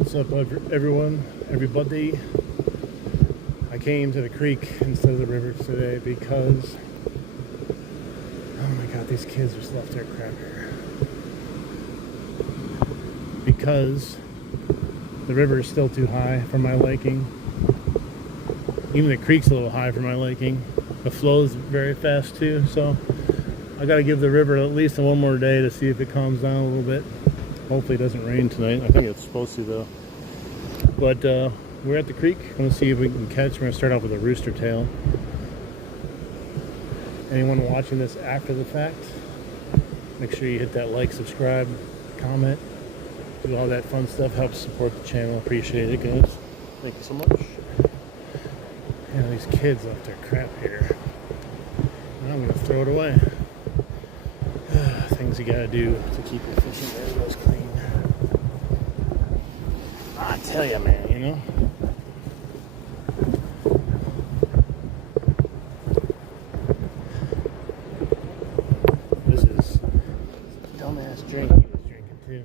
What's up, everyone, everybody? I came to the creek instead of the river today because, oh my god, these kids just left their crap here. Because the river is still too high for my liking. Even the creek's a little high for my liking. The flow's very fast too, so I gotta give the river at least one more day to see if it calms down a little bit. Hopefully it doesn't rain tonight. I think it's supposed to though. But we're at the creek. I'm gonna see if we can catch. We're gonna start off with a rooster tail. Anyone watching this after the fact, make sure you hit that like, subscribe, comment, do all that fun stuff. Helps support the channel. Appreciate it, guys. Thank you so much. Yeah, these kids left their crap here. I'm gonna throw it away. Things you gotta do to keep your fishing areas clean. I tell you, man, you know. This is a dumbass drink he was drinking too.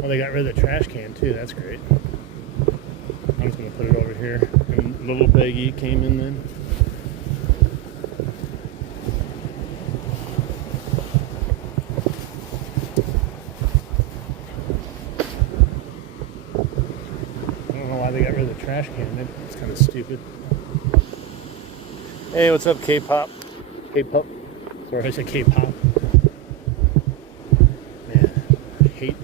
Oh, they got rid of the trash can too. That's great. I'm just gonna put it over here. And little baggie came in then. They got rid of the trash can. It's kind of stupid. Hey, what's up, K-pop? K-pop. Sorry, I said K-pop. Man, I hate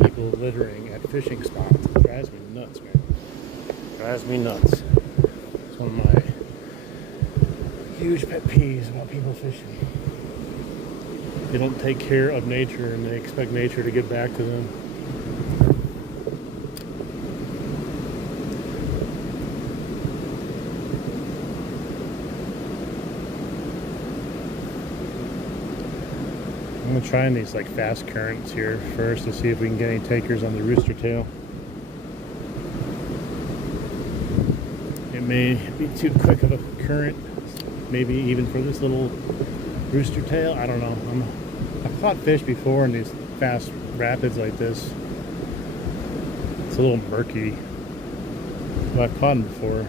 people littering at fishing spots. It drives me nuts, man. It drives me nuts. It's one of my huge pet peeves about people fishing. They don't take care of nature and they expect nature to give back to them. I'm gonna try these like fast currents here first to see if we can get any takers on the rooster tail. It may be too quick of a current, maybe even for this little rooster tail. I don't know. I've caught fish before in these fast rapids like this. It's a little murky, but I've caught them before.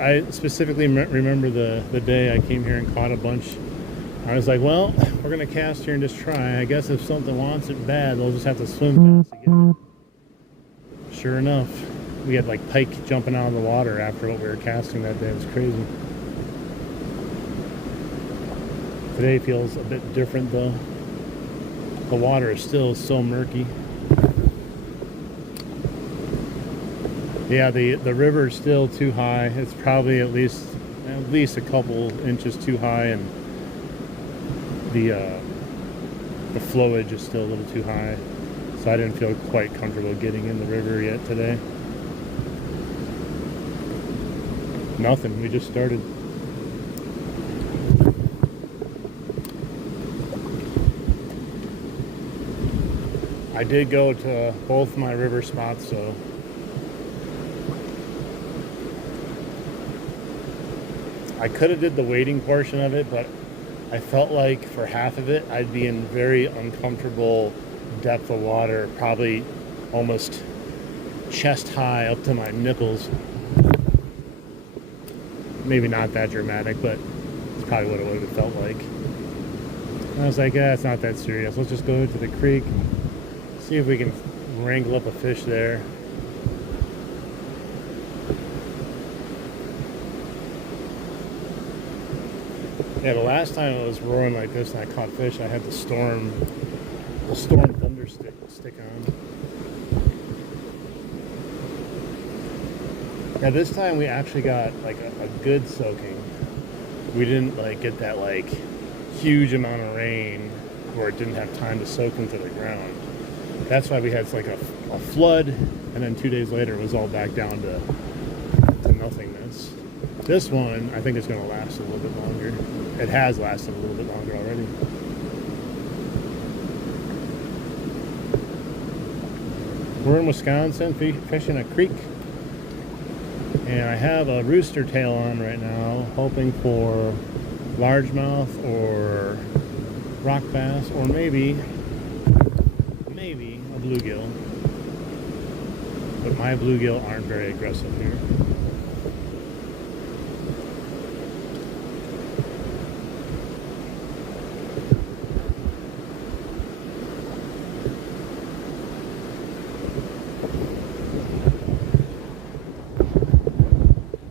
I specifically remember the day I came here and caught a bunch. I was like, well, we're going to cast here and just try. I guess if something wants it bad, they'll just have to swim fast to get it. Sure enough, we had like pike jumping out of the water after what we were casting that day. It was crazy. Today feels a bit different though. The water is still so murky. Yeah, the river is still too high. It's probably at least a couple inches too high, and the flowage is still a little too high, so I didn't feel quite comfortable getting in the river yet today. Nothing, we just started. I did go to both my river spots, so I could have did the wading portion of it, but I felt like for half of it, I'd be in very uncomfortable depth of water, probably almost chest high up to my nipples. Maybe not that dramatic, but it's probably what it would have felt like. And I was like, yeah, it's not that serious. Let's just go to the creek and see if we can wrangle up a fish there. Yeah, the last time it was roaring like this and I caught fish, I had the storm thunder stick on. Yeah, this time we actually got like a good soaking. We didn't like get that like huge amount of rain where it didn't have time to soak into the ground. That's why we had like a flood, and then 2 days later it was all back down to nothingness. This one, I think it's going to last a little bit longer. It has lasted a little bit longer already. We're in Wisconsin fishing a creek, and I have a rooster tail on right now, hoping for largemouth or rock bass, or maybe a bluegill. But my bluegill aren't very aggressive here.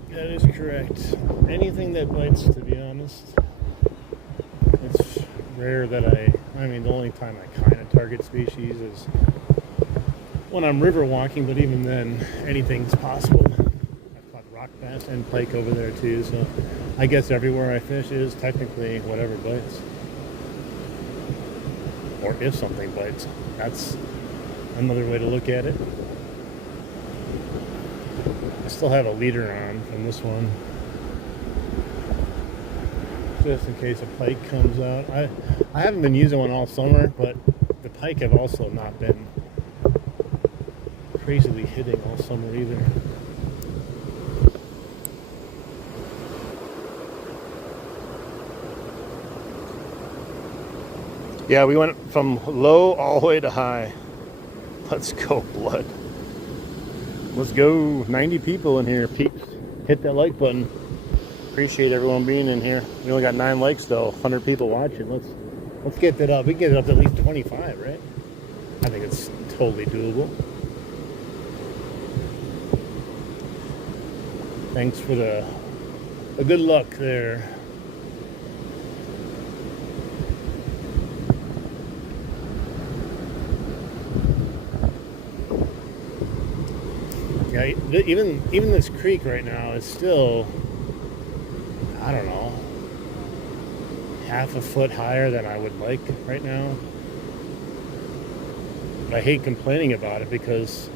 That is correct. Anything that bites, to be honest. It's rare that I mean, the only time I kind of target species is when I'm river walking, but even then, anything's possible. I've caught rock bass and pike over there too, so I guess everywhere I fish is technically whatever bites. Or if something bites. That's another way to look at it. I still have a leader on from this one, just in case a pike comes out. I haven't been using one all summer, but the pike have also not been crazily hitting all summer either. Yeah, we went from low all the way to high. Let's go, blood. Let's go. 90 people in here. Peeps, hit that like button. Appreciate everyone being in here. We only got 9 likes though. 100 people watching. Let's get that up. We can get it up to at least 25, right? I think it's totally doable. Thanks for the good luck there. Yeah, even this creek right now is still, I don't know, half a foot higher than I would like right now. But I hate complaining about it because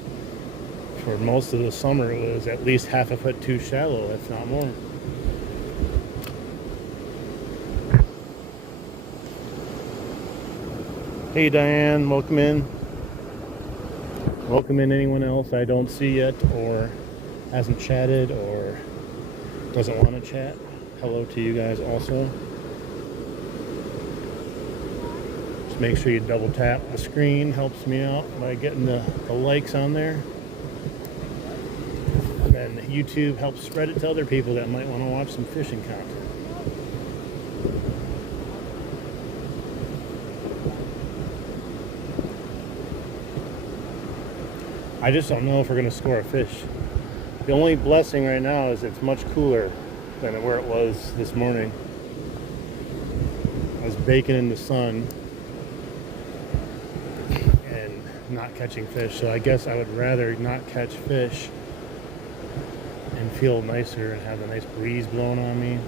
for most of the summer it was at least half a foot too shallow, if not more. Hey Diane, welcome in. Welcome in anyone else I don't see yet or hasn't chatted or doesn't want to chat. Hello to you guys also. Just make sure you double tap the screen, helps me out by getting the likes on there. And then YouTube helps spread it to other people that might want to watch some fishing content. I just don't know if we're going to score a fish. The only blessing right now is it's much cooler than where it was this morning. I was baking in the sun and not catching fish, so I guess I would rather not catch fish and feel nicer and have a nice breeze blowing on me.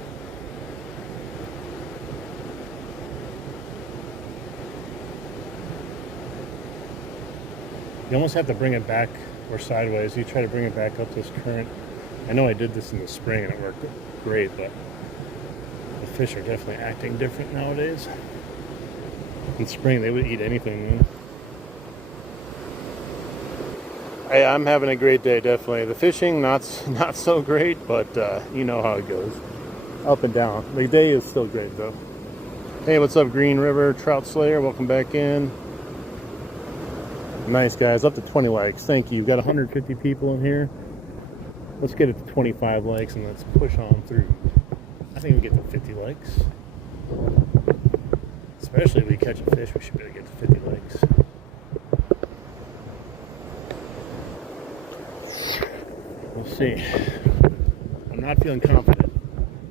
You almost have to bring it back or sideways. You try to bring it back up this current. I know I did this in the spring and it worked great, but the fish are definitely acting different nowadays. In spring, they would eat anything. Man. Hey, I'm having a great day, definitely. The fishing, not so great, but you know how it goes. Up and down. The day is still great, though. Hey, what's up, Green River Trout Slayer? Welcome back in. Nice, guys. Up to 20 likes. Thank you. We've got 150 people in here. Let's get it to 25 likes and let's push on through. I think we get to 50 likes. Especially if we catch a fish, we should be able to get to 50 likes. We'll see. I'm not feeling confident.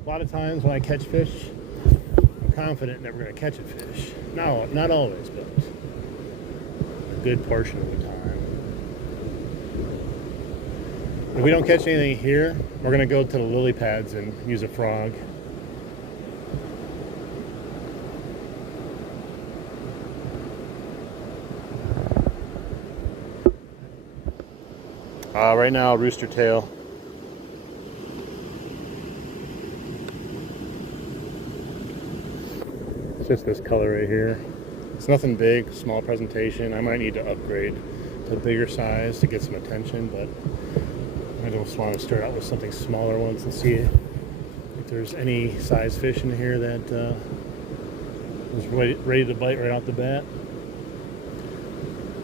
A lot of times when I catch fish, I'm confident that we're going to catch a fish. No, not always, but a good portion of the time. If we don't catch anything here, we're going to go to the lily pads and use a frog. Right now, rooster tail. It's just this color right here. It's nothing big, small presentation. I might need to upgrade to a bigger size to get some attention, but I just want to start out with something smaller once and see if there's any size fish in here that was ready to bite right out the bat.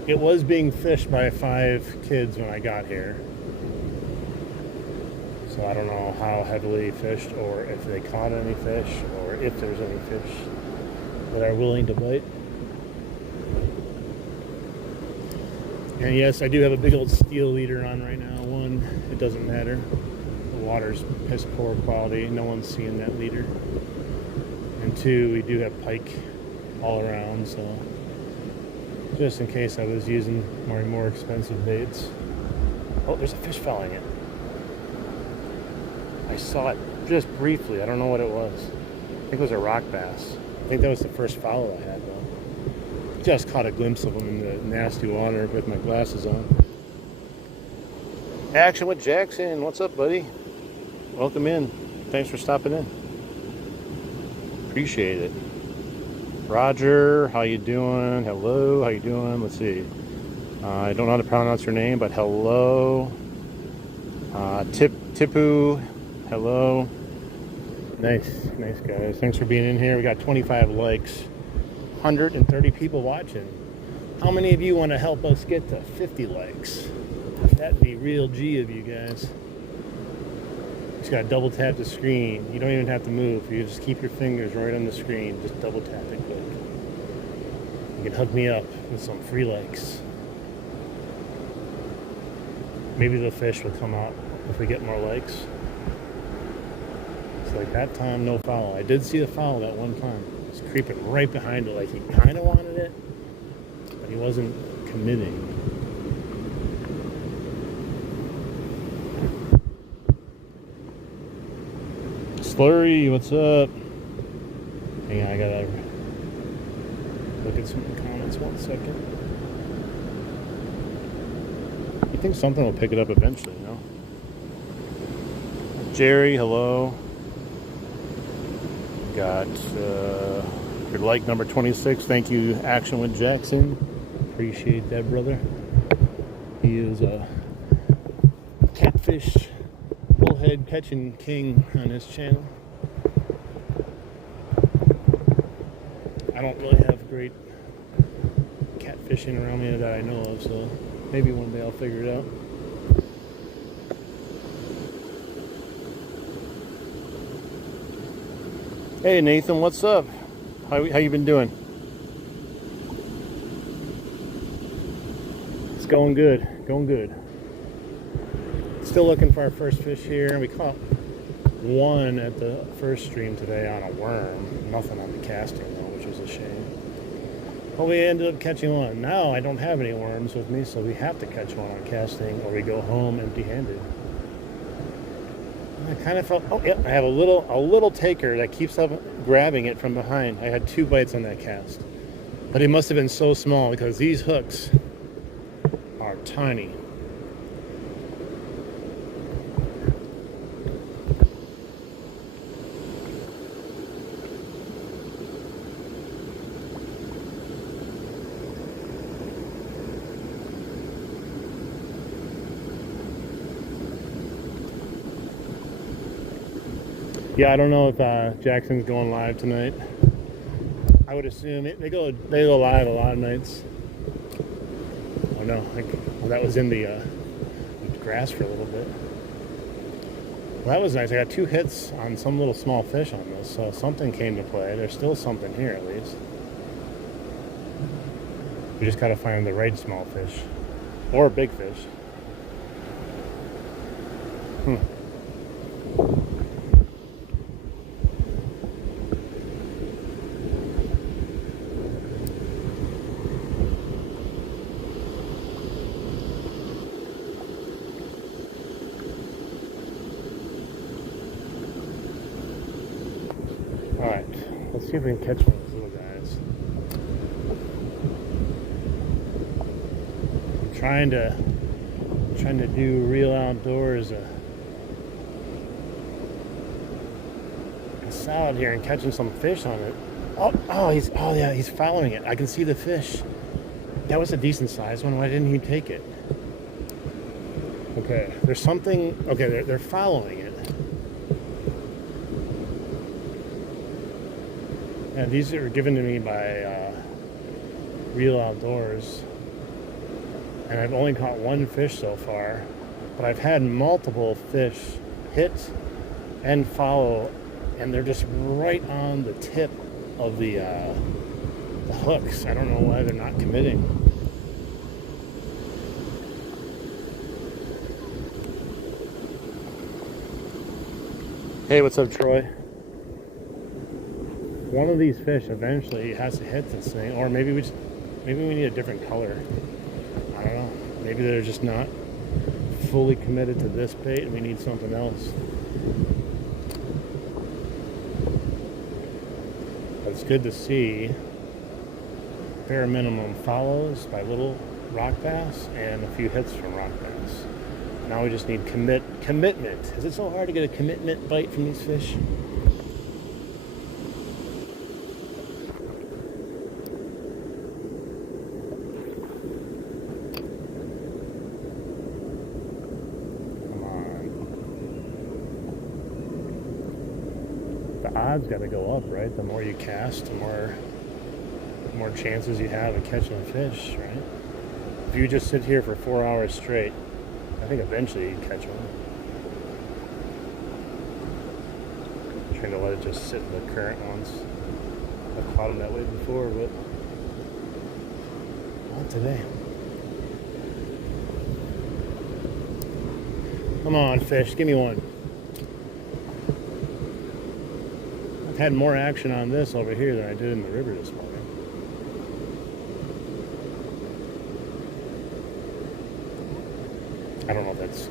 It was being fished by 5 kids when I got here. So I don't know how heavily fished, or if they caught any fish, or if there's any fish that are willing to bite. And yes, I do have a big old steel leader on right now. 1, it doesn't matter. The water's piss poor quality. No one's seeing that leader. And 2, we do have pike all around, so just in case I was using more expensive baits. Oh, there's a fish following it. I saw it just briefly. I don't know what it was. I think it was a rock bass. I think that was the first follow I had, though. Just caught a glimpse of them in the nasty water with my glasses on. Action with Jackson. What's up, buddy? Welcome in. Thanks for stopping in. Appreciate it. Roger, how you doing? Hello, how you doing? Let's see. I don't know how to pronounce your name, but hello. Tipu, hello. Nice guys. Thanks for being in here. We got 25 likes, 130 people watching. How many of you want to help us get to 50 likes? That'd be real G of you guys. Just gotta double tap the screen. You don't even have to move. You just keep your fingers right on the screen. Just double tap it quick. You can hook me up with some free likes. Maybe the fish will come out if we get more likes. It's like that time, no foul. I did see the foul that one time. He was creeping right behind it like he kind of wanted it, but he wasn't committing. Slurry, what's up? Hang on, I gotta look at some comments 1 second. You think something will pick it up eventually, you know? Jerry, hello. Got your like number 26. Thank you, Action with Jackson. Appreciate that, brother. He is a catfish bullhead catching king on his channel. I don't really have great catfishing around me that I know of, so maybe one day I'll figure it out. Hey Nathan, what's up? How you been doing? It's going good, Still looking for our first fish here. We caught 1 at the first stream today on a worm. Nothing on the casting though, which was a shame. But we ended up catching 1. Now I don't have any worms with me, so we have to catch 1 on casting or we go home empty-handed. I kind of felt, oh yeah, I have a little taker that keeps up grabbing it from behind. I had 2 bites on that cast. But it must have been so small because these hooks are tiny. Yeah, I don't know if Jackson's going live tonight. I would assume they go live a lot of nights. Oh no, well, that was in the grass for a little bit. Well, that was nice. I got 2 hits on some little small fish on this, so something came to play. There's still something here at least. We just gotta find the right small fish or big fish. Alright, let's see if we can catch one of those little guys. I'm trying to do real outdoors a salad here and catching some fish on it. Oh yeah, he's following it. I can see the fish. That was a decent sized one. Why didn't he take it? Okay, there's something. Okay, they're following it. And these are given to me by Real Outdoors. And I've only caught one fish so far. But I've had multiple fish hit and follow. And they're just right on the tip of the hooks. I don't know why they're not committing. Hey, what's up, Troy? One of these fish eventually has to hit this thing, or maybe we need a different color. I don't know. Maybe they're just not fully committed to this bait, and we need something else. But it's good to see bare minimum follows by little rock bass and a few hits from rock bass. Now we just need commitment. Is it so hard to get a commitment bite from these fish? Come on. The odds got to go up, right? The more you cast, the more chances you have of catching a fish, right? If you just sit here for 4 hours straight, I think eventually you'd catch one. I'm trying to let it just sit in the current once. I've caught them that way before, but not today. Come on, fish, give me one. I've had more action on this over here than I did in the river this morning. I don't know if that's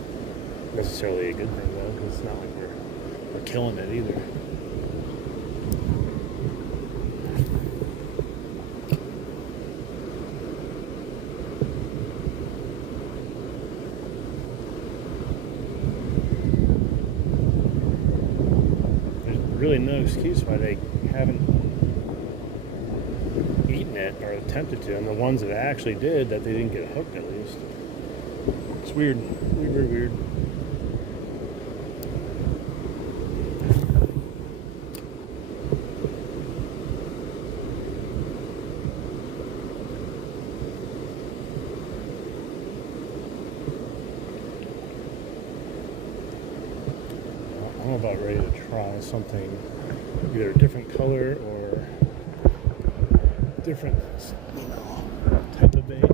necessarily a good thing, though, because it's not like we're killing it either. There's really no excuse why they haven't eaten it or attempted to, and the ones that actually did, that they didn't get hooked at least. It's weird. Very weird. I'm about ready to try something, either a different color or different, type of bait.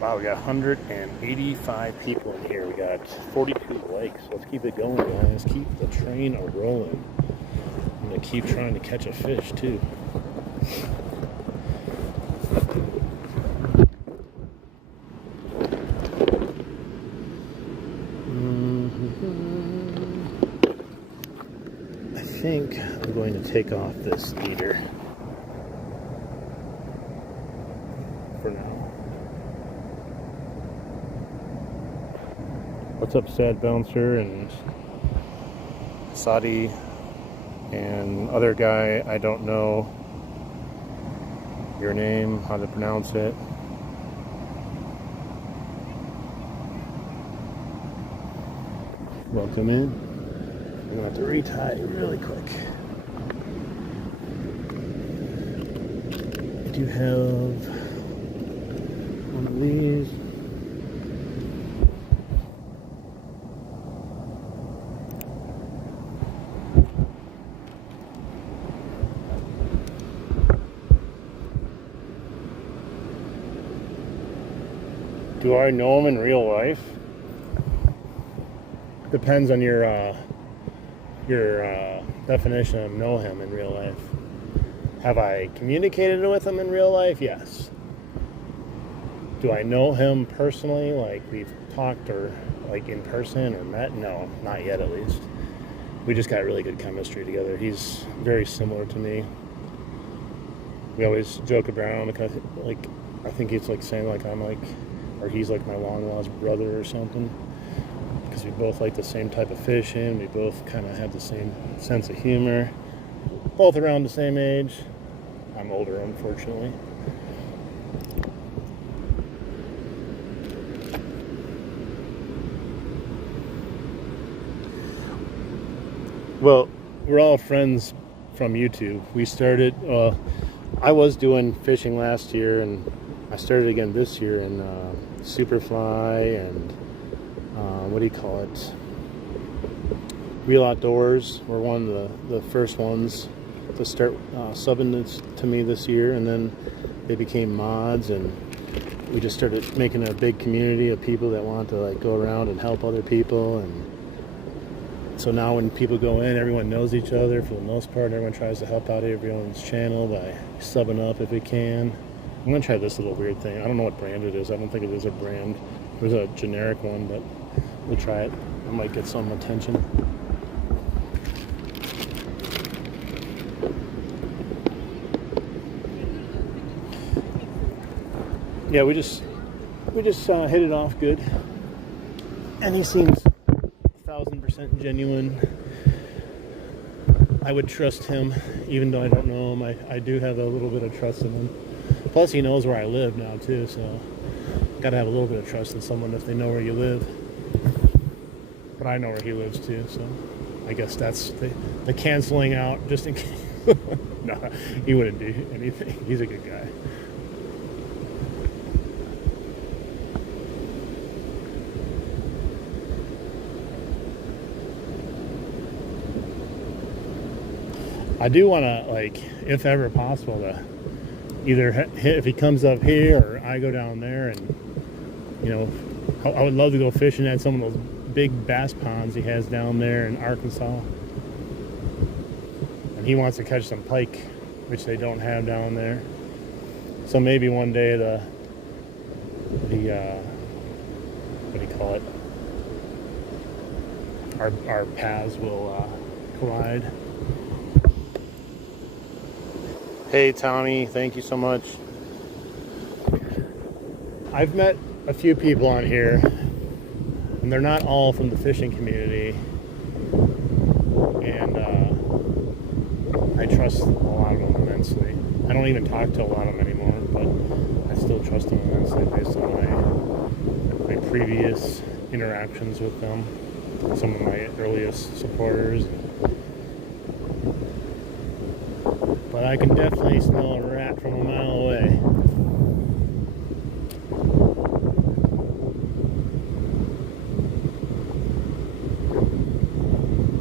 Wow, we got 185 people in here. We got 42 likes. Let's keep it going, guys. Let's keep the train a-rolling. I'm going to keep trying to catch a fish, too. I think I'm going to take off this leader for now. What's up, Sad Bouncer and Saudi and other guy, I don't know your name, how to pronounce it. Welcome in. I'm gonna have to retie really quick. I do have one of these. Do I know him in real life? Depends on your definition of know him in real life. Have I communicated with him in real life? Yes. Do I know him personally? Like we've talked or like in person or met? No, not yet at least. We just got really good chemistry together. He's very similar to me. We always joke around because like I think he's like saying like I'm like, or he's like my long lost brother or something. Because we both like the same type of fishing. We both kind of have the same sense of humor. Both around the same age. I'm older, unfortunately. Well, we're all friends from YouTube. We started, I was doing fishing last year, and I started again this year in Superfly and what do you call it? Real Outdoors were one of the first ones to start subbing this to me this year, and then they became mods, and we just started making a big community of people that want to like go around and help other people. And so now when people go in, everyone knows each other for the most part. Everyone tries to help out everyone's channel by subbing up if we can. I'm gonna try this little weird thing. I don't know what brand it is. I don't think it is a brand. It was a generic one, but we'll try it. I might get some attention. Yeah, we just hit it off good, and he seems 1,000% genuine. I would trust him, even though I don't know him. I do have a little bit of trust in him. Plus, he knows where I live now too, so gotta have a little bit of trust in someone if they know where you live. But I know where he lives too, so I guess that's the canceling out just in case. No, he wouldn't do anything. He's a good guy. I do want to, like, if ever possible, to either hit, if he comes up here or I go down there, and, you know, I would love to go fishing at some of those big bass ponds he has down there in Arkansas. And he wants to catch some pike, which they don't have down there. So maybe one day the what do you call it? Our paths will collide. Hey Tommy, thank you so much. I've met a few people on here, and they're not all from the fishing community, and I trust a lot of them immensely. I don't even talk to a lot of them anymore, but I still trust them immensely based on my previous interactions with them, some of my earliest supporters. But I can definitely smell a rat from a mile away.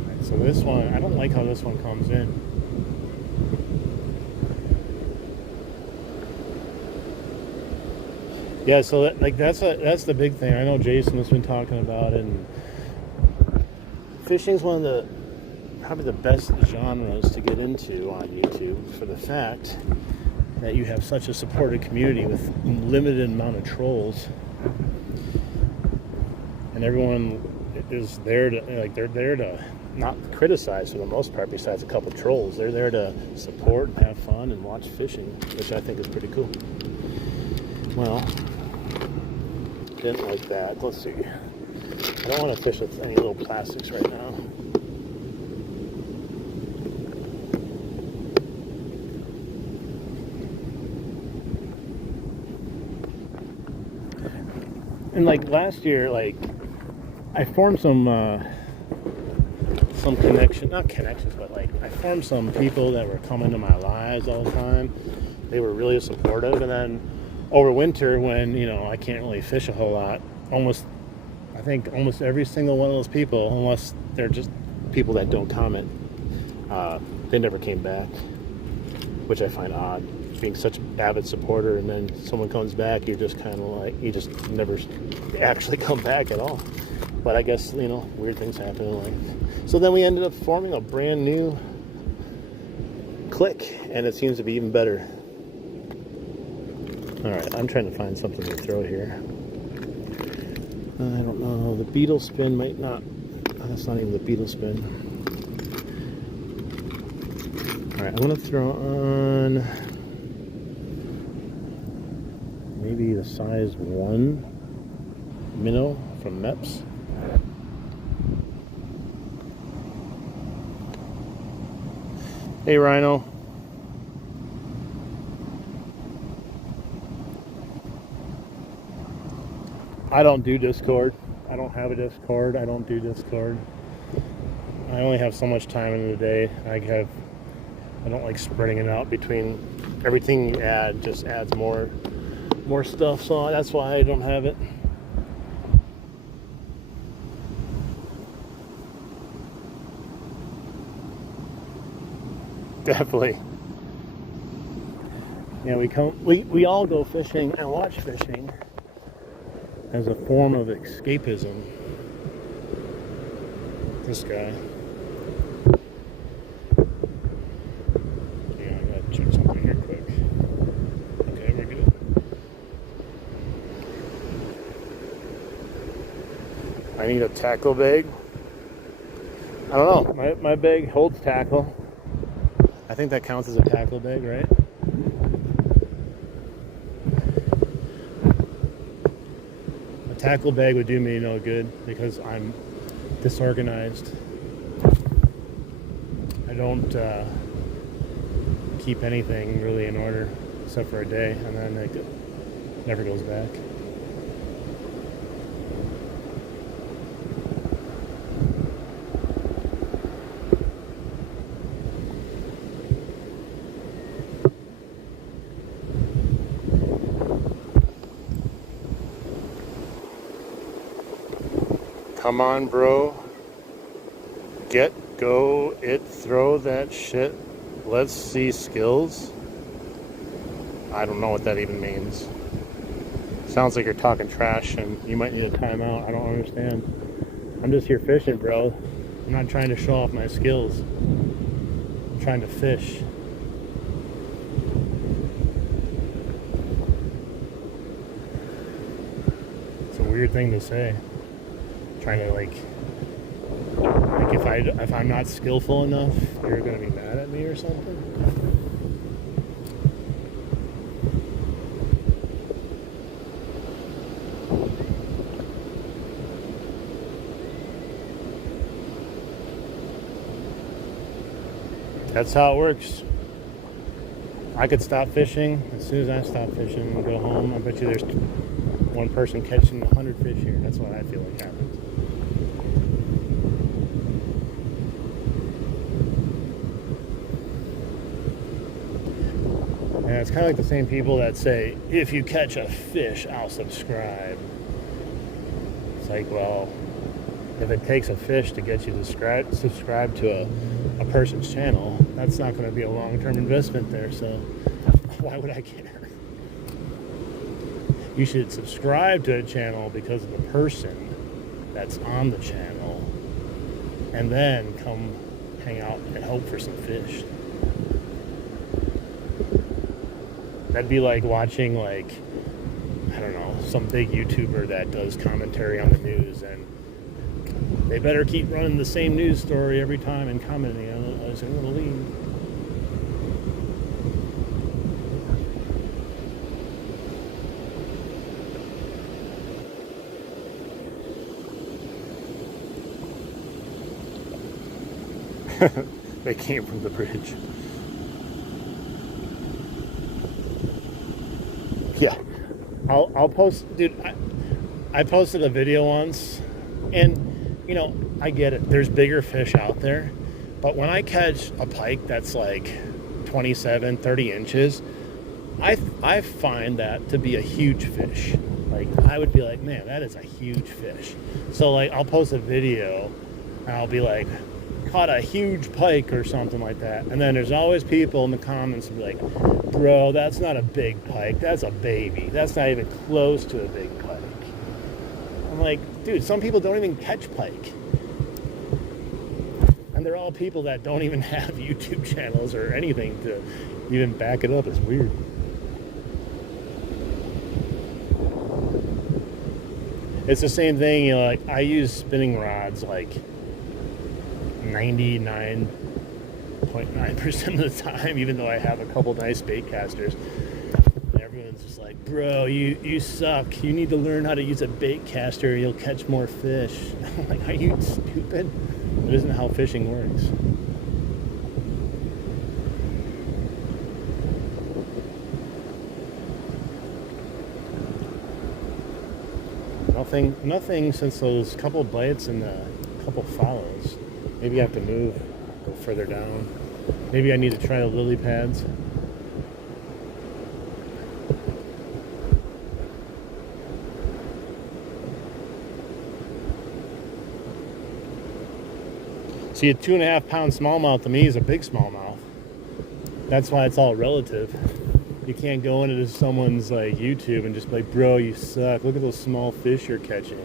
Right, so this one, I don't like how this one comes in. Yeah, so that's the big thing. I know Jason has been talking about it, and fishing's one of probably the best genres to get into on YouTube, for the fact that you have such a supportive community with limited amount of trolls, and everyone is there to, like, they're there to not criticize for the most part, besides a couple trolls. They're there to support and have fun and watch fishing, which I think is pretty cool. Well, didn't like that. Let's see. I don't want to fish with any little plastics right now. And like last year, like I formed some not connections, but like I formed some people that were coming to my lives all the time. They were really supportive, and then over winter, when, you know, I can't really fish a whole lot, I think almost every single one of those people, unless they're just people that don't comment, they never came back, which I find odd. Being such an avid supporter, and then someone comes back, you're just kind of like, you just never actually come back at all. But I guess, you know, weird things happen in life. So then we ended up forming a brand new clique, and it seems to be even better. Alright, I'm trying to find something to throw here. I don't know, the beetle spin might not, that's not even the beetle spin. Alright, I'm going to throw on maybe the size 1 minnow from Meps. Hey Rhino. I don't do Discord. I don't have a Discord. I don't do Discord. I only have so much time in the day. I don't like spreading it out between everything you add. Just adds more stuff. So that's why I don't have it. Definitely. Yeah, we all go fishing and watch fishing as a form of escapism. This guy. Yeah, I gotta check something here quick. Okay, we're good. I need a tackle bag. I don't know. My bag holds tackle. I think that counts as a tackle bag, right? A tackle bag would do me no good because I'm disorganized. I don't keep anything really in order except for a day, and then it never goes back. Come on, bro. Go, throw that shit. Let's see skills. I don't know what that even means. Sounds like you're talking trash and you might need a timeout. I don't understand. I'm just here fishing, bro. I'm not trying to show off my skills. I'm trying to fish. It's a weird thing to say. Trying to like if I'm not skillful enough, you're gonna be mad at me or something. That's how it works. I could stop fishing as soon as I stop fishing and go home. I bet you there's one person catching 100 fish here. That's what I feel like happens. And it's kind of like the same people that say, if you catch a fish, I'll subscribe. It's like, well, if it takes a fish to get you to subscribe to a person's channel, that's not going to be a long-term investment there, so why would I care? You should subscribe to a channel because of the person that's on the channel, and then come hang out and hope for some fish. That'd be like watching, like, I don't know, some big YouTuber that does commentary on the news, and they better keep running the same news story every time and commenting on it, otherwise they're going to leave. They came from the bridge. Yeah, I'll post, dude. I posted a video once, and you know, I get it. There's bigger fish out there, but when I catch a pike that's like 27, 30 inches, I find that to be a huge fish. Like, I would be like, man, that is a huge fish. So like, I'll post a video, and I'll be like, caught a huge pike or something like that, and then there's always people in the comments who be like, bro, that's not a big pike, that's a baby, that's not even close to a big pike. I'm like, dude, some people don't even catch pike, and they're all people that don't even have YouTube channels or anything to even back it up. It's weird. It's the same thing, you know, like, I use spinning rods like 99.9% of the time, even though I have a couple nice bait casters. And everyone's just like, bro, you suck. You need to learn how to use a bait caster. You'll catch more fish. I'm like, are you stupid? That isn't how fishing works. Nothing since those couple bites and a couple follows. Maybe I have to move, go further down. Maybe I need to try the lily pads. See, a 2.5 pound smallmouth to me is a big smallmouth. That's why it's all relative. You can't go into someone's like YouTube and just be like, bro, you suck. Look at those small fish you're catching.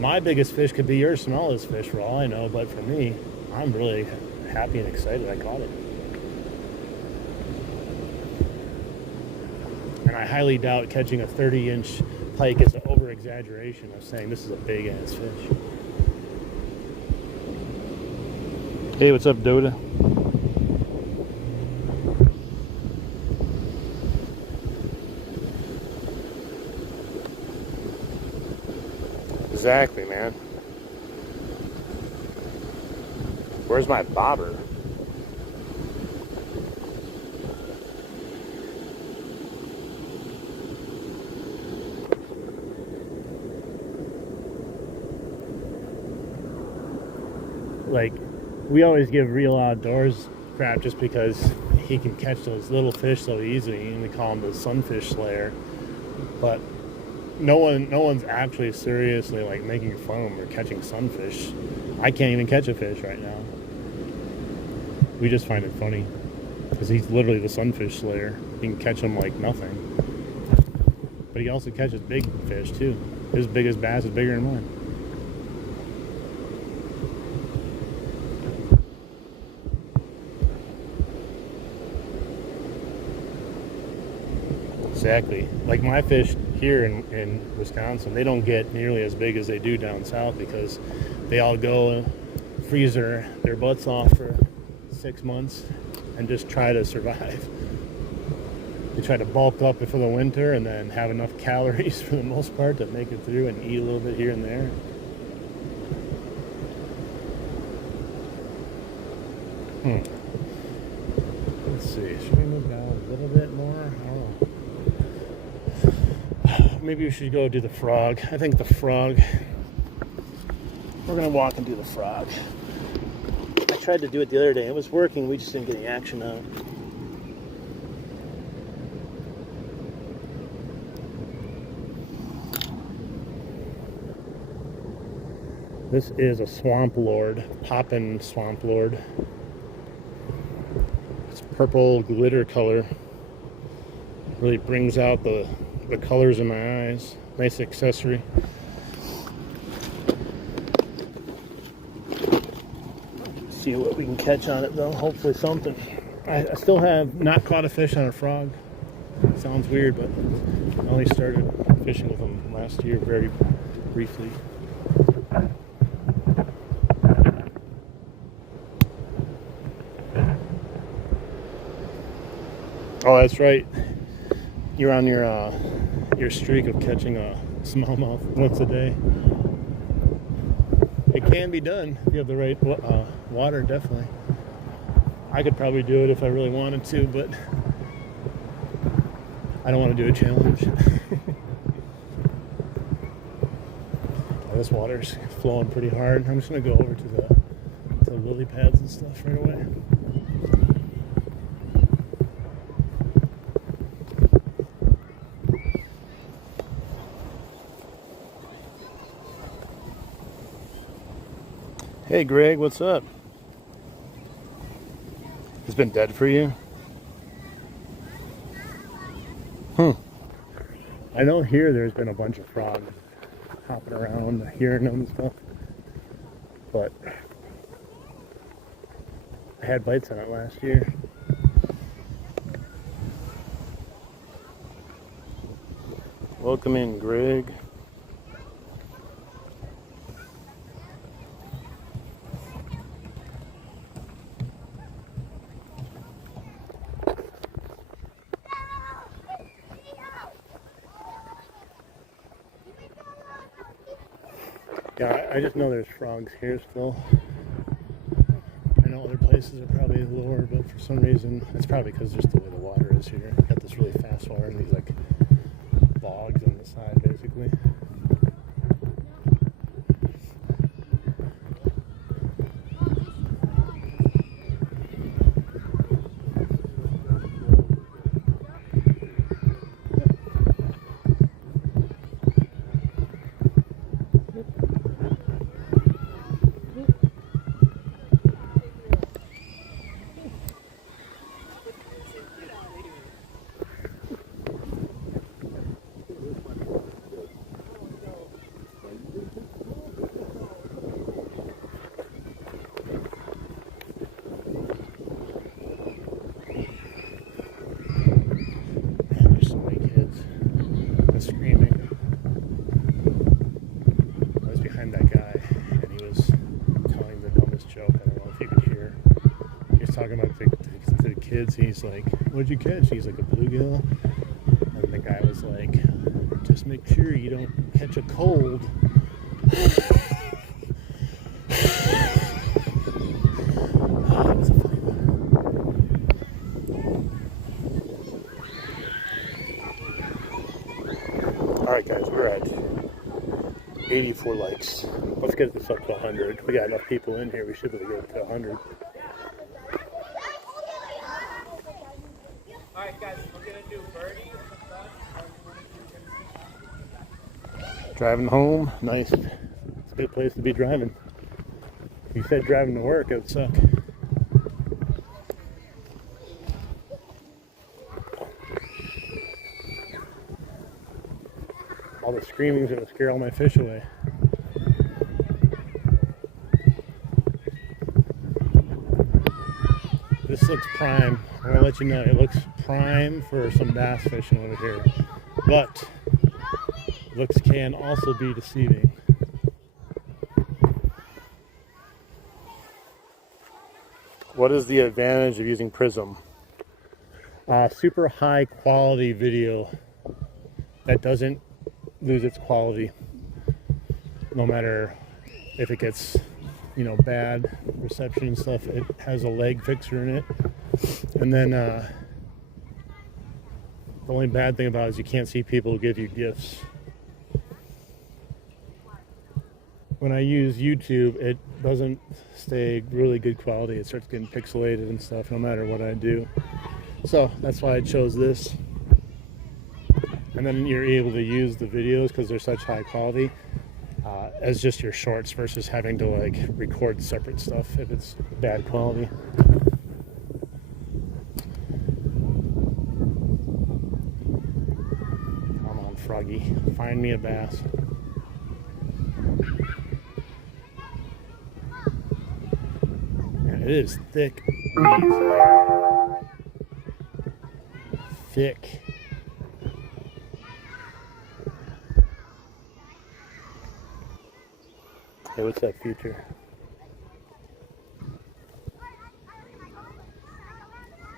My biggest fish could be your smallest fish for all I know, but for me, I'm really happy and excited I caught it. And I highly doubt catching a 30-inch pike is an over-exaggeration of saying this is a big-ass fish. Hey, what's up, Dota? Exactly, man. Where's my bobber? Like, we always give Real Outdoors crap just because he can catch those little fish so easily, and we call him the sunfish slayer. But no one's actually seriously like making fun of him or catching sunfish. I can't even catch a fish right now. We just find it funny because he's literally the sunfish slayer. He can catch them like nothing. But he also catches big fish too. His biggest bass is bigger than mine. Exactly. Like my fish here in Wisconsin, they don't get nearly as big as they do down south because they all go freeze their butts off for 6 months and just try to survive. They try to bulk up for the winter and then have enough calories for the most part to make it through and eat a little bit here and there. Let's see. Should we move down a little bit more? I don't know. Maybe we should go do the frog. I think the frog. We're gonna walk and do the frog. I tried to do it the other day. It was working. We just didn't get any action out. This is a swamp lord, poppin' swamp lord. It's purple glitter color. Really brings out the colors in my eyes. Nice accessory. See what we can catch on it though. Hopefully something. I still have not caught a fish on a frog. Sounds weird, but I only started fishing with them last year very briefly. Oh, that's right. You're on your streak of catching a smallmouth once a day. It can be done if you have the right water, definitely. I could probably do it if I really wanted to, but I don't want to do a challenge. This water's flowing pretty hard. I'm just gonna go over to the lily pads and stuff right away. Hey Greg, what's up? It's been dead for you? I know here there's been a bunch of frogs hopping around, hearing them and stuff. But I had bites on it last year. Welcome in, Greg. Yeah, I just know there's frogs here still. I know other places are probably lower, but for some reason, it's probably because just the way the water is here. Got this really fast water and these like bogs on the side, basically. talking about to the kids. He's like, "What'd you catch?" He's like, "A bluegill." And the guy was like, "Just make sure you don't catch a cold." That was a funny one. Alright guys, we're at 84 likes. Let's get this up to 100. We got enough people in here, we should be able to get it to 100. Alright guys, we're gonna do birdie. Driving home, nice. It's a good place to be driving. If you said driving to work, it would suck. All the screaming's gonna scare all my fish away. This looks prime. I'm gonna let you know it looks prime for some bass fishing over here. But looks can also be deceiving. What is the advantage of using Prism? Super high quality video that doesn't lose its quality no matter if it gets, you know, bad reception and stuff. It has a leg fixer in it. And then the only bad thing about it is you can't see people who give you gifts. When I use YouTube, it doesn't stay really good quality. It starts getting pixelated and stuff no matter what I do. So that's why I chose this. And then you're able to use the videos because they're such high quality as just your shorts versus having to like record separate stuff if it's bad quality. Come on, Froggy, find me a bass. Man, it is thick weeds there. Thick. Hey, what's that future?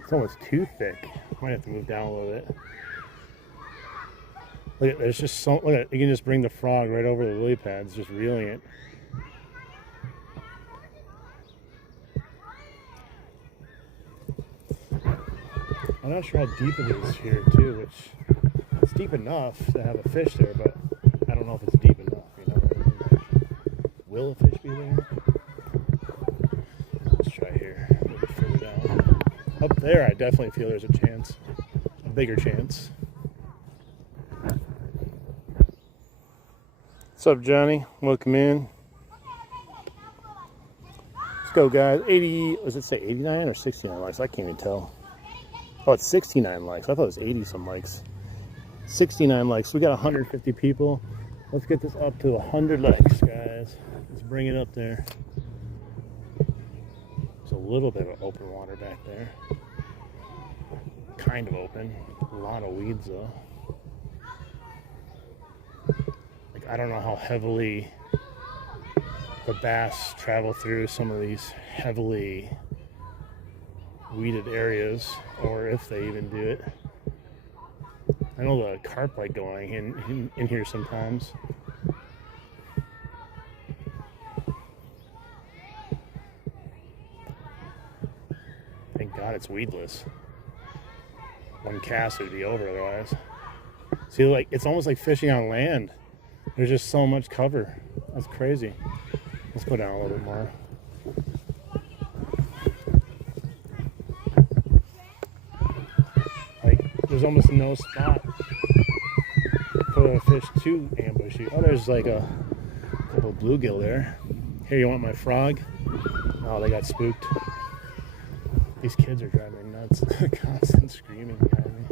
It's almost too thick. Might have to move down a little bit. Look at, there's just so, look at, you can just bring the frog right over the lily pads, just reeling it. I'm not sure how deep it is here too, which it's deep enough to have a fish there, but I don't know if it's deep enough, you know. Will a fish be there? Let's try here, a little bit further down. Up there, I definitely feel there's a chance, a bigger chance. What's up, Johnny? Welcome in. Let's go, guys. 80, does it say 89 or 69 likes? I can't even tell. Oh, it's 69 likes. I thought it was 80 some likes. 69 likes. We got 150 people. Let's get this up to 100 likes, guys. Let's bring it up there. There's a little bit of open water back there. Kind of open. A lot of weeds, though. Like, I don't know how heavily the bass travel through some of these heavily weeded areas, or if they even do it. I know the carp like going in here sometimes. Thank God it's weedless. One cast would be over otherwise. See, like, it's almost like fishing on land. There's just so much cover. That's crazy. Let's go down a little bit more. There's almost no spot for a fish to ambush you. Oh, there's like a couple bluegill there. Here, you want my frog? Oh, they got spooked. These kids are driving me nuts. Constant screaming behind me.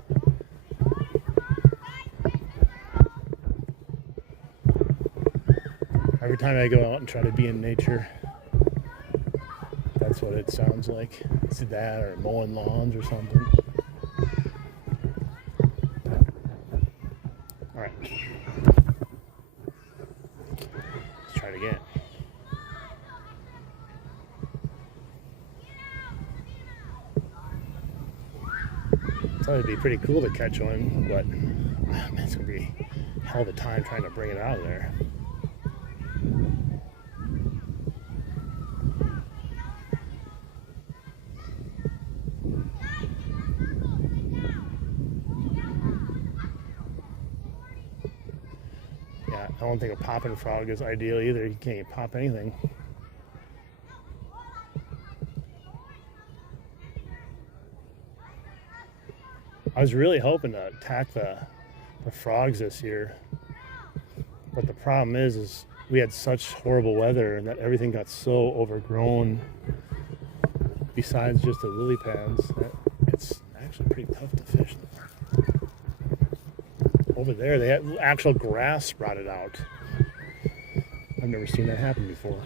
Every time I go out and try to be in nature, that's what it sounds like. It's that or mowing lawns or something. Alright. Let's try it again. thought it'd be pretty cool to catch one, but man, it's gonna be a hell of a time trying to bring it out of there. Yeah, I don't think a popping frog is ideal either. You can't pop anything. I was really hoping to attack the frogs this year, but the problem is we had such horrible weather that everything got so overgrown. Besides just the lily pads, it's actually pretty tough to fish. Over there, they had actual grass sprouted out. I've never seen that happen before.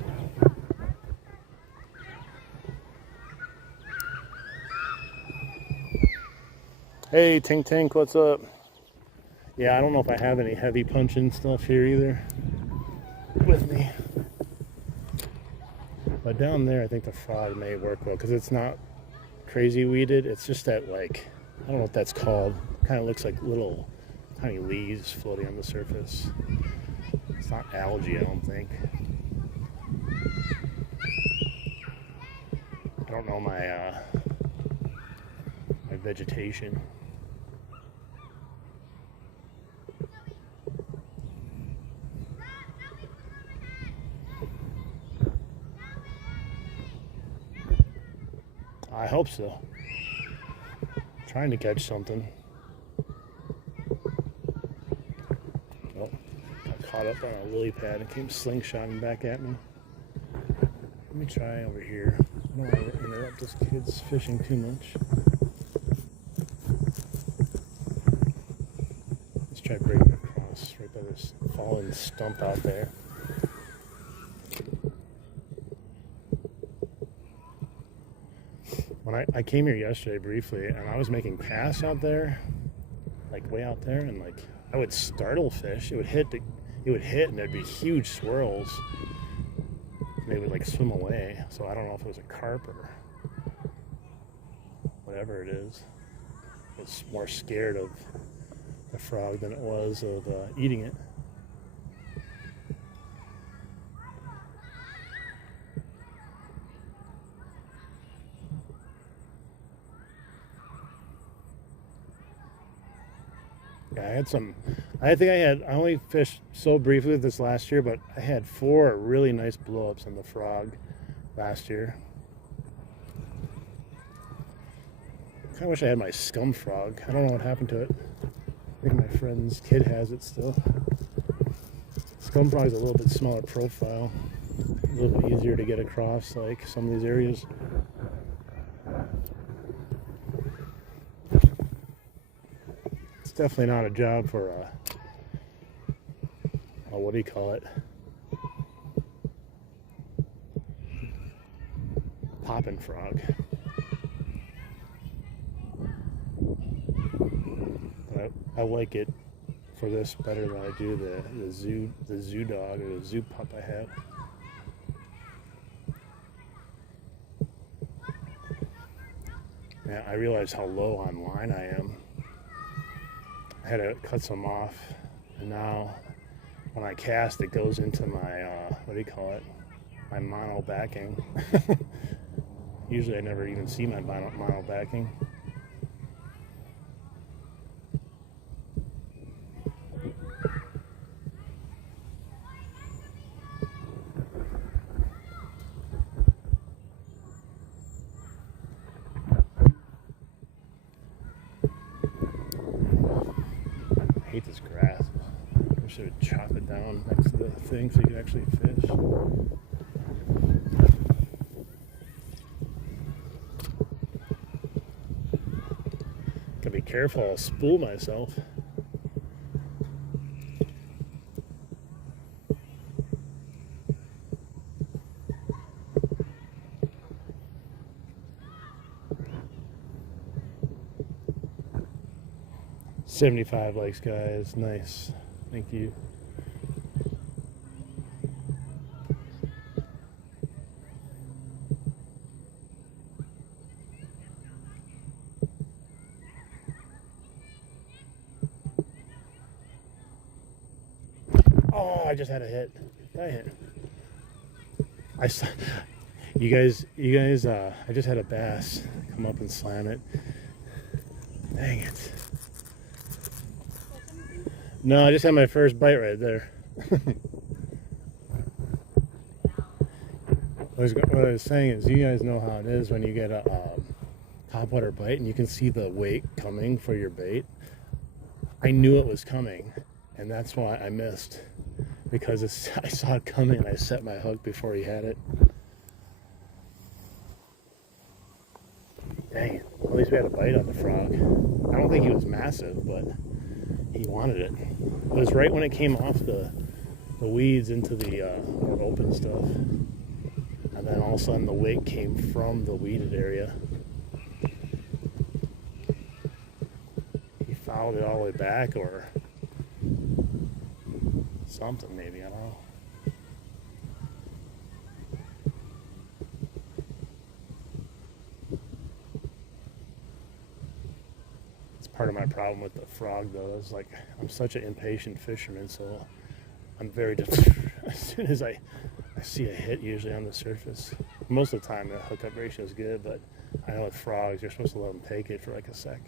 Hey, Tink Tink, what's up? Yeah, I don't know if I have any heavy punching stuff here either with me. But down there, I think the frog may work well because it's not crazy weeded. It's just that, like, I don't know what that's called. Kind of looks like little tiny leaves floating on the surface. It's not algae, I don't think. I don't know my vegetation. I hope so. Trying to catch something. Oh, got caught up on a lily pad and came slingshotting back at me. Let me try over here. I don't want to interrupt this kid's fishing too much. Let's try breaking across right by this fallen stump out there. When I came here yesterday briefly, and I was making casts out there, like way out there, and like I would startle fish. It would hit, and there'd be huge swirls. And they would like swim away. So I don't know if it was a carp or whatever it is. I was more scared of the frog than it was of eating it. Yeah, I only fished so briefly with this last year, but I had 4 really nice blow-ups on the frog last year. I kind of wish I had my scum frog. I don't know what happened to it. I think my friend's kid has it still. Scum frog is a little bit smaller profile, a little bit easier to get across like some of these areas. It's definitely not a job for a what do you call it? Poppin' frog. But I like it for this better than I do the zoo dog or the zoo pup I had. Yeah, I realize how low on line I am. I had to cut some off, and now when I cast, it goes into my what do you call it? My mono backing. Usually, I never even see my mono backing. I hate this grass. I should chop it down next to the thing so you can actually fish. Gotta be careful, I'll spool myself. $75 likes, guys. Nice. Thank you. Oh, I just had a hit. Did I hit? I saw, you guys, I just had a bass come up and slam it. Dang it. No, I just had my first bite right there. What I was saying is, you guys know how it is when you get a topwater bite and you can see the weight coming for your bait. I knew it was coming, and that's why I missed, because I saw it coming and I set my hook before he had it. Dang it. Well, at least we had a bite on the frog. I don't think he was massive, but he wanted it. It was right when it came off the weeds into the more open stuff. And then all of a sudden the weight came from the weeded area. He fouled it all the way back or something maybe, I don't know. It's part of my problem with the frog though. It's like I'm such an impatient fisherman, so I'm very as soon as I see a hit usually on the surface. Most of the time the hookup ratio is good, but I know with frogs you're supposed to let them take it for like a sec.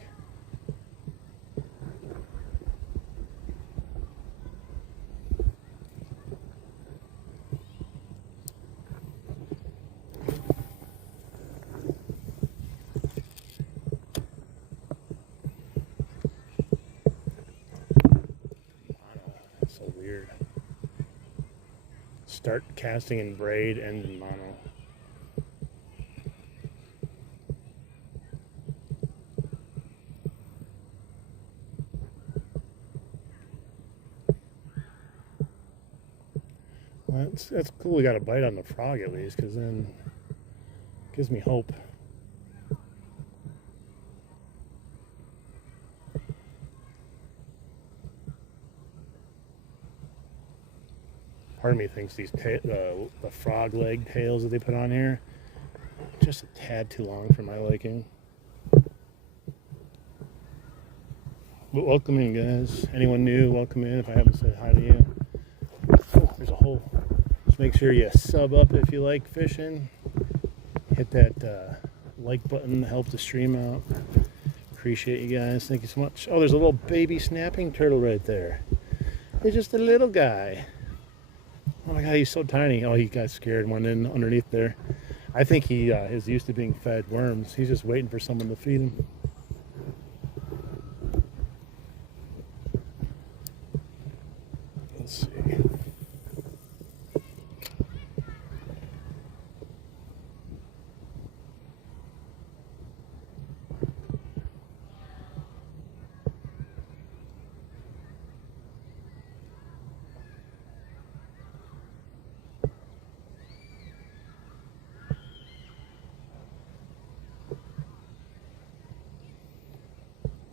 That's so weird. Start casting in braid, end in mono. Well, that's cool we got a bite on the frog at least, because then it gives me hope. Part of me thinks these the frog leg tails that they put on here just a tad too long for my liking. But welcome in, guys. Anyone new, welcome in. If I haven't said hi to you. Oh, there's a hole. Just make sure you sub up if you like fishing. Hit that like button to help the stream out. Appreciate you guys. Thank you so much. Oh, there's a little baby snapping turtle right there. He's just a little guy. Oh my god, he's so tiny. Oh, he got scared and went in underneath there. I think he is used to being fed worms. He's just waiting for someone to feed him. Let's see.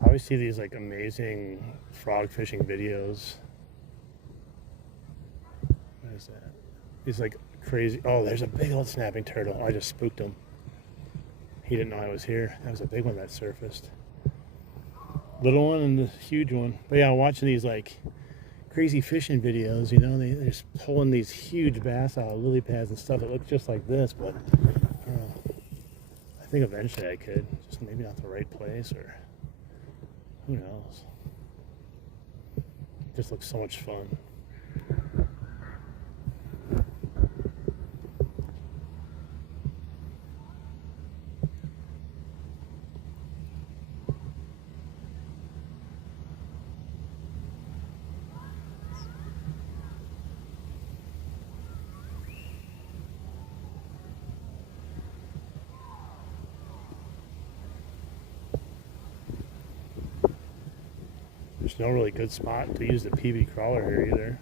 I always see these like amazing frog fishing videos. What is that? These like crazy. Oh, there's a big old snapping turtle. I just spooked him. He didn't know I was here. That was a big one that surfaced. Little one and the huge one. But yeah, watching these like crazy fishing videos, you know, they're just pulling these huge bass out of lily pads and stuff. It looks just like this, but I don't know. I think eventually I could. Just maybe not the right place, or who knows. It just looks so much fun. There's no really good spot to use the PB crawler here either.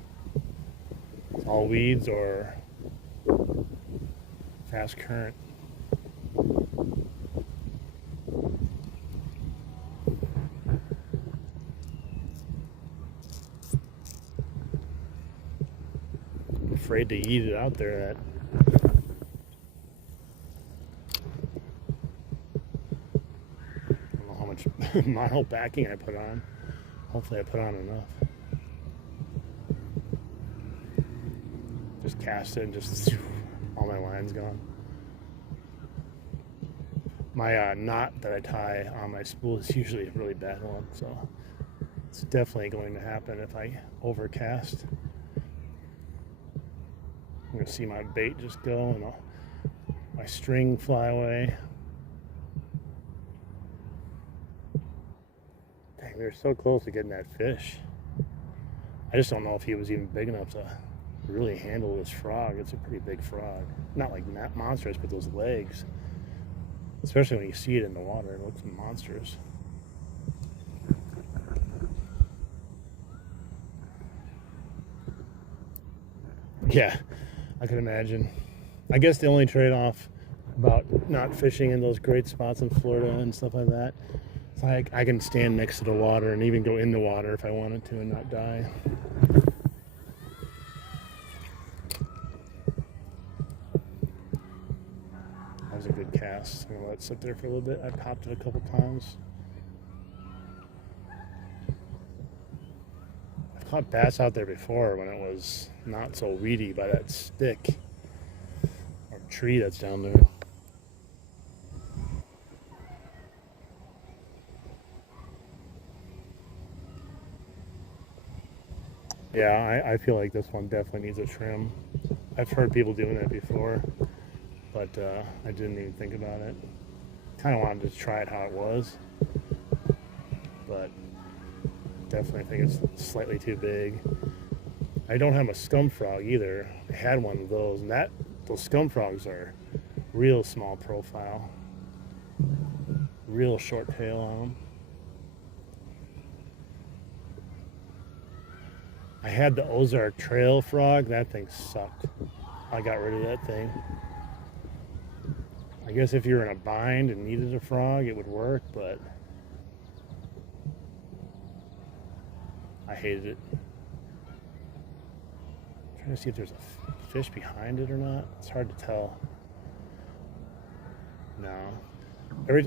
It's all weeds or fast current. I'm afraid to eat it out there. I don't know how much mile backing I put on. Hopefully I put on enough. cast it and just all my line's gone. My knot that I tie on my spool is usually a really bad one, so it's definitely going to happen if I overcast. I'm going to see my bait just go and my string fly away. Dang, we were so close to getting that fish. I just don't know if he was even big enough to really handle this frog. It's a pretty big frog. Not like monstrous, but those legs. Especially when you see it in the water, it looks monstrous. Yeah, I can imagine. I guess the only trade-off about not fishing in those great spots in Florida and stuff like that, it's like I can stand next to the water and even go in the water if I wanted to and not die. That was a good cast. I'm gonna let it sit there for a little bit. I popped it a couple times. I've caught bass out there before when it was not so weedy by that stick or tree that's down there. Yeah, I feel like this one definitely needs a trim. I've heard people doing that before, but I didn't even think about it. Kind of wanted to try it how it was, but definitely think it's slightly too big. I don't have a scum frog either. I had one of those, and those scum frogs are real small profile, real short tail on them. I had the Ozark Trail frog. That thing sucked. I got rid of that thing. I guess if you're in a bind and needed a frog, it would work, but I hated it. I'm trying to see if there's a fish behind it or not. It's hard to tell. No.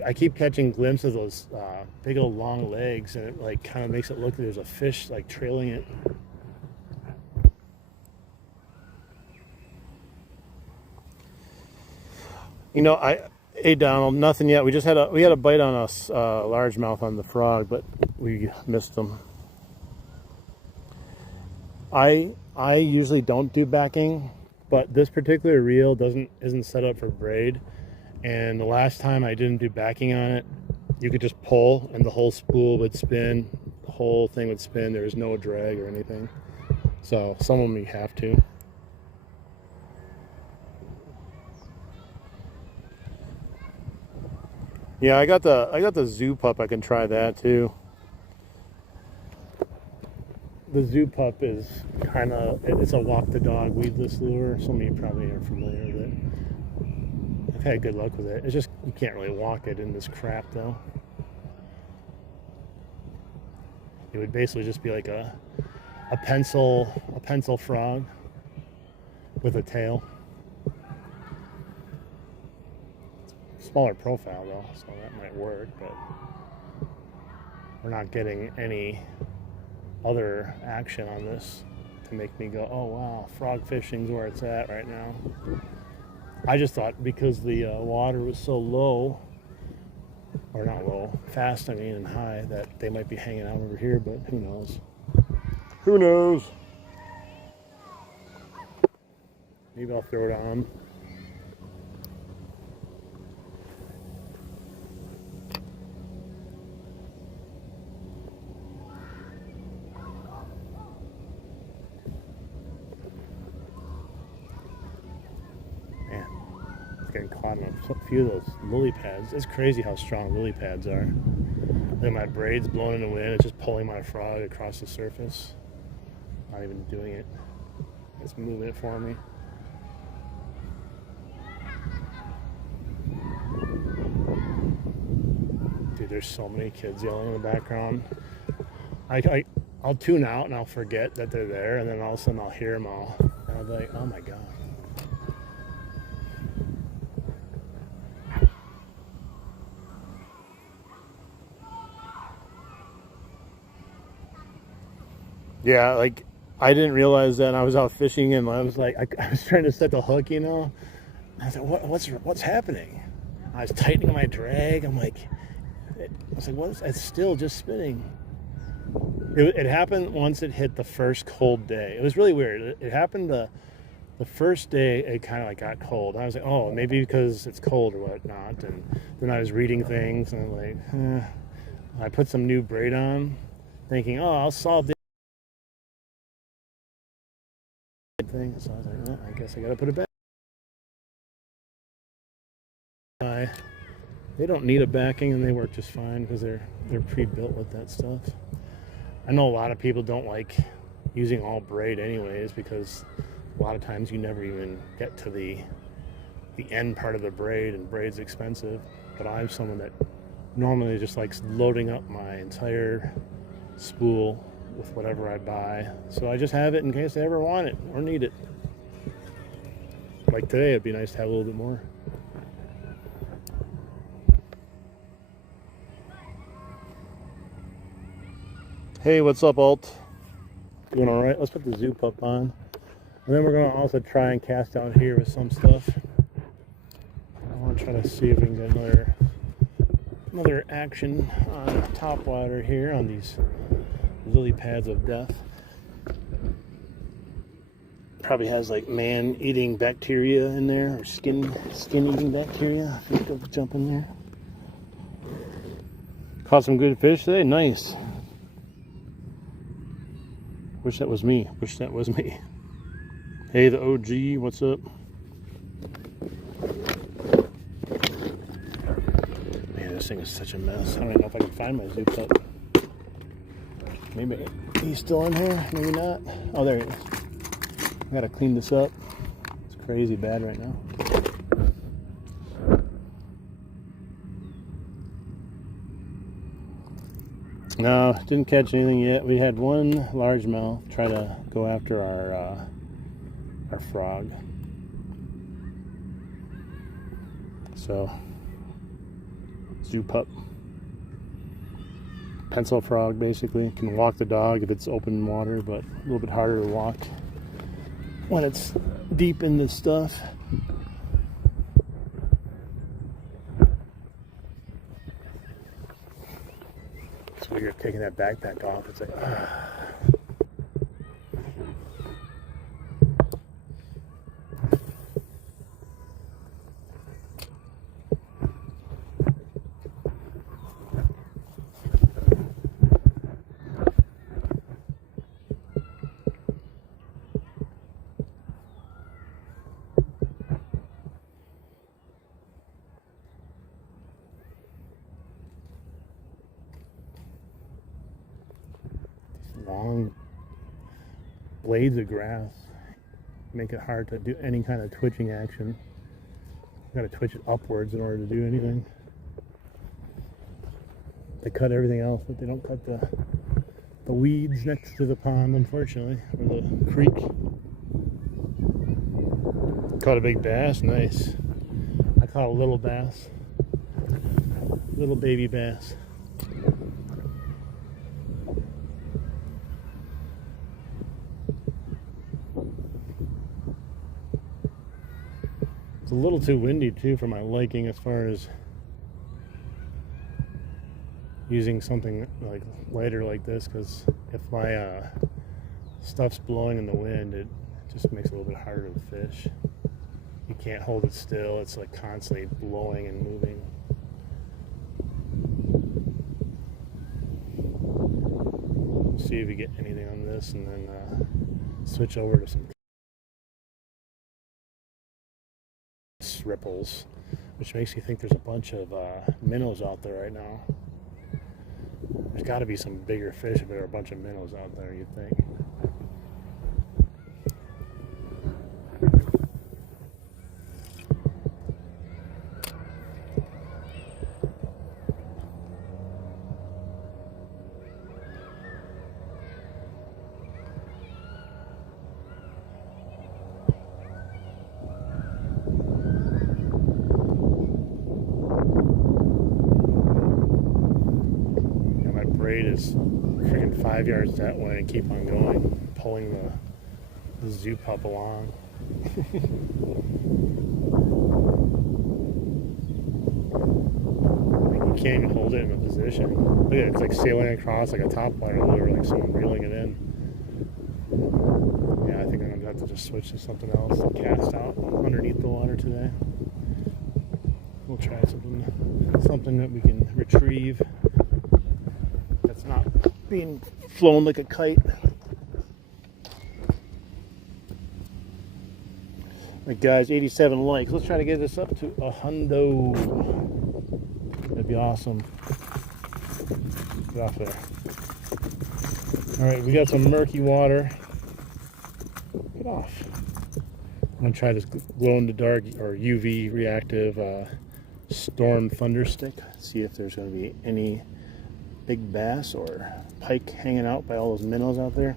I keep catching glimpses of those big old long legs, and it like kind of makes it look like there's a fish like trailing it. You know, hey Donald, nothing yet. We had a bite on a largemouth on the frog, but we missed them. I usually don't do backing, but this particular reel isn't set up for braid. And the last time I didn't do backing on it, you could just pull and the whole spool would spin, the whole thing would spin. There was no drag or anything. So some of them you have to. Yeah, I got the zoo pup. I can try that too. The zoo pup is it's a walk the dog weedless lure. Some of you probably are familiar with it. I've had good luck with it. It's just you can't really walk it in this crap though. It would basically just be like a pencil frog with a tail. Smaller profile though, so that might work, but we're not getting any other action on this to make me go, oh wow, frog fishing's where it's at right now. I just thought because the water was so low, or not low, fast I mean, and high, that they might be hanging out over here, but who knows? Who knows? Maybe I'll throw it on. Getting caught in a few of those lily pads. It's crazy how strong lily pads are. Look at my braids blowing in the wind. It's just pulling my frog across the surface. Not even doing it. It's moving it for me. Dude, there's so many kids yelling in the background. I'll tune out and I'll forget that they're there, and then all of a sudden I'll hear them all. And I'll be like, oh my God. Yeah, like I didn't realize that. I was out fishing and I was like, I was trying to set the hook, you know. I was like, what's happening? I was tightening my drag. I'm like, I was like, it's still just spinning. It happened once it hit the first cold day. It was really weird. It happened the first day it kind of like got cold. I was like, oh, maybe because it's cold or whatnot. And then I was reading things and I'm like, I put some new braid on, thinking, oh, I'll solve this thing. So I was like, I guess I gotta put it back. They don't need a backing and they work just fine because they're pre-built with that stuff. I know a lot of people don't like using all braid anyways because a lot of times you never even get to the end part of the braid, and braid's expensive. But I'm someone that normally just likes loading up my entire spool with whatever I buy. So I just have it in case I ever want it or need it. Like today, it'd be nice to have a little bit more. Hey, what's up, Alt? Doing all right? Let's put the Zoo Pup on. And then we're going to also try and cast out here with some stuff. I want to try to see if we can get another action on top water here on these lily pads of death. Probably has like man-eating bacteria in there, or skin-eating bacteria. I think they'll jump in there. Caught some good fish today. Nice. Wish that was me. Hey, the OG, what's up? Man, this thing is such a mess. I don't know if I can find my Zoo Pup. Maybe he's still in here, maybe not. Oh, there he is. I gotta clean this up. It's crazy bad right now. No, didn't catch anything yet. We had one largemouth try to go after our frog. So, Zoo Pup. Pencil frog, basically. Can walk the dog if it's open water, but a little bit harder to walk when it's deep in this stuff. So you're taking that backpack off, it's like, long blades of grass make it hard to do any kind of twitching action. You gotta twitch it upwards in order to do anything. They cut everything else, but they don't cut the weeds next to the pond, unfortunately, or the creek. Caught a big bass, nice. I caught a little bass, little baby bass. It's a little too windy too for my liking as far as using something like lighter like this, because if my stuff's blowing in the wind, it just makes it a little bit harder to fish. You can't hold it still, it's like constantly blowing and moving. See if we get anything on this and then switch over to some ripples, which makes you think there's a bunch of minnows out there right now. There's got to be some bigger fish if there are a bunch of minnows out there, you'd think. Braid is freaking 5 yards that way and keep on going, pulling the zoo pup along. Like you can't even hold it in a position. Look at it, it's like sailing across like a top water lure, like someone reeling it in. Yeah, I think I'm gonna have to just switch to something else and cast out underneath the water today. We'll try something that we can retrieve that's not being flown like a kite. Alright guys, 87 likes. Let's try to get this up to 100. That'd be awesome. Get off there. Alright, we got some murky water. Get off. I'm gonna try this glow in the dark or UV reactive storm thunder stick. See if there's gonna be any big bass or pike hanging out by all those minnows out there.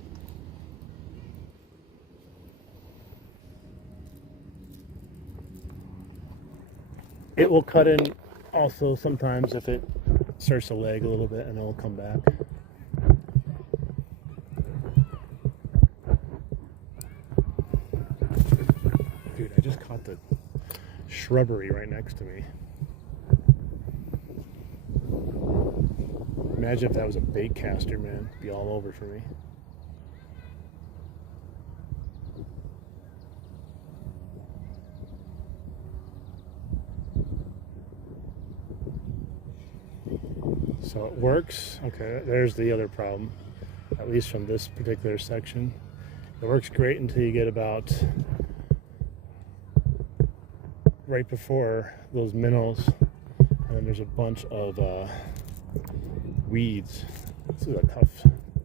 It will cut in also sometimes if it starts to lag a little bit, and it'll come back. Dude, I just caught the shrubbery right next to me. Imagine if that was a bait caster, man. It'd be all over for me. So it works. Okay, there's the other problem, at least from this particular section. It works great until you get about right before those minnows, and then there's a bunch of weeds. This is a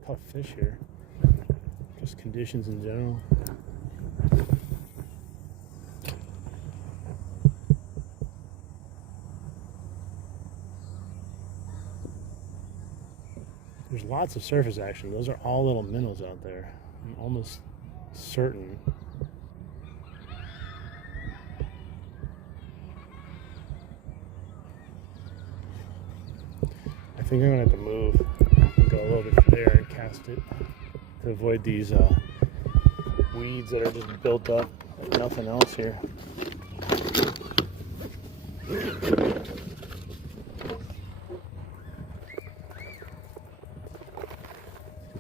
tough fish here. Just conditions in general. There's lots of surface action. Those are all little minnows out there. I'm almost certain. I think I'm gonna have to move and go a little bit there and cast it to avoid these weeds that are just built up like nothing else here.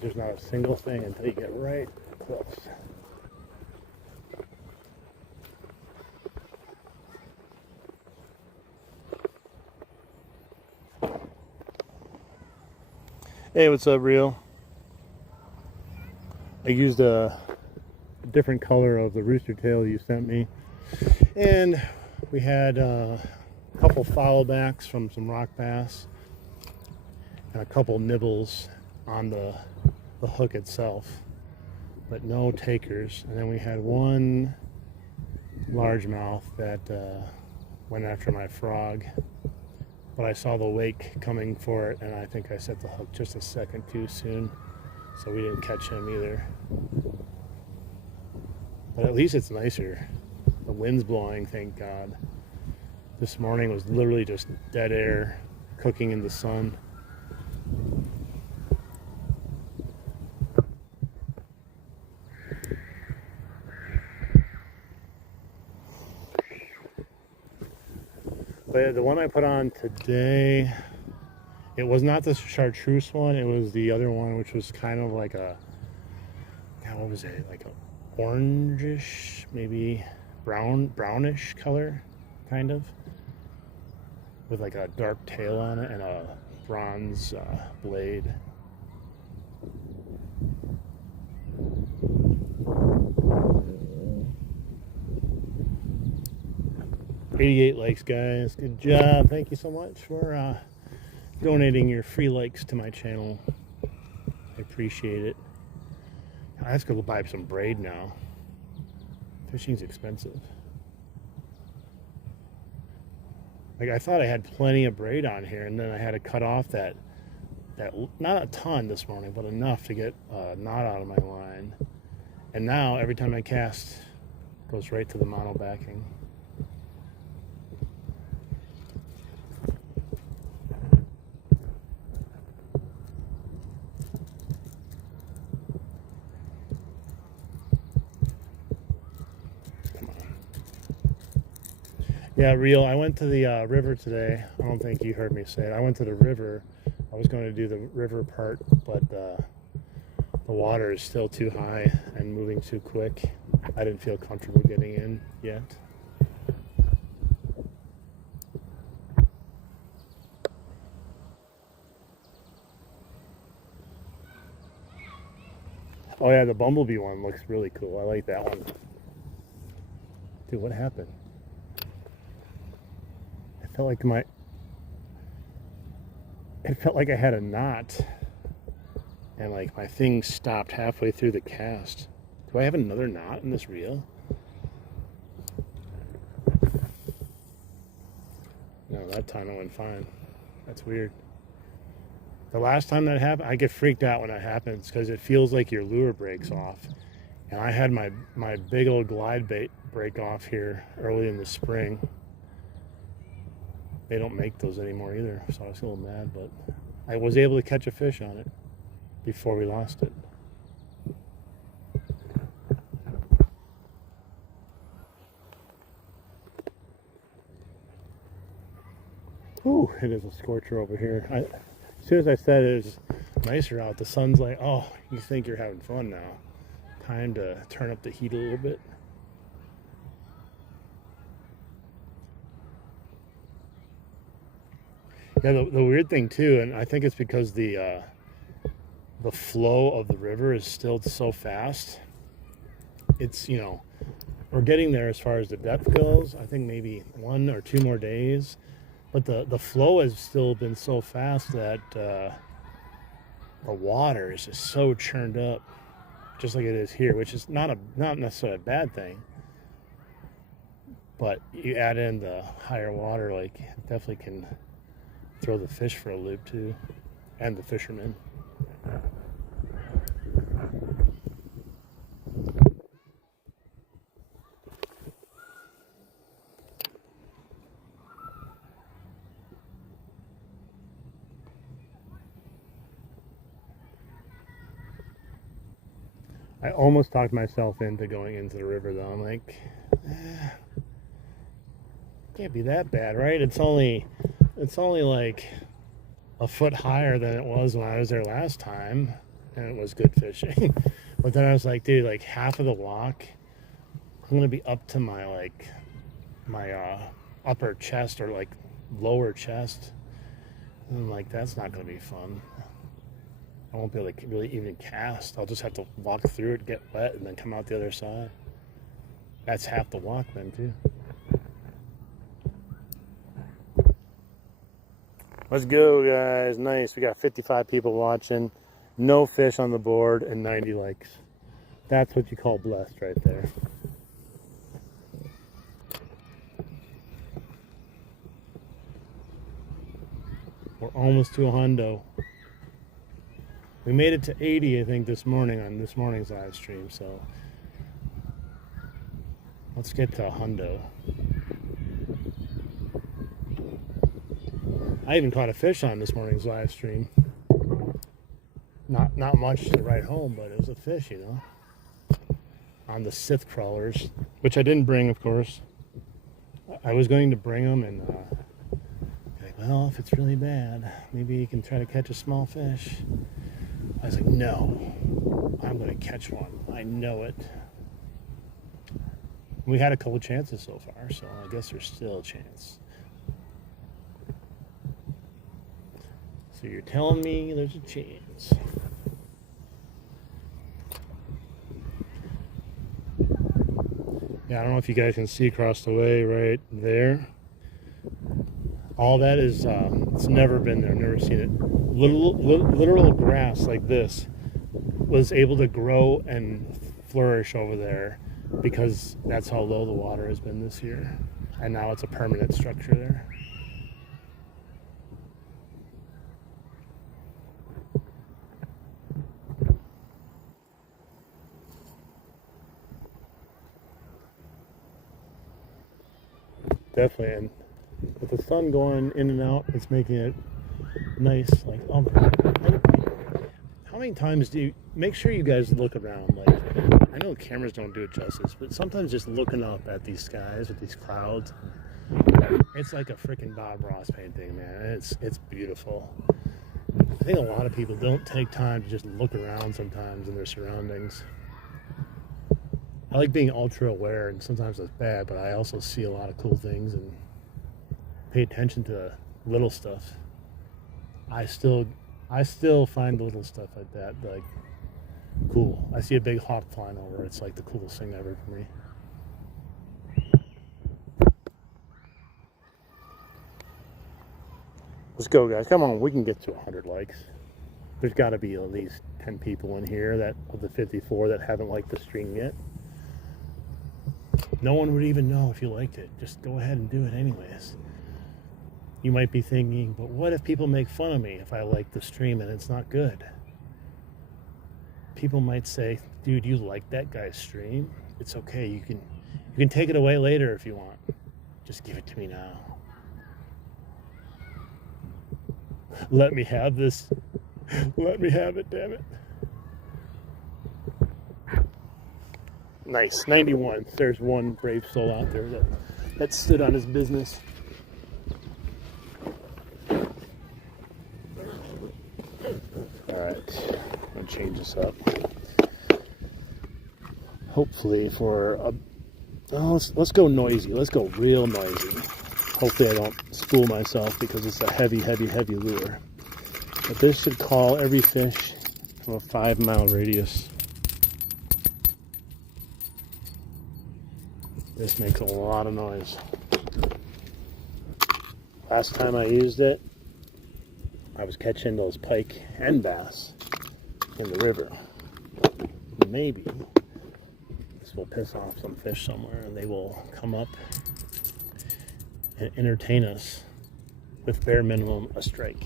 There's not a single thing until you get right close. Hey, what's up, Real? I used a different color of the rooster tail you sent me, and we had a couple follow backs from some rock bass and a couple nibbles on the hook itself, but no takers. And then we had one largemouth that went after my frog, but I saw the wake coming for it, and I think I set the hook just a second too soon, so we didn't catch him either. But at least it's nicer. The wind's blowing, thank God. This morning was literally just dead air, cooking in the sun. But the one I put on today, it was not the chartreuse one, it was the other one, which was kind of like a, God, what was it, like a orangish, maybe brownish color, kind of, with like a dark tail on it and a bronze blade. $88 likes, guys. Good job. Thank you so much for donating your free likes to my channel. I appreciate it. I have to go buy some braid now. Fishing's expensive. Like, I thought I had plenty of braid on here, and then I had to cut off that not a ton this morning, but enough to get a knot out of my line. And now every time I cast, it goes right to the mono backing. Yeah, real. I went to the river today. I don't think you heard me say it. I went to the river. I was going to do the river part, but the water is still too high and moving too quick. I didn't feel comfortable getting in yet. Oh yeah, the bumblebee one looks really cool. I like that one. Dude, what happened? I felt like I had a knot, and like my thing stopped halfway through the cast. Do I have another knot in this reel? No, that time I went fine. That's weird. The last time that happened, I get freaked out when that happens because it feels like your lure breaks off. And I had my big old glide bait break off here early in the spring. They don't make those anymore either, so I was a little mad, but I was able to catch a fish on it before we lost it. Ooh, it is a scorcher over here. As soon as I said it was nicer out, the sun's like, oh, you think you're having fun now. Time to turn up the heat a little bit. Yeah, the weird thing too, and I think it's because the flow of the river is still so fast. It's, we're getting there as far as the depth goes. I think maybe 1 or 2 more days. But the flow has still been so fast that the water is just so churned up, just like it is here, which is not necessarily a bad thing. But you add in the higher water, like it definitely can throw the fish for a loop too, and the fishermen. I almost talked myself into going into the river though. I'm like, can't be that bad, right? It's only like a foot higher than it was when I was there last time, and it was good fishing. But then I was like, dude, like half of the walk, I'm gonna be up to my upper chest or like lower chest, and I'm like, that's not gonna be fun. I won't be able to really even cast. I'll just have to walk through it, get wet, and then come out the other side. That's half the walk then too. Let's go, guys. Nice. We got 55 people watching, no fish on the board, and 90 likes. That's what you call blessed right there. We're almost to a hundo. We made it to 80, I think, this morning on this morning's live stream, so let's get to a hundo. I even caught a fish on this morning's live stream. Not much to write home, but it was a fish, on the Sith crawlers, which I didn't bring, of course. I was going to bring them and like, well, if it's really bad, maybe you can try to catch a small fish. I was like, no, I'm going to catch one. I know it. We had a couple chances so far, so I guess there's still a chance. So you're telling me there's a chance. Yeah, I don't know if you guys can see across the way right there. All that is, it's never been there, never seen it. Literal grass like this was able to grow and flourish over there because that's how low the water has been this year. And now it's a permanent structure there. Definitely, and with the sun going in and out, it's making it nice. Like, how many times do you make sure you guys look around? Like, I know cameras don't do it justice, but sometimes just looking up at these skies with these clouds, It's like a freaking Bob Ross painting, man. It's beautiful. I think a lot of people don't take time to just look around sometimes in their surroundings. I like being ultra aware, and sometimes that's bad, but I also see a lot of cool things and pay attention to little stuff. I still find the little stuff like that like cool. I see a big hawk flying over. It's like the coolest thing ever for me. Let's go, guys. Come on, we can get to 100 likes. There's got to be at least 10 people in here that of the 54 that haven't liked the stream yet. No one would even know if you liked it. Just go ahead and do it anyways. You might be thinking, but what if people make fun of me if I like the stream and it's not good? People might say, dude, you like that guy's stream? It's okay. You can take it away later if you want. Just give it to me now. Let me have this. Let me have it, damn it. Nice, 91. There's one brave soul out there that stood on his business. Alright, I'm gonna change this up. Hopefully for a... Oh, let's go noisy. Let's go real noisy. Hopefully I don't spool myself because it's a heavy lure. But this should call every fish from a 5-mile radius. This makes a lot of noise. Last time I used it, I was catching those pike and bass in the river. Maybe this will piss off some fish somewhere and they will come up and entertain us with bare minimum a strike.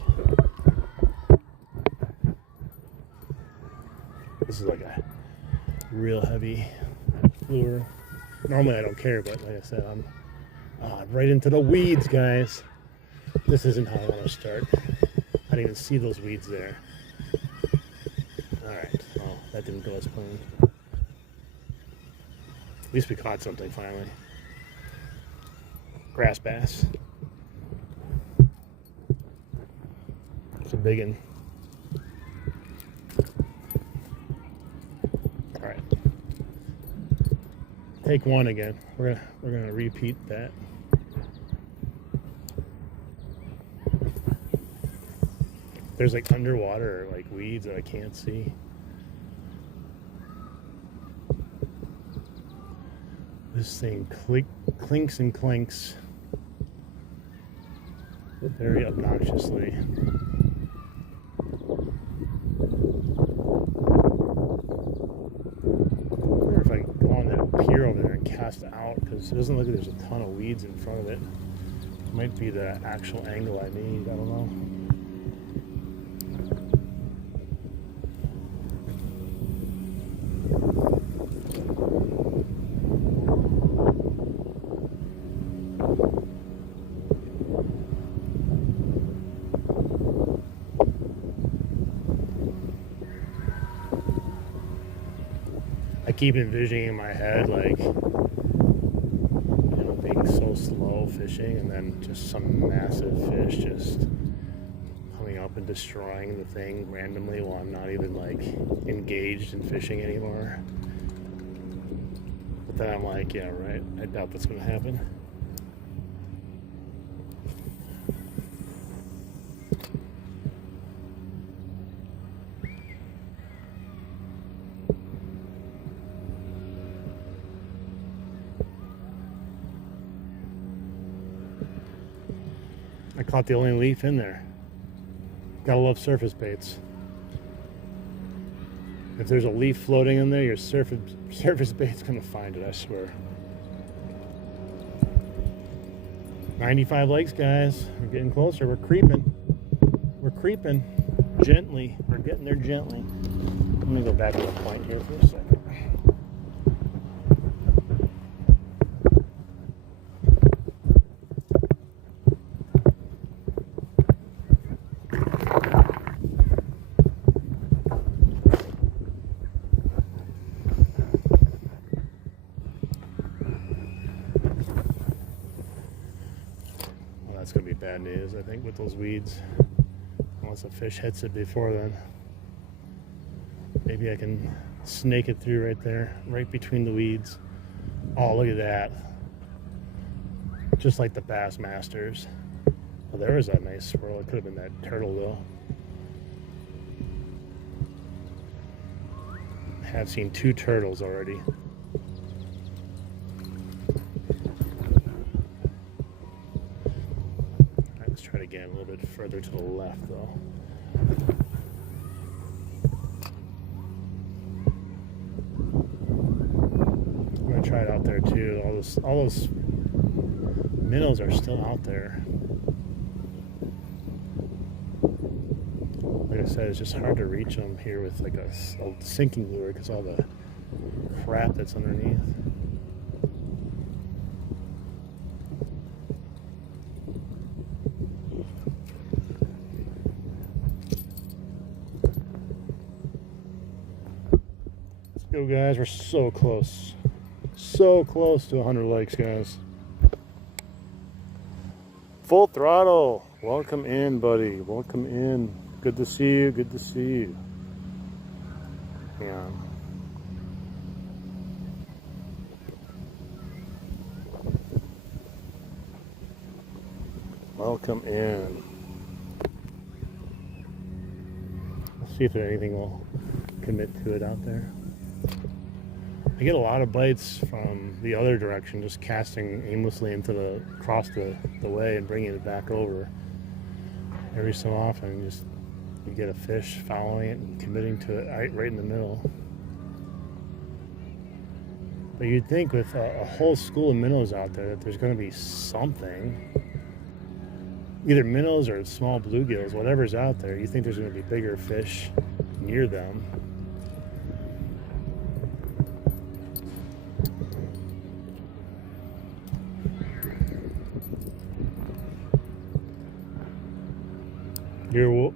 This is like a real heavy lure. Normally I don't care, but like I said, I'm right into the weeds, guys. This isn't how I want to start. I didn't even see those weeds there. Alright, well, that didn't go as planned. At least we caught something finally. Grass bass. It's a big one. Alright. Take one again. We're gonna repeat that. There's like underwater like weeds that I can't see. This thing clinks and clanks very obnoxiously. I wonder if I go on that pier over there and cast out, because it doesn't look like there's a ton of weeds in front of it. It might be the actual angle I need, I don't know. I keep envisioning in my head, like, being so slow fishing and then just some massive fish just coming up and destroying the thing randomly while I'm not even, like, engaged in fishing anymore. But then I'm like, yeah, right, I doubt that's going to happen. I caught the only leaf in there. Gotta love surface baits. If there's a leaf floating in there, your surface bait's gonna find it, I swear. 95 likes, guys. We're getting closer. We're creeping. We're creeping. Gently. We're getting there gently. Let me go back to the point here for a second. bad news, I think, with those weeds. Unless a fish hits it before then. Maybe I can snake it through right there, right between the weeds. Oh, look at that. Just like the Bass Masters. Well, there was that nice swirl. It could have been that turtle, though. I have seen 2 turtles already. Alright, let's try it again a little bit further to the left, though. I'm gonna try it out there too. All those minnows are still out there. Like I said, it's just hard to reach them here with like a sinking lure because all the crap that's underneath. Let's go, guys. We're so close. So close to 100 likes, guys. Full throttle. Welcome in, buddy. Welcome in. Good to see you. Good to see you. Yeah. Welcome in. Let's see if there anything will commit to it out there. I get a lot of bites from the other direction, just casting aimlessly across the way and bringing it back over. Every so often, just you get a fish following it and committing to it right in the middle. But you'd think with a whole school of minnows out there that there's going to be something, either minnows or small bluegills, whatever's out there. You think there's going to be bigger fish near them.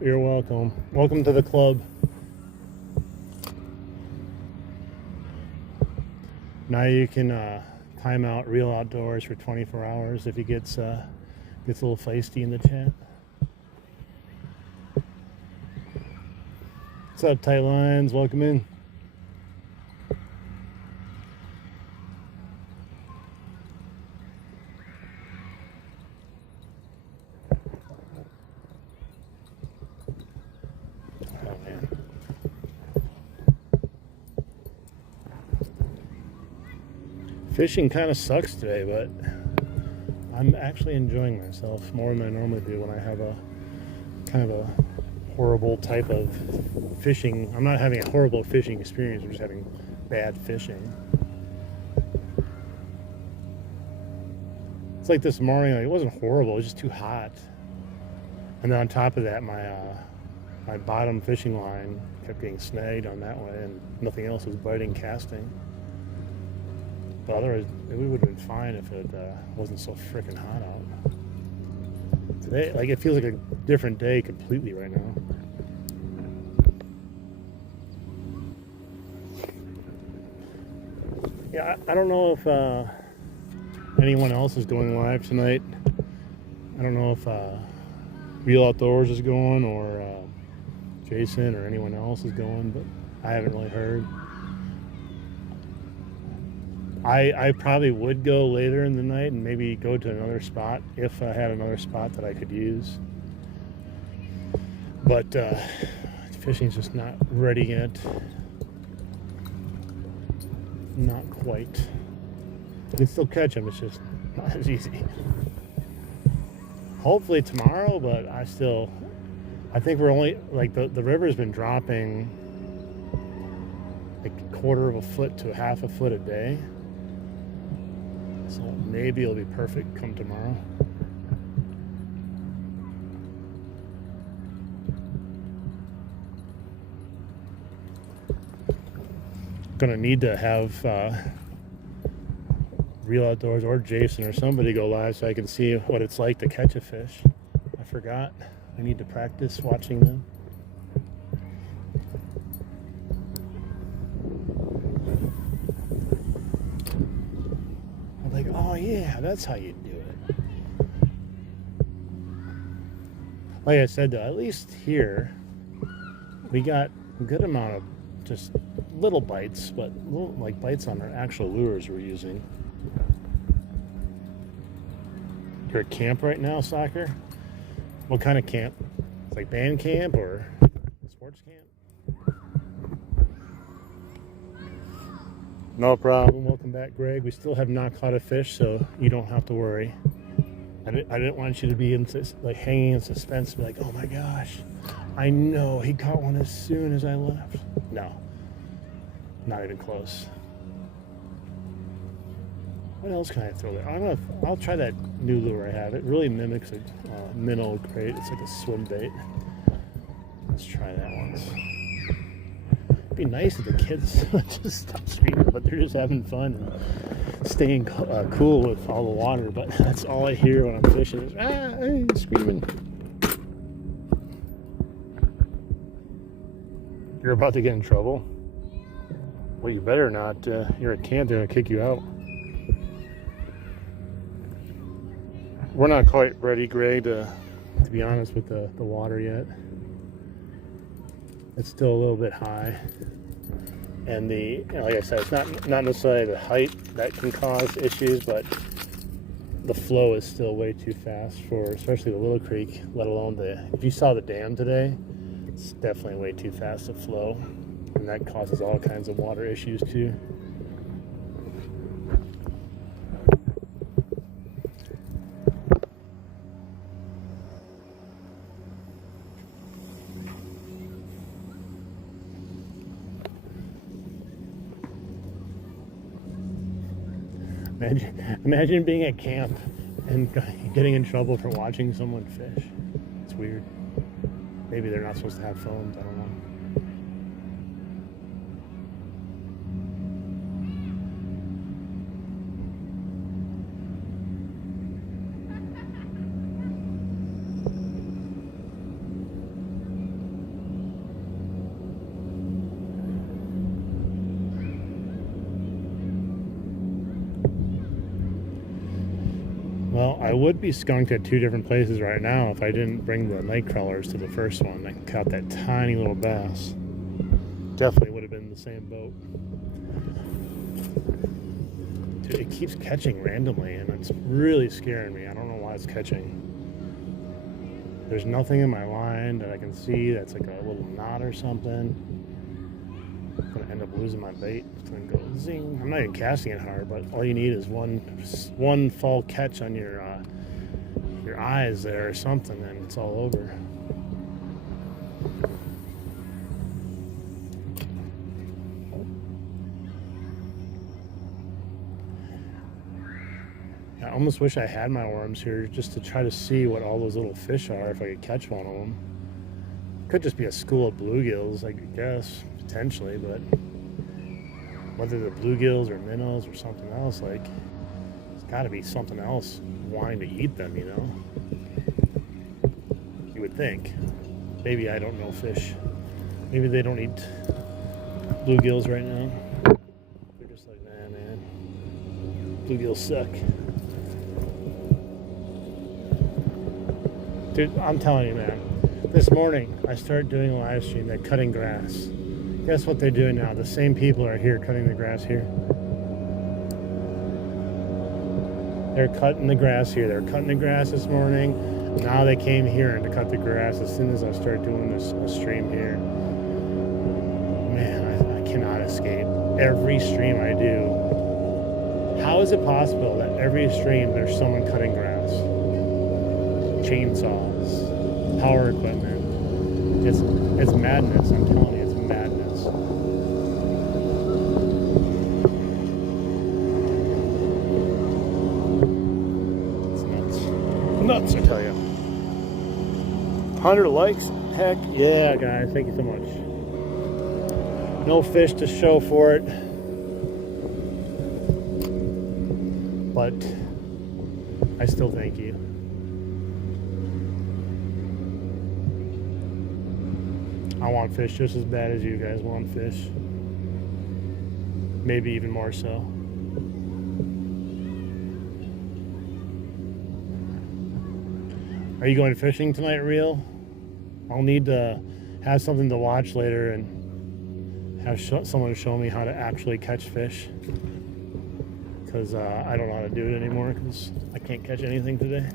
You're welcome. Welcome to the club. Now you can time out Real Outdoors for 24 hours if he gets a little feisty in the chat. What's up, Tight Lines? Welcome in. Fishing kind of sucks today, but I'm actually enjoying myself more than I normally do when I have a kind of a horrible type of fishing. I'm not having a horrible fishing experience, I'm just having bad fishing. It's like this morning, like, it wasn't horrible, it was just too hot. And then on top of that, my bottom fishing line kept getting snagged on that way and nothing else was biting casting. But otherwise, we would have been fine if it wasn't so freaking hot out. Today, like, it feels like a different day completely right now. Yeah, I don't know if anyone else is going live tonight. I don't know if Real Outdoors is going or Jason or anyone else is going, but I haven't really heard. I probably would go later in the night and maybe go to another spot if I had another spot that I could use. But fishing's just not ready yet. Not quite. You can still catch them, it's just not as easy. Hopefully tomorrow, but I think we're only, like, the river's been dropping like a quarter of a foot to a half a foot a day. So maybe it'll be perfect come tomorrow. Gonna need to have Real Outdoors or Jason or somebody go live so I can see what it's like to catch a fish. I forgot. I need to practice watching them. I'm like, oh yeah, that's how you do it. Like I said, though, at least here we got a good amount of just little bites, but little, like bites on our actual lures we're using. You're at camp right now, Soccer? What kind of camp? It's like band camp or sports camp? No problem. Welcome back, Greg. We still have not caught a fish, so you don't have to worry. I didn't want you to be like hanging in suspense, be like, oh my gosh, I know he caught one as soon as I left. No, not even close. What else can I throw there? I'll try that new lure I have. It really mimics a minnow crate. It's like a swim bait. Let's try that once. It'd be nice if the kids just stop screaming, but they're just having fun and staying cool with all the water. But that's all I hear when I'm fishing is hey, screaming. You're about to get in trouble. Well, you better not. You're at camp. They're gonna kick you out. We're not quite ready, Greg, to be honest with the water yet. It's still a little bit high. And like I said, it's not necessarily the height that can cause issues, but the flow is still way too fast for especially the Little Creek, let alone if you saw the dam today, it's definitely way too fast to flow. And that causes all kinds of water issues too. Imagine being at camp and getting in trouble for watching someone fish. It's weird. Maybe they're not supposed to have phones, I don't know. Well, I would be skunked at two different places right now if I didn't bring the night crawlers to the first one. I caught that tiny little bass. Definitely would have been the same boat. Dude, it keeps catching randomly and it's really scaring me. I don't know why it's catching. There's nothing in my line that I can see that's like a little knot or something. I'm gonna end up losing my bait. It's gonna go zing. I'm not even casting it hard, but all you need is one fall catch on your eyes there or something, and it's all over. I almost wish I had my worms here just to try to see what all those little fish are if I could catch one of them. Could just be a school of bluegills, I guess. Potentially, but whether they're bluegills or minnows or something else, like, it's got to be something else wanting to eat them, you know? You would think. Maybe I don't know fish. Maybe they don't eat bluegills right now. They're just like, nah, man. Bluegills suck. Dude, I'm telling you, man. This morning, I started doing a live stream at cutting grass. Guess what they're doing now? The same people are here cutting the grass here. They're cutting the grass here. They're cutting the grass this morning. Now they came here to cut the grass as soon as I started doing this stream here. Man, I cannot escape. Every stream I do. How is it possible that every stream there's someone cutting grass? Chainsaws, power equipment. It's madness, I'm telling you, it's madness. Nuts, I tell you. 100 likes? Heck yeah, guys. Thank you so much. No fish to show for it. But I still thank you. I want fish just as bad as you guys want fish. Maybe even more so. Are you going fishing tonight, Real? I'll need to have something to watch later and have someone show me how to actually catch fish, because I don't know how to do it anymore because I can't catch anything today.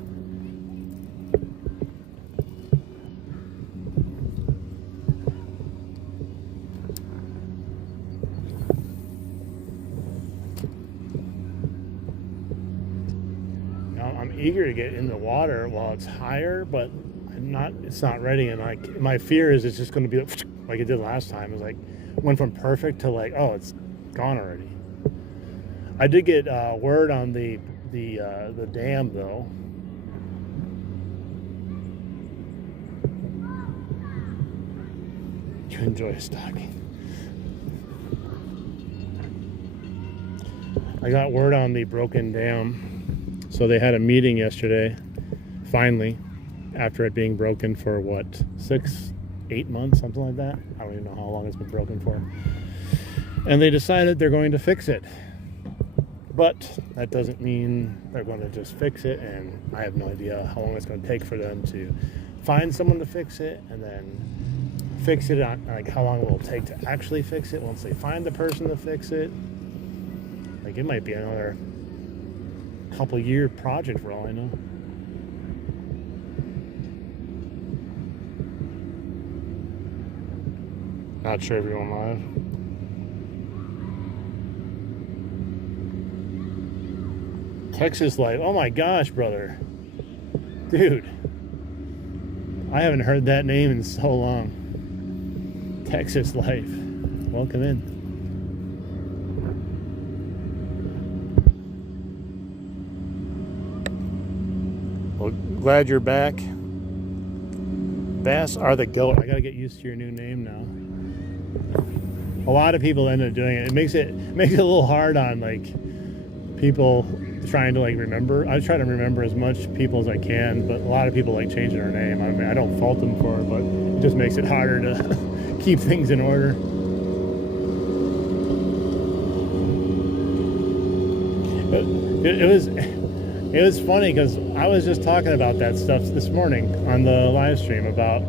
I'm eager to get in the water while it's higher, but it's not ready. And like my fear is it's just going to be like it did last time. It was like went from perfect to like, oh, it's gone already. I did get word on the dam though. You enjoy stocking. I got word on the broken dam. So they had a meeting yesterday, finally, after it being broken for what, 6-8 months, something like that. I don't even know how long it's been broken for. And they decided they're going to fix it. But that doesn't mean they're going to just fix it, and I have no idea how long it's going to take for them to find someone to fix it, and then fix it on, like how long it will take to actually fix it once they find the person to fix it. Like it might be another couple year project for all I know. Not sure if you're on live. Texas Life. Oh my gosh, brother. Dude. I haven't heard that name in so long. Texas Life. Welcome in. Well, glad you're back. Bass are the goat. I gotta get used to your new name now. A lot of people end up doing it. It makes it a little hard on like people trying to like remember. I try to remember as much people as I can, but a lot of people like changing their name. I mean, I don't fault them for it, but it just makes it harder to keep things in order. It was funny because I was just talking about that stuff this morning on the live stream about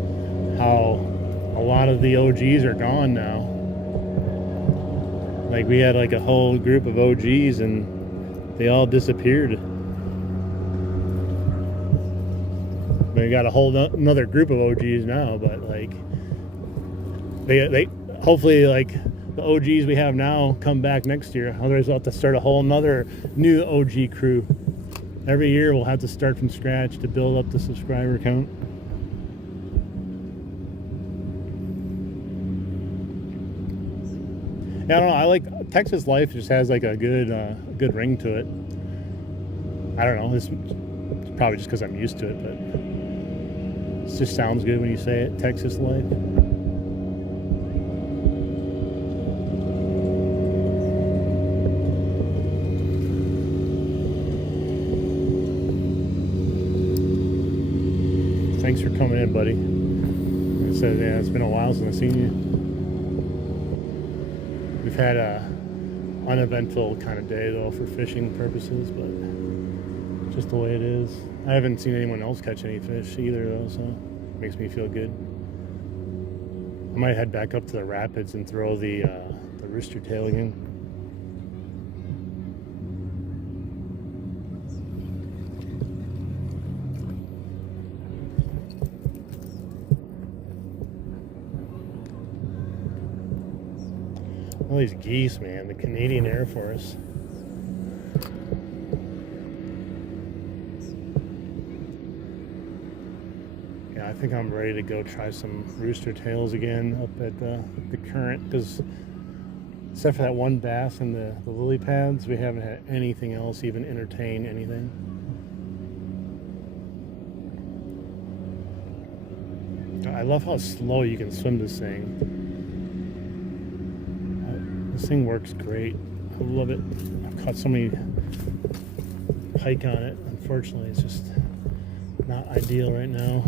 how a lot of the OGs are gone now. Like we had like a whole group of OGs and they all disappeared. We got a whole another group of OGs now, but like they hopefully like the OGs we have now come back next year. Otherwise we'll have to start a whole nother new OG crew. Every year we'll have to start from scratch to build up the subscriber count. Yeah, I don't know. I like Texas Life. Just has like a good ring to it. I don't know. It's probably just because I'm used to it, but it just sounds good when you say it. Texas Life. Thanks for coming in, buddy. Like I said, yeah, it's been a while since I've seen you. We've had a uneventful kind of day though for fishing purposes, but just the way it is. I haven't seen anyone else catch any fish either though, so it makes me feel good. I might head back up to the rapids and throw the rooster tail again. All these geese, man, the Canadian Air Force. Yeah, I think I'm ready to go try some rooster tails again up at the current, because except for that one bass and the lily pads, we haven't had anything else even entertain anything. I love how slow you can swim this thing. This thing works great. I love it. I've caught so many pike on it. Unfortunately, it's just not ideal right now.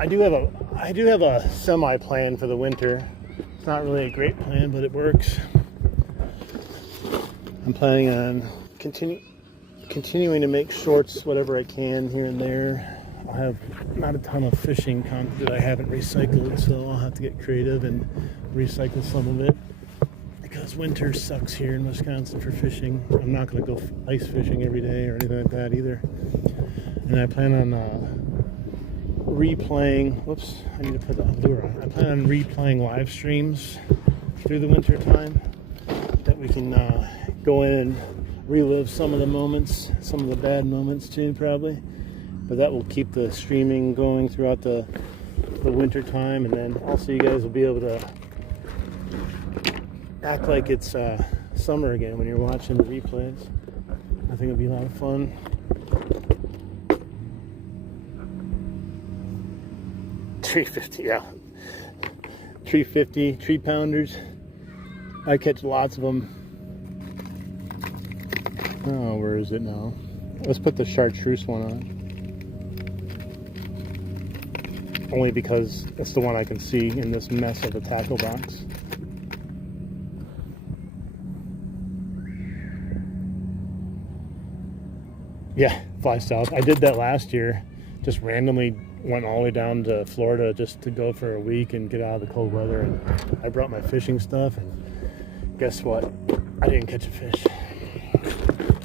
I I do have a semi-plan for the winter. It's not really a great plan, but it works. I'm planning on continuing to make shorts, whatever I can here and there. I have not a ton of fishing content that I haven't recycled, so I'll have to get creative and recycle some of it. Because winter sucks here in Wisconsin for fishing. I'm not going to go ice fishing every day or anything like that either. And I plan on replaying. Whoops, I need to put the lure on. I plan on replaying live streams through the winter time that we can go in and relive some of the moments, some of the bad moments too, probably. But that will keep the streaming going throughout the winter time, and then also you guys will be able to act like it's summer again when you're watching the replays. I think it'll be a lot of fun. $3.50, yeah. $3.50, 3-pounders. I catch lots of them. Oh, where is it now? Let's put the chartreuse one on. Only because it's the one I can see in this mess of a tackle box. Yeah, fly south. I did that last year. Just randomly went all the way down to Florida just to go for a week and get out of the cold weather. And I brought my fishing stuff, and guess what? I didn't catch a fish.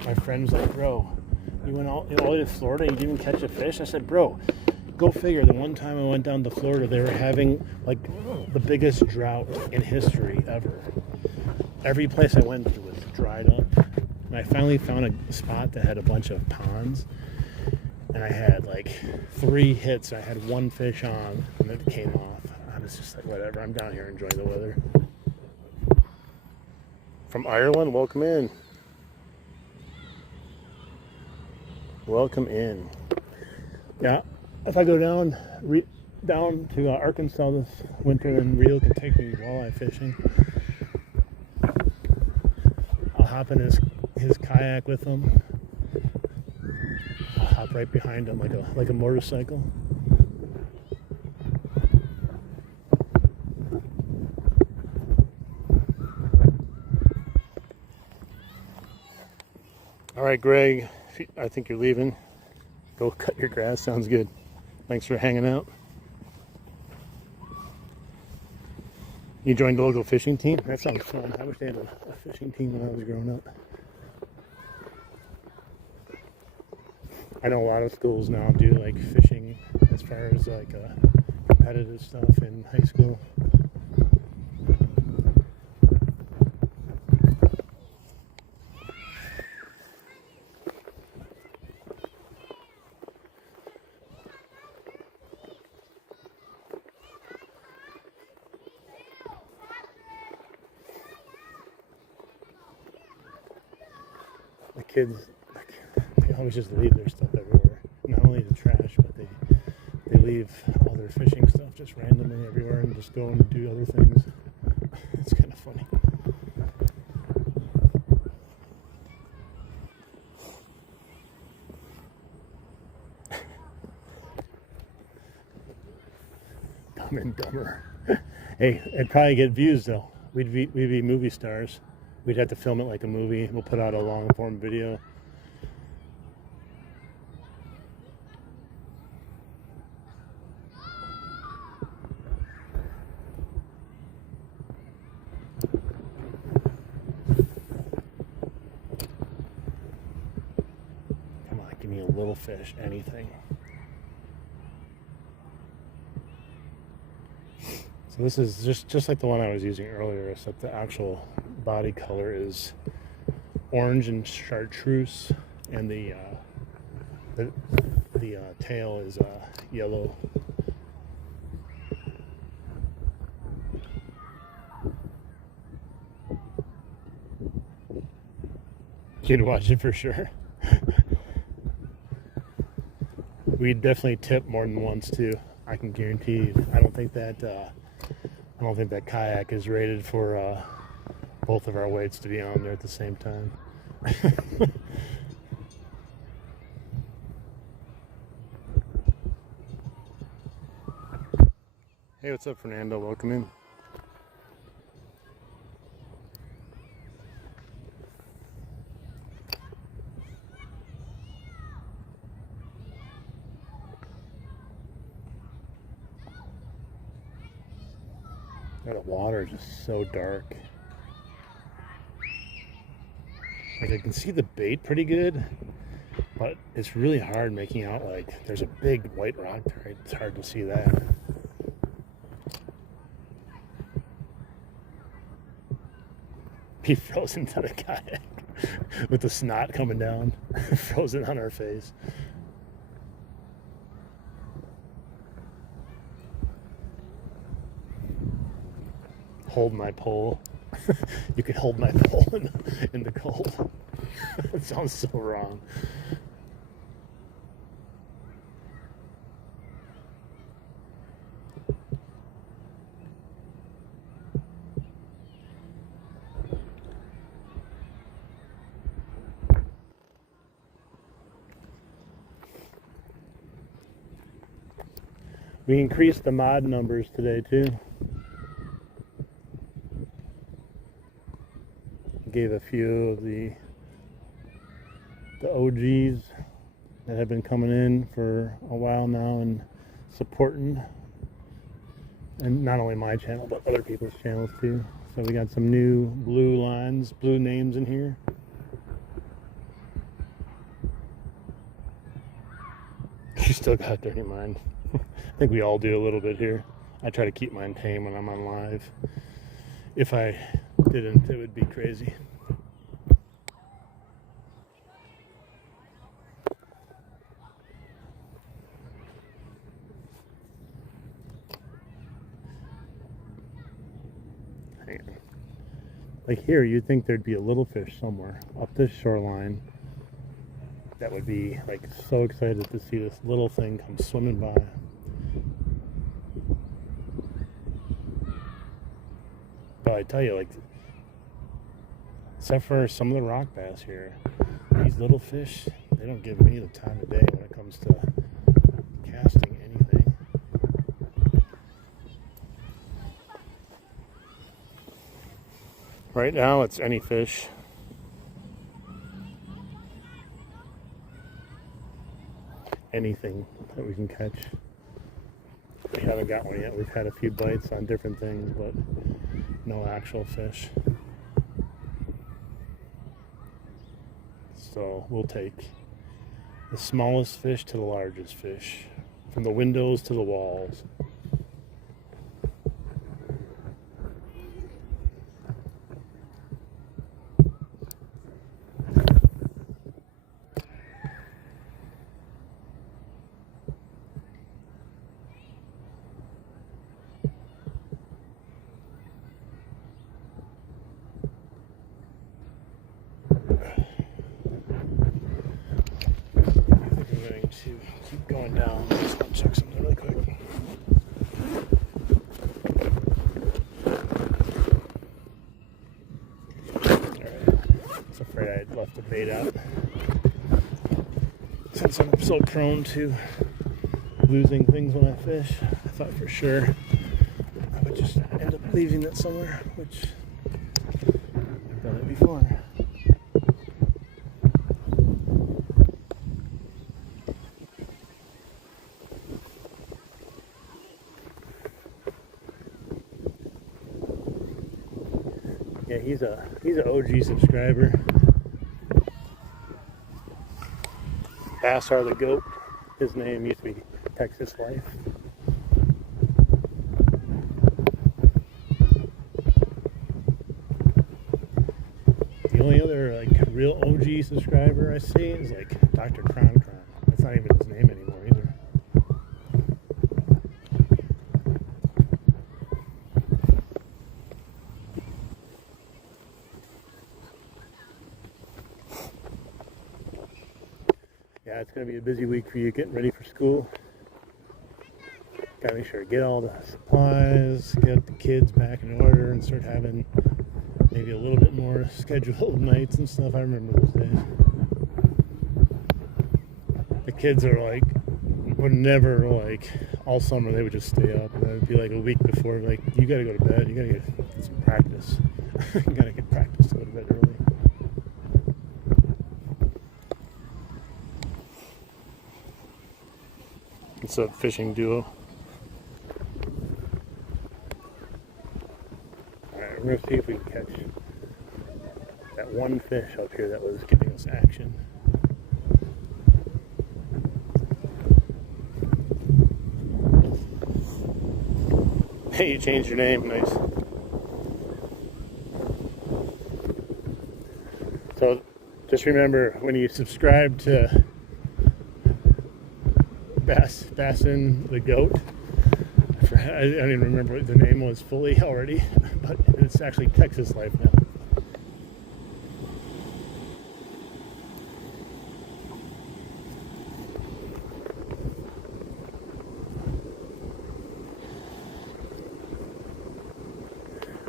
My friend's like, bro, you went all the way to Florida and you didn't even catch a fish? I said, bro, go figure. The one time I went down to Florida, they were having like the biggest drought in history ever. Every place I went to was dried up. And I finally found a spot that had a bunch of ponds. And I had like 3 hits. I had 1 fish on, and it came off. I was just like, whatever, I'm down here enjoying the weather. From Ireland, welcome in. Welcome in. Yeah, if I go down to Arkansas this winter, then Rio can take me walleye fishing. I'll hop in his kayak with him. I'll hop right behind him like a motorcycle. All right, Greg, I think you're leaving. Go cut your grass. Sounds good. Thanks for hanging out. You joined the local fishing team? That sounds fun. I wish they had a fishing team when I was growing up. I know a lot of schools now do like fishing as far as like competitive stuff in high school. The kids, they always just leave their stuff everywhere. Not only the trash, but they leave all their fishing stuff just randomly everywhere and just go and do other things. It's kind of funny. Dumb and Dumber. Hey, it'd probably get views though. We'd be movie stars. We'd have to film it like a movie. We'll put out a long form video. Come on, give me a little fish, anything. So this is just like the one I was using earlier, except the actual body color is orange and chartreuse, and the tail is yellow. You'd watch it for sure. We'd definitely tip more than once too. I can guarantee you. I don't think that kayak is rated for both of our weights to be on there at the same time. Hey, what's up, Fernando? Welcome in. The water is just so dark. Like, I can see the bait pretty good, but it's really hard making out, like, there's a big white rock there. It's hard to see that. He froze into the kayak with the snot coming down, frozen on our face. Hold my pole. You could hold my pole in the cold. It sounds so wrong. We increased the mod numbers today too. Gave a few of the OGs that have been coming in for a while now and supporting, and not only my channel but other people's channels too. So we got some new blue lines, blue names in here. You still got a dirty mind. I think we all do a little bit here. I try to keep mine tame when I'm on live. If I didn't, it would be crazy. Hang on. Like here, you'd think there'd be a little fish somewhere up this shoreline that would be like so excited to see this little thing come swimming by. But I tell you, like, except for some of the rock bass here, these little fish, they don't give me the time of day when it comes to casting anything. Right now it's any fish. Anything that we can catch. We haven't got one yet. We've had a few bites on different things, but no actual fish. So we'll take the smallest fish to the largest fish, from the windows to the walls. To keep going down. I'm just gonna check something really quick. Alright. I was afraid I had left the bait out. Since I'm so prone to losing things when I fish, I thought for sure I would just end up leaving it somewhere, which I've done it before. Yeah, he's an OG subscriber. Bassar the Goat. His name used to be Texas Life. The only other like real OG subscriber I see is like Dr. Kron. That's not even his name anymore either. Yeah, it's going to be a busy week for you getting ready for school. Got to make sure to get all the supplies, get the kids back in order, and start having maybe a little bit more scheduled nights and stuff. I remember those days. The kids are like would never, like, all summer they would just stay up, and then it'd be like a week before, like, you gotta go to bed, you gotta get some practice. You gotta get practice to go to bed early. It's a fishing duo. Alright, we're gonna see if we can catch that one fish up here that was giving us action. Hey, you changed your name, nice. So just remember, when you subscribe to Bassin the Goat, I don't even remember what the name was fully already, but it's actually Texas Life now.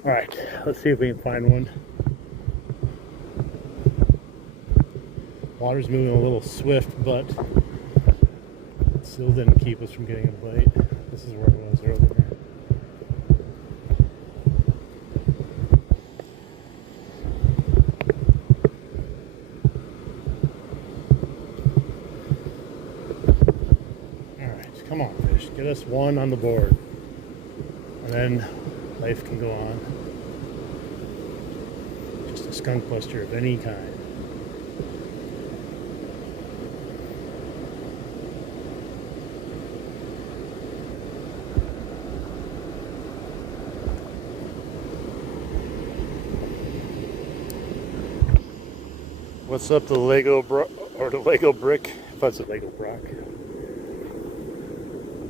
Alright, let's see if we can find one. Water's moving a little swift, but it still didn't keep us from getting a bite. This is where it was earlier. Alright, come on fish, get us one on the board. And then life can go on. Just a skunk buster of any kind. What's up, the Lego or the Lego brick? If that's a Lego Brock.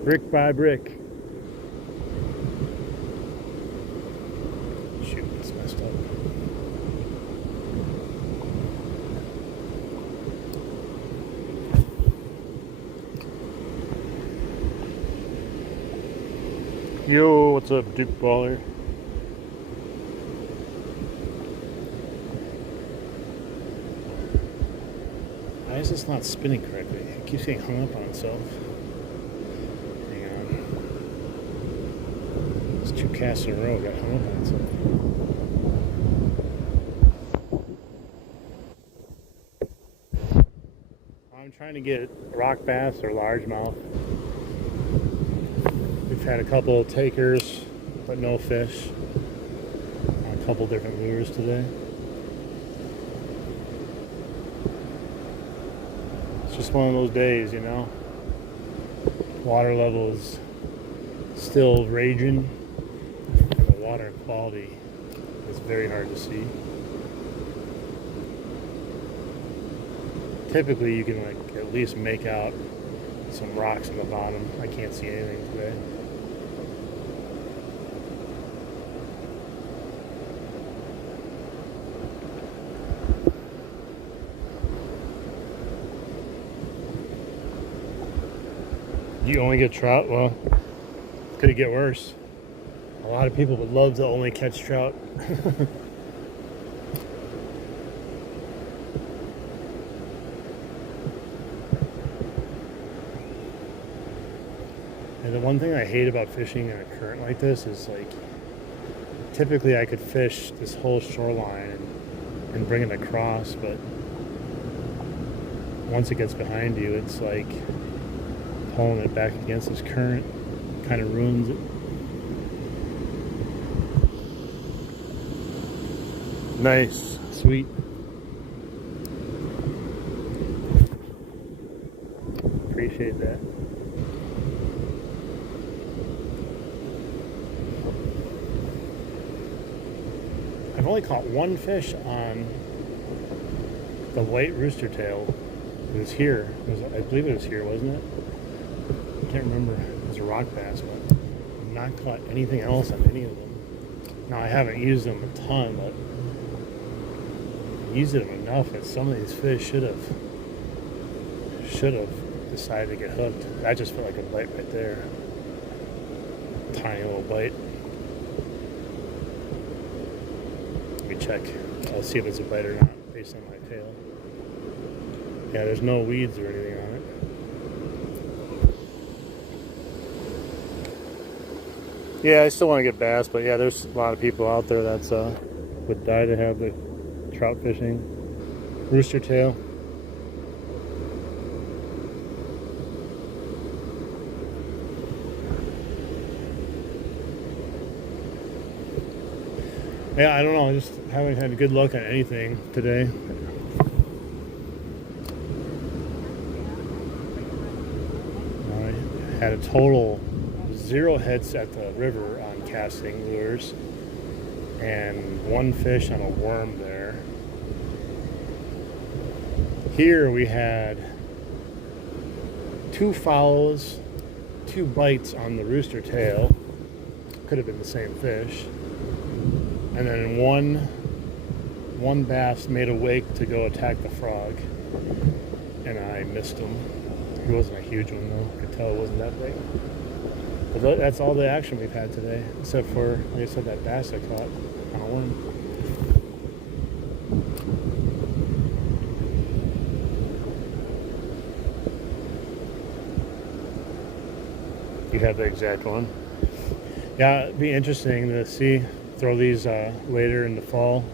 Brick by brick. Shoot, it's messed up. Yo, what's up, Duke Baller? Why is this not spinning correctly? It keeps getting hung up on itself. Hang on. It's 2 casts in a row got hung up on itself. I'm trying to get rock bass or largemouth. We've had a couple takers, but no fish. On a couple different lures today. It's just one of those days, you know. Water level is still raging, and the water quality is very hard to see. Typically, you can like at least make out some rocks in the bottom. I can't see anything today. You only get trout? Well, could it get worse? A lot of people would love to only catch trout. And the one thing I hate about fishing in a current like this is like, typically I could fish this whole shoreline and bring it across, but once it gets behind you, it's like pulling it back against this current kind of ruins it. Nice, sweet. Appreciate that. I've only caught one fish on the white rooster tail. It was here. I believe it was here, wasn't it? I can't remember. It was a rock bass, but I've not caught anything else on any of them. Now, I haven't used them a ton, but I used them enough that some of these fish should have decided to get hooked. That just felt like a bite right there. Tiny little bite. Let me check. I'll see if it's a bite or not based on my tail. Yeah, there's no weeds or anything on it. Yeah, I still want to get bass, but yeah, there's a lot of people out there that's would die to have the trout fishing. Rooster tail. Yeah, I don't know. I just haven't had a good look at anything today. I had a total 0 hits at the river on casting lures and 1 fish on a worm there. Here we had 2 follows, 2 bites on the rooster tail. Could have been the same fish. And then one bass made a wake to go attack the frog, and I missed him. He wasn't a huge one though. I could tell it wasn't that big. But that's all the action we've had today, except for, like I said, that bass I caught on a worm. You have the exact one. Yeah, it'd be interesting to see. Throw these later in the fall.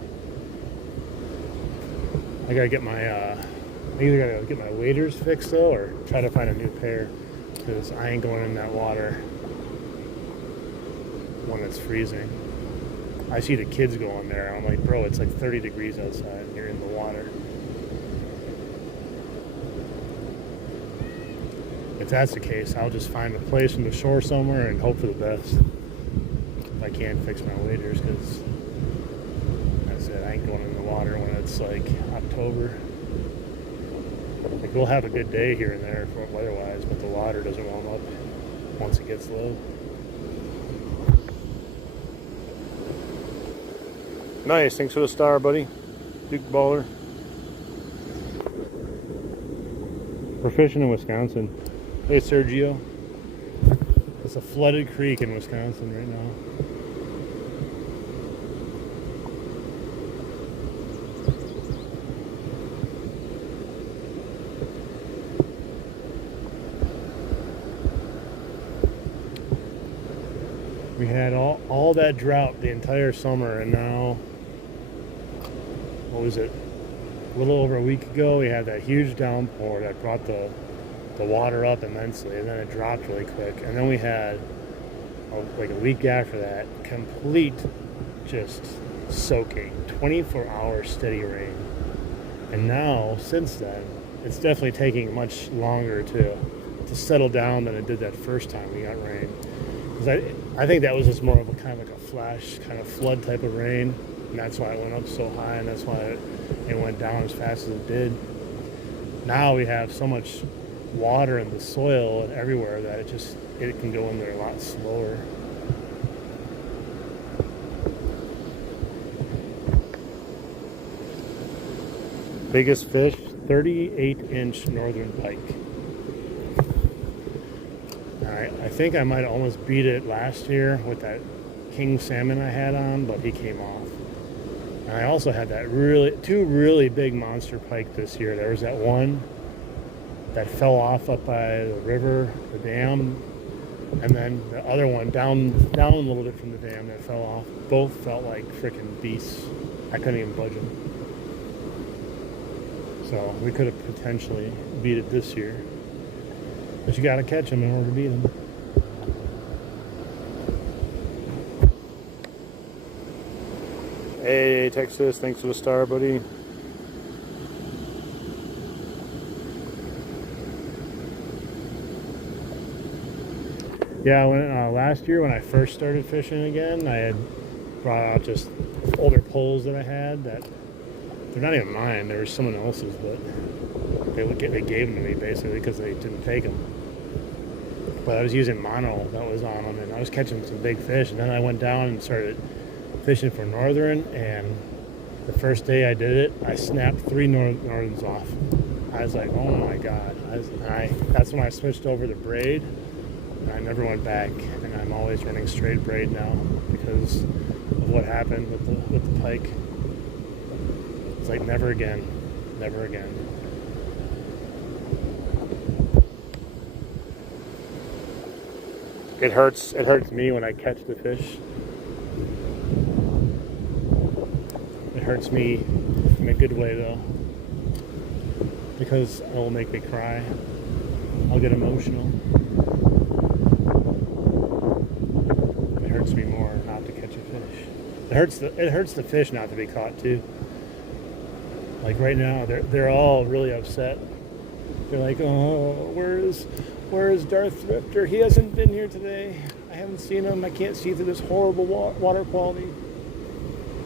I gotta get my I either gotta get my waders fixed though, or try to find a new pair, because I ain't going in that water when it's freezing. I see the kids go in there, and I'm like, bro, it's like 30 degrees outside, and you're in the water. If that's the case, I'll just find a place on the shore somewhere and hope for the best. I can't fix my waders, because I said I ain't going in the water when it's like October. Like, we'll have a good day here and there for weather-wise, but the water doesn't warm up once it gets low. Nice, thanks for the star, buddy. Duke Baller. We're fishing in Wisconsin. Hey, Sergio. It's a flooded creek in Wisconsin right now. We had all that drought the entire summer, and now, what was it? A little over a week ago, we had that huge downpour that brought the water up immensely, and then it dropped really quick. And then we had, like a week after that, complete just soaking, 24-hour steady rain. And now, since then, it's definitely taking much longer to settle down than it did that first time we got rain. Because I think that was just more of a kind of like a flash, kind of flood type of rain, and that's why it went up so high, and that's why it went down as fast as it did. Now we have so much water in the soil and everywhere that it can go in there a lot slower. Biggest fish, 38-inch northern pike. I think I might have almost beat it last year with that king salmon I had on, but he came off. And I also had that two really big monster pike this year. There was that one that fell off up by the river, the dam, and then the other one down a little bit from the dam that fell off. Both felt like freaking beasts. I couldn't even budge them. So we could have potentially beat it this year. But you gotta catch them in order to beat them. Hey, Texas, thanks for the star, buddy. Yeah, last year when I first started fishing again, I had brought out just older poles that I had that they're not even mine. They were someone else's, but they gave them to me basically because they didn't take them. But I was using mono that was on them, and I was catching some big fish. And then I went down and started fishing for northern, and the first day I did it, I snapped 3 northerns off. I was like, oh my god. That's when I switched over to braid, and I never went back. And I'm always running straight braid now because of what happened with the pike. It's like never again, never again. It hurts. It hurts me when I catch the fish. It hurts me in a good way though, because it will make me cry. I'll get emotional. It hurts me more not to catch a fish. It hurts the fish not to be caught too. Like right now, they're all really upset. They're like, oh, where is Darth Thrifter? He hasn't been here today. I haven't seen him. I can't see through this horrible water quality.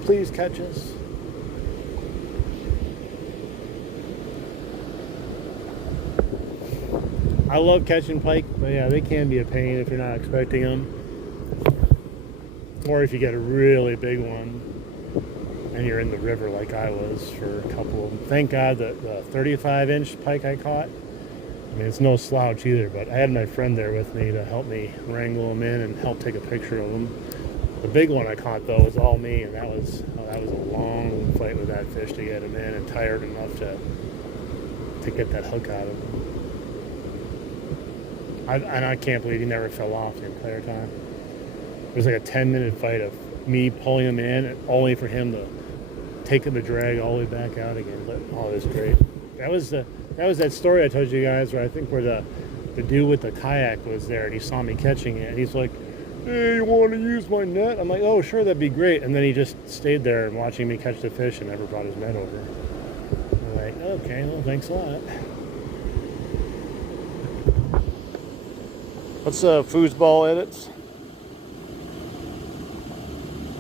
Please catch us. I love catching pike, but yeah, they can be a pain if you're not expecting them. Or if you get a really big one and you're in the river like I was for a couple of them. Thank God the 35-inch pike I caught, I mean, it's no slouch either, but I had my friend there with me to help me wrangle them in and help take a picture of them. The big one I caught, though, was all me, and that was a long fight with that fish to get him in, and tired enough to get that hook out of him. And I can't believe he never fell off the entire time. It was like a 10-minute fight of me pulling him in, only for him to take the drag all the way back out again. But oh, it was great. That was that story I told you guys where the dude with the kayak was there and he saw me catching it and he's like, hey, you want to use my net? I'm like, oh sure, that'd be great. And then he just stayed there and watching me catch the fish and never brought his net over. I'm like, okay, well thanks a lot. What's foosball edits?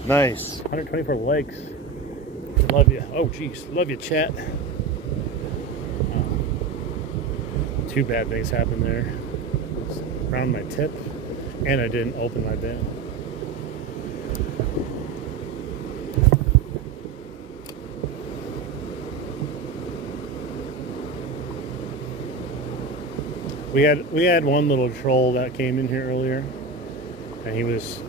Nice. 124 likes. Love you. Oh geez, love you, chat. Two bad things happened there. Around my tip, and I didn't open my bin. We had one little troll that came in here earlier, and he was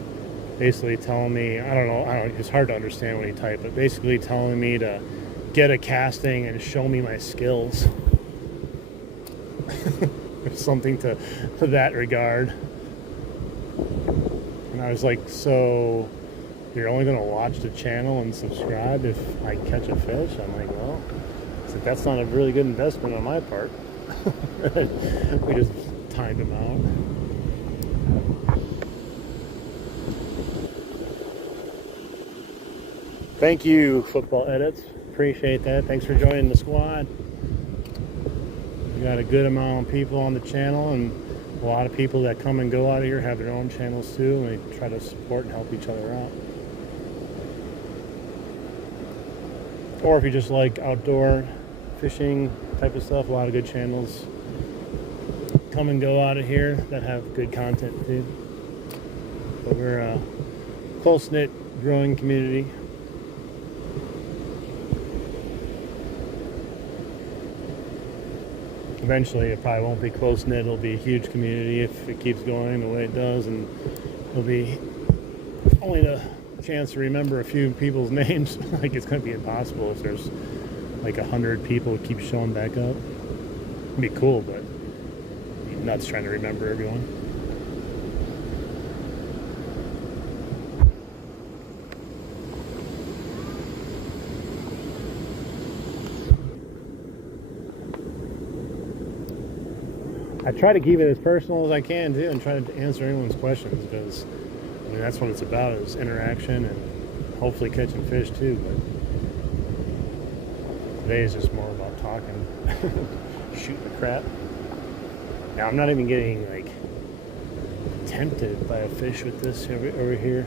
basically telling me, I don't know, it's hard to understand what he typed, but basically telling me to get a casting and show me my skills. Something to that regard. And I was like, so you're only going to watch the channel and subscribe if I catch a fish? I'm like, well, I said, that's not a really good investment on my part. We just timed him out. Thank you, Football Edits. Appreciate that. Thanks for joining the squad. We got a good amount of people on the channel, and a lot of people that come and go out of here have their own channels too, and we try to support and help each other out. Or if you just like outdoor fishing type of stuff, a lot of good channels come and go out of here that have good content too. But we're a close-knit, growing community. Eventually it probably won't be close-knit, it'll be a huge community if it keeps going the way it does, and it'll be only the chance to remember a few people's names. Like, it's going to be impossible if there's like 100 people keep showing back up. It'd be cool, but it'd be nuts trying to remember everyone. I try to keep it as personal as I can too, and try to answer anyone's questions, because I mean that's what it's about, is interaction and hopefully catching fish too. But today is just more about talking, shooting the crap. Now I'm not even getting like tempted by a fish with this over here.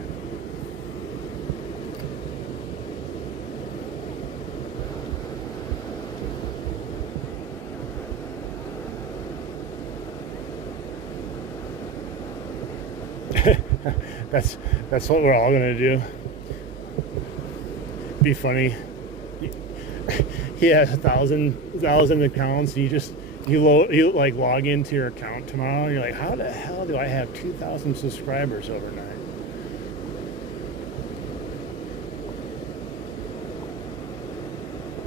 That's what we're all gonna do. Be funny. He has 1,000 accounts. You like log into your account tomorrow. And you're like, how the hell do I have 2,000 subscribers overnight?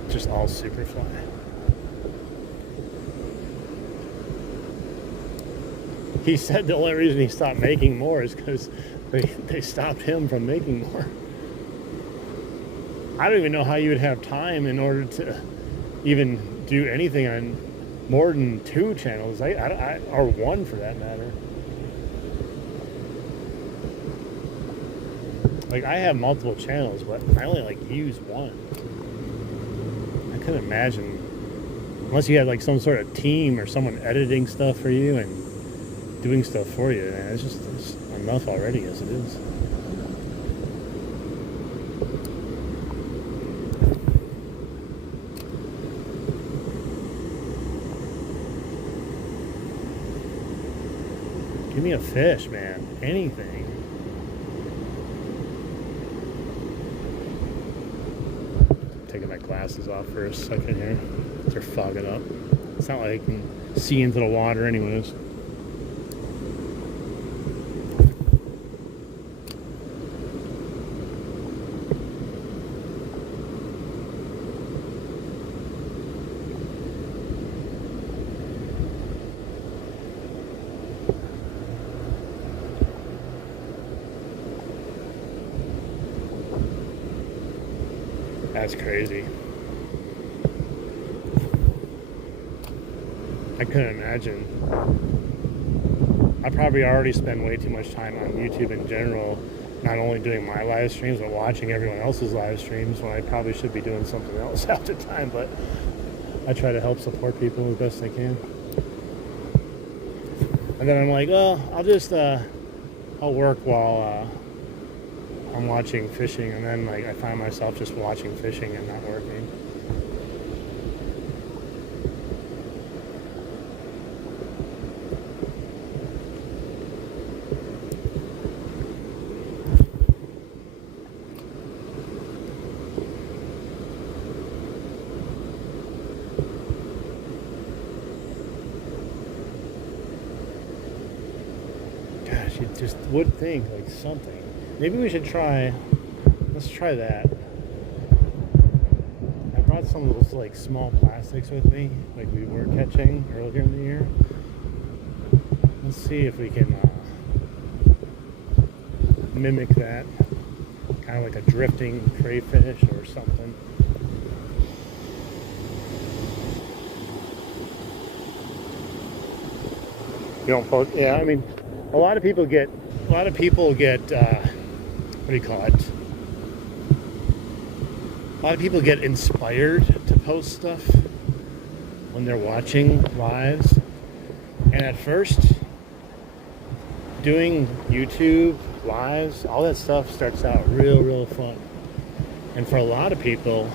Just all super fly. he said the only reason he stopped making more is because they stopped him from making more. I don't even know how you would have time in order to even do anything on more than 2 channels, or 1 for that matter. Like, I have multiple channels, but I only like use 1. I couldn't imagine, unless you had like some sort of team or someone editing stuff for you and doing stuff for you, man. It's enough already as it is. Give me a fish, man. Anything. Taking my glasses off for a second here. They're fogging up. It's not like I can see into the water anyways. That's crazy. I couldn't imagine. I probably already spend way too much time on YouTube in general, not only doing my live streams, but watching everyone else's live streams when I probably should be doing something else half the time, but I try to help support people as best I can. And then I'm like, well, I'll work while I'm watching fishing, and then like I find myself just watching fishing and not working. Gosh, you just would think like something. Maybe we should let's try that. I brought some of those like small plastics with me, like we were catching earlier in the year. Let's see if we can mimic that, kind of like a drifting crayfish or something. You don't post, yeah, I mean, a lot of people get what do you call it? A lot of people get inspired to post stuff when they're watching lives. And at first, doing YouTube lives, all that stuff starts out real fun. And for a lot of people,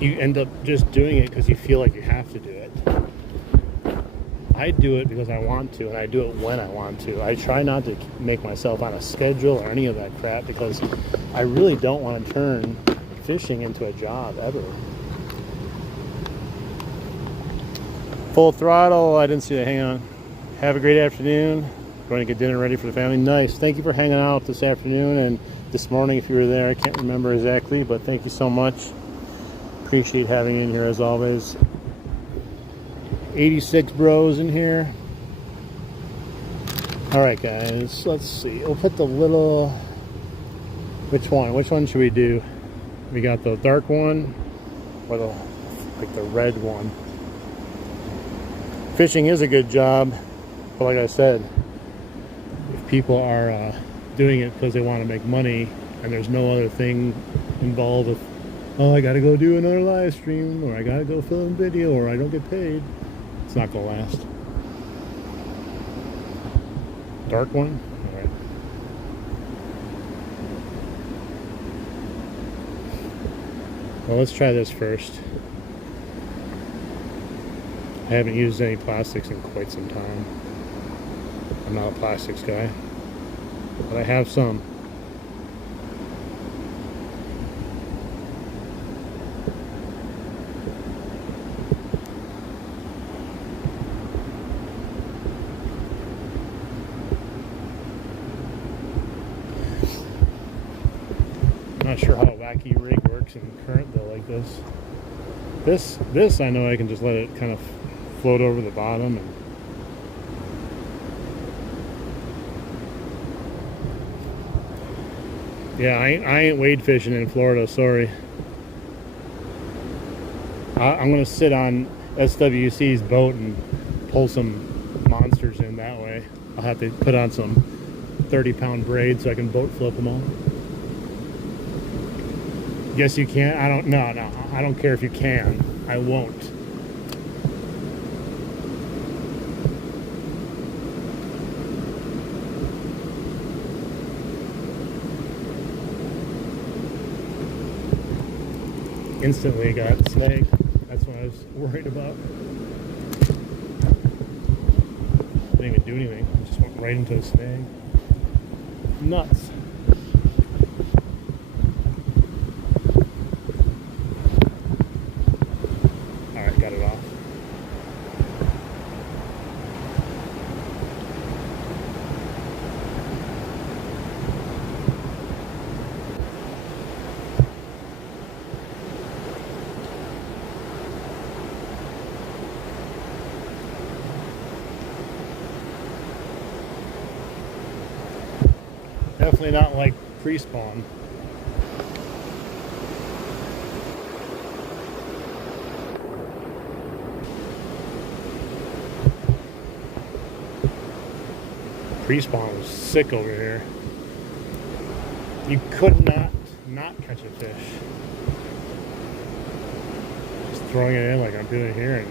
you end up just doing it because you feel like you have to do it. I do it because I want to, and I do it when I want to. I try not to make myself on a schedule or any of that crap because I really don't want to turn fishing into a job ever. Full throttle. I didn't see that. Hang on. Have a great afternoon. Going to get dinner ready for the family. Nice. Thank you for hanging out this afternoon and this morning if you were there. I can't remember exactly, but thank you so much. Appreciate having you in here as always. 86 bros in here. Alright guys, let's see. We'll put the little... Which one should we do? We got the dark one or the red one. Fishing is a good job, but like I said, if people are doing it because they want to make money and there's no other thing involved with, oh, I gotta go do another live stream, or I gotta go film video, or I don't get paid, it's not gonna last. Dark one? Alright. Well, let's try this first. I haven't used any plastics in quite some time. I'm not a plastics guy, but I have some. Not sure how a wacky rig works in current though, like this. This I know I can just let it kind of float over the bottom and Yeah, I ain't wade fishing in Florida, sorry. I'm gonna sit on SWC's boat and pull some monsters in that way. I'll have to put on some 30-pound braids so I can boat flip them all. Yes, you can. No, I don't care if you can. I won't. Instantly got snagged. That's what I was worried about. Didn't even do anything. Just went right into a snag. Nuts. Alright, got it off. Definitely not like pre-spawn. Pre-spawn was sick over here. You could not catch a fish. Just throwing it in like I'm doing here, and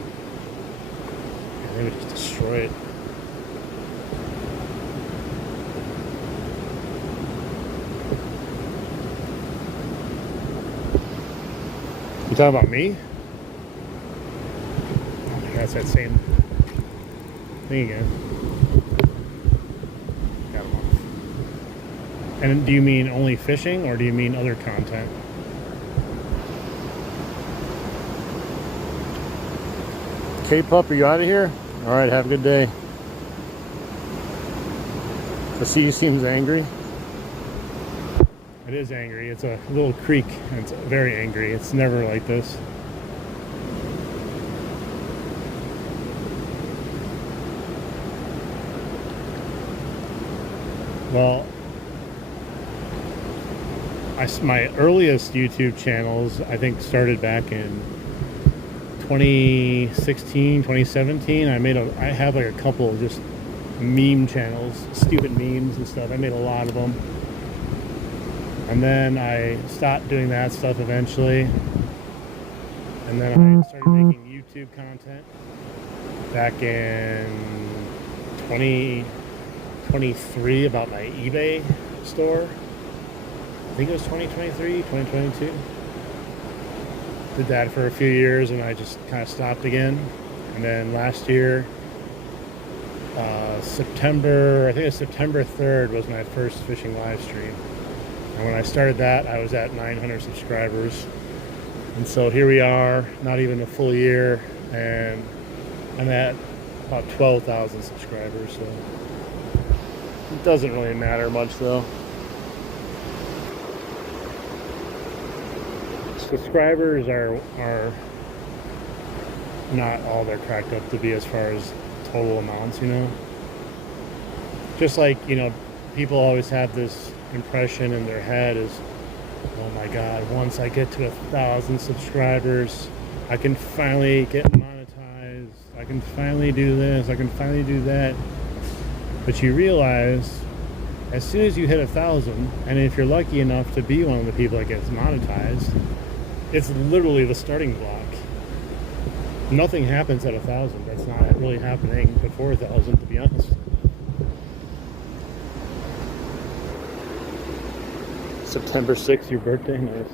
they would just destroy it. You talking about me? Oh my God, it's that same thing again. Got him off. And do you mean only fishing, or do you mean other content? K-Pup, are you out of here? Alright, have a good day. The sea seems angry. It is angry. It's a little creek, and it's very angry. It's never like this. Well, my earliest YouTube channels, I think, started back in 2016, 2017. I have like a couple of just meme channels, stupid memes and stuff. I made a lot of them. And then I stopped doing that stuff eventually. And then I started making YouTube content back in 2023 about my eBay store. I think it was 2023, 2022. Did that for a few years, and I just kind of stopped again. And then last year, September 3rd was my first fishing live stream. And when I started that, I was at 900 subscribers. And so here we are, not even a full year, and I'm at about 12,000 subscribers. So it doesn't really matter much, though. Subscribers are not all they're cracked up to be as far as total amounts, you know? Just like, you know, people always have this impression in their head is, oh my God, once I get to 1,000 subscribers, I can finally get monetized. I can finally do this. I can finally do that. But you realize, as soon as you hit 1,000, and if you're lucky enough to be one of the people that gets monetized, it's literally the starting block. Nothing happens at 1,000. That's not really happening before 1,000, to be honest. September 6th, your birthday? Nice.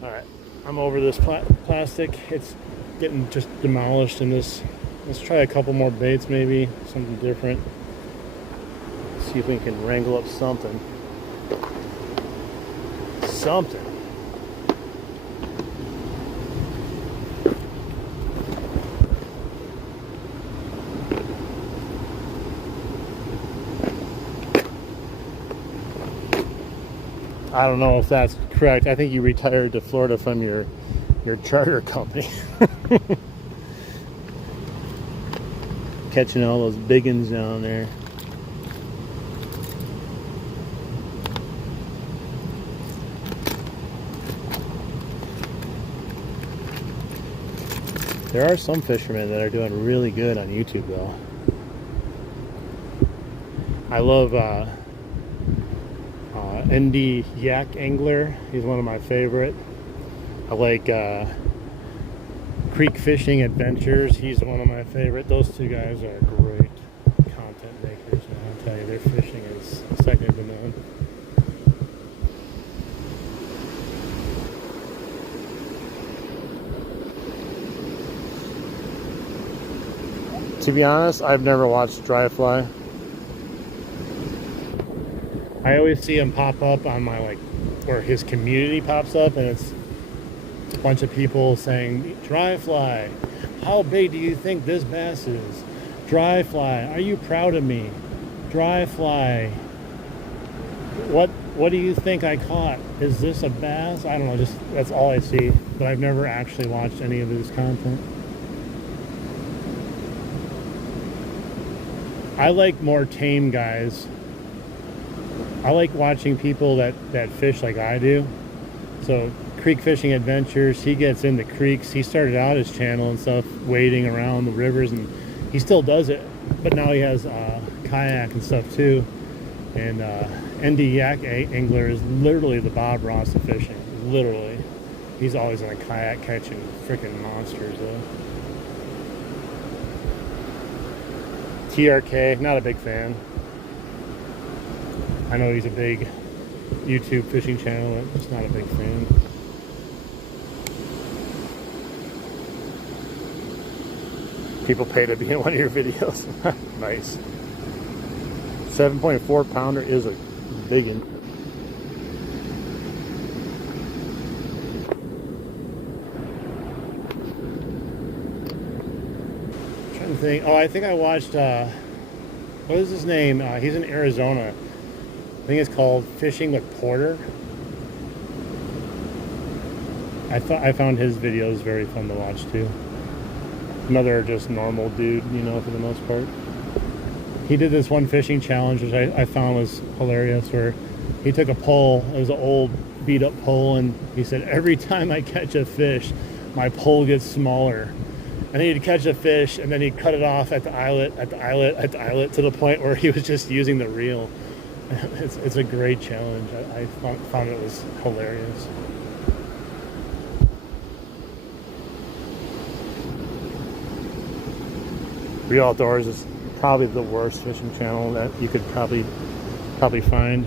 Alright, I'm over this plastic. It's getting just demolished in this. Let's try a couple more baits, maybe. Something different. See if we can wrangle up something. Something. I don't know if that's correct. I think you retired to Florida from your charter company. Catching all those big ones down there. There are some fishermen that are doing really good on YouTube, though. I love ND Yak Angler. He's one of my favorite. I like Creek Fishing Adventures. He's one of my favorite. Those two guys are great content makers, man. I'll tell you, their fishing is second to none. To be honest, I've never watched Dry Fly. I always see him pop up on my, like, where his community pops up, and it's a bunch of people saying, Dry Fly, how big do you think this bass is? Dry Fly, are you proud of me? Dry Fly, what do you think I caught? Is this a bass? I don't know, just that's all I see, but I've never actually watched any of his content. I like more tame guys. I like watching people that fish like I do. So Creek Fishing Adventures, he gets into creeks. He started out his channel and stuff wading around the rivers, and he still does it, but now he has kayak and stuff too. And ND Yak Angler is literally the Bob Ross of fishing. Literally. He's always in a kayak catching freaking monsters though. TRK, not a big fan. I know he's a big YouTube fishing channel, but just not a big fan. People pay to be in one of your videos. Nice. 7.4 pounder is a big one. Trying to think. Oh, I think I watched, what is his name? He's in Arizona. I think it's called Fishing with Porter. I found his videos very fun to watch too. Another just normal dude, you know, for the most part. He did this one fishing challenge, which I found was hilarious, where he took a pole. It was an old beat up pole, and he said, every time I catch a fish, my pole gets smaller. And then he'd catch a fish, and then he'd cut it off at the eyelet, to the point where he was just using the reel. It's a great challenge. I found it was hilarious. Real Outdoors is probably the worst fishing channel that you could probably find.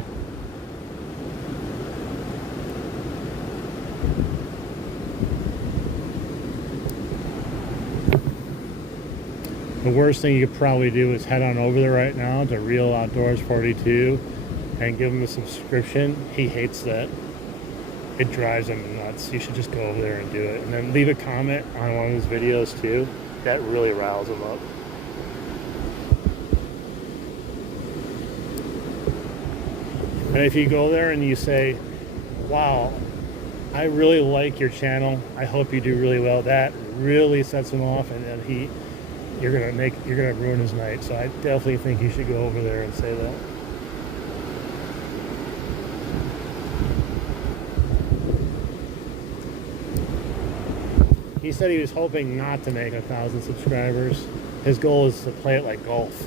The worst thing you could probably do is head on over there right now to Real Outdoors 42 and give him a subscription. He hates that. It drives him nuts. You should just go over there and do it. And then leave a comment on one of his videos too. That really riles him up. And if you go there and you say, wow, I really like your channel, I hope you do really well, that really sets him off, and then you're gonna ruin his night. So I definitely think you should go over there and say that. He said he was hoping not to make 1,000 subscribers. His goal is to play it like golf.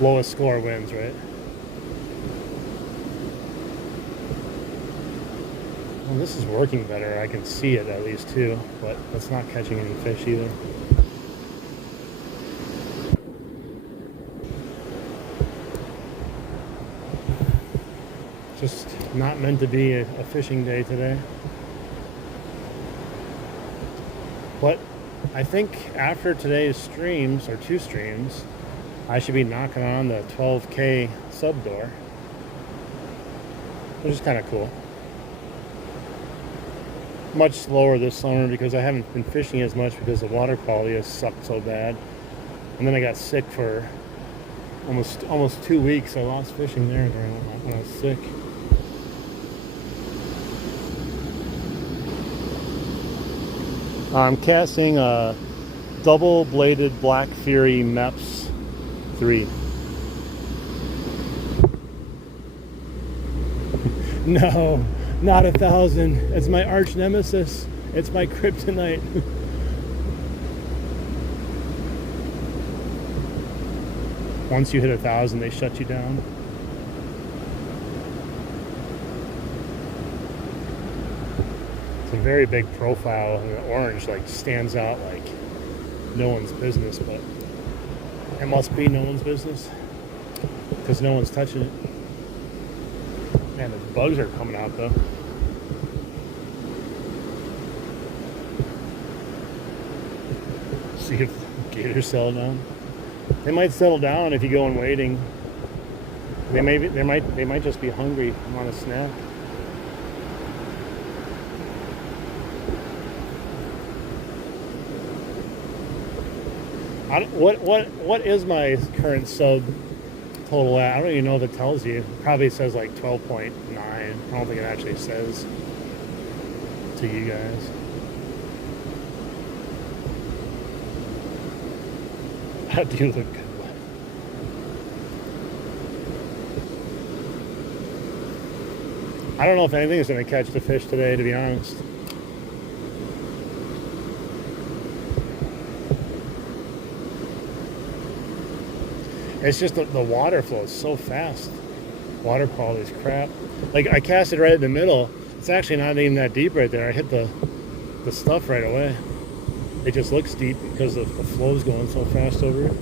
Lowest score wins, right? Well, this is working better. I can see it at least too, but it's not catching any fish either. Just not meant to be a fishing day today. But I think after today's streams, or 2 streams, I should be knocking on the 12K sub door, which is kind of cool. Much slower this summer because I haven't been fishing as much because the water quality has sucked so bad. And then I got sick for almost 2 weeks. I lost fishing there when I was sick. I'm casting a double-bladed Black Fury MEPS 3. No, not 1,000. It's my arch nemesis. It's my kryptonite. Once you hit 1,000, they shut you down. It's a very big profile, and the orange like stands out like no one's business, but it must be no one's business because no one's touching it. Man, the bugs are coming out though. See if gators settle down. They might settle down if you go in waiting. They might just be hungry and want a snack. What is my current sub total at? I don't even know if it tells you. It probably says like 12.9. I don't think it actually says to you guys. That do look good. I don't know if anything's going to catch the fish today, to be honest. It's just the water flow is so fast. Water quality is crap. Like, I cast it right in the middle. It's actually not even that deep right there. I hit the stuff right away. It just looks deep because the flow's going so fast over it.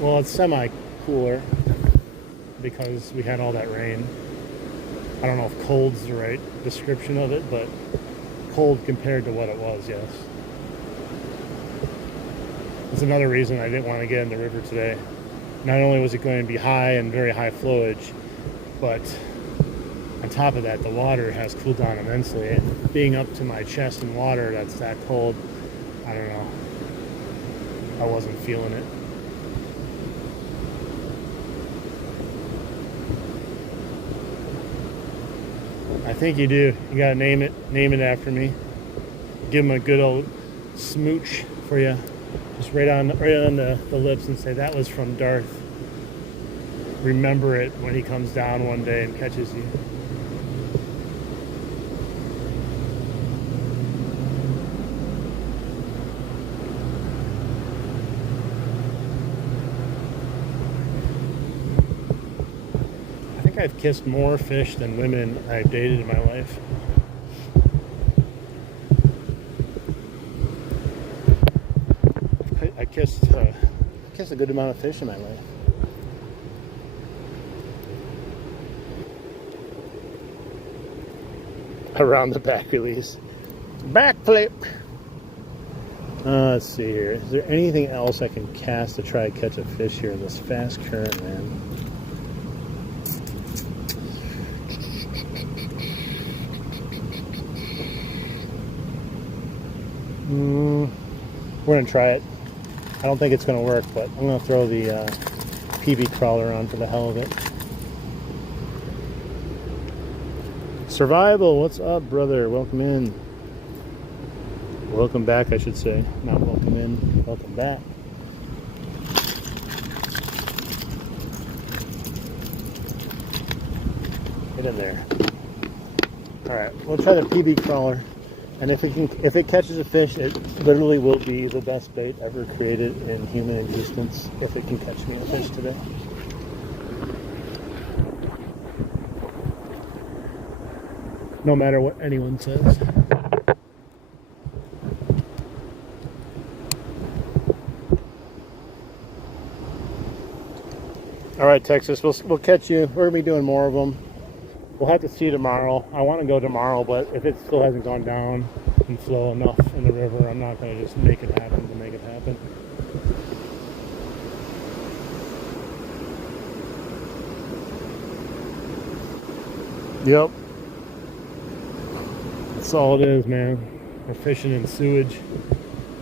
Well, it's semi-cooler because we had all that rain. I don't know if cold's the right description of it, but cold compared to what it was, yes. That's another reason I didn't want to get in the river today. Not only was it going to be high and very high flowage, but on top of that, the water has cooled down immensely. And being up to my chest in water that's that cold, I don't know. I wasn't feeling it. I think you do. You gotta name it after me. Give them a good old smooch for you. Just right on the lips and say, that was from Darth. Remember it when he comes down one day and catches you. I think I've kissed more fish than women I've dated in my life. I kissed a good amount of fish in my life. Around the back release. Backflip! Let's see here. Is there anything else I can cast to try to catch a fish here in this fast current, man? We're going to try it. I don't think it's going to work, but I'm going to throw the PB crawler on for the hell of it. Survival, what's up, brother? Welcome in. Welcome back, I should say. Not welcome in, welcome back. Get in there. Alright, we'll try the PB crawler. And if it catches a fish, it literally will be the best bait ever created in human existence if it can catch me a fish today. No matter what anyone says. All right, Texas, we'll catch you. We're gonna be doing more of them. We'll have to see tomorrow. I want to go tomorrow, but if it still hasn't gone down and flow enough in the river, I'm not going to just make it happen to make it happen. Yep. That's all it is, man. We're fishing in sewage.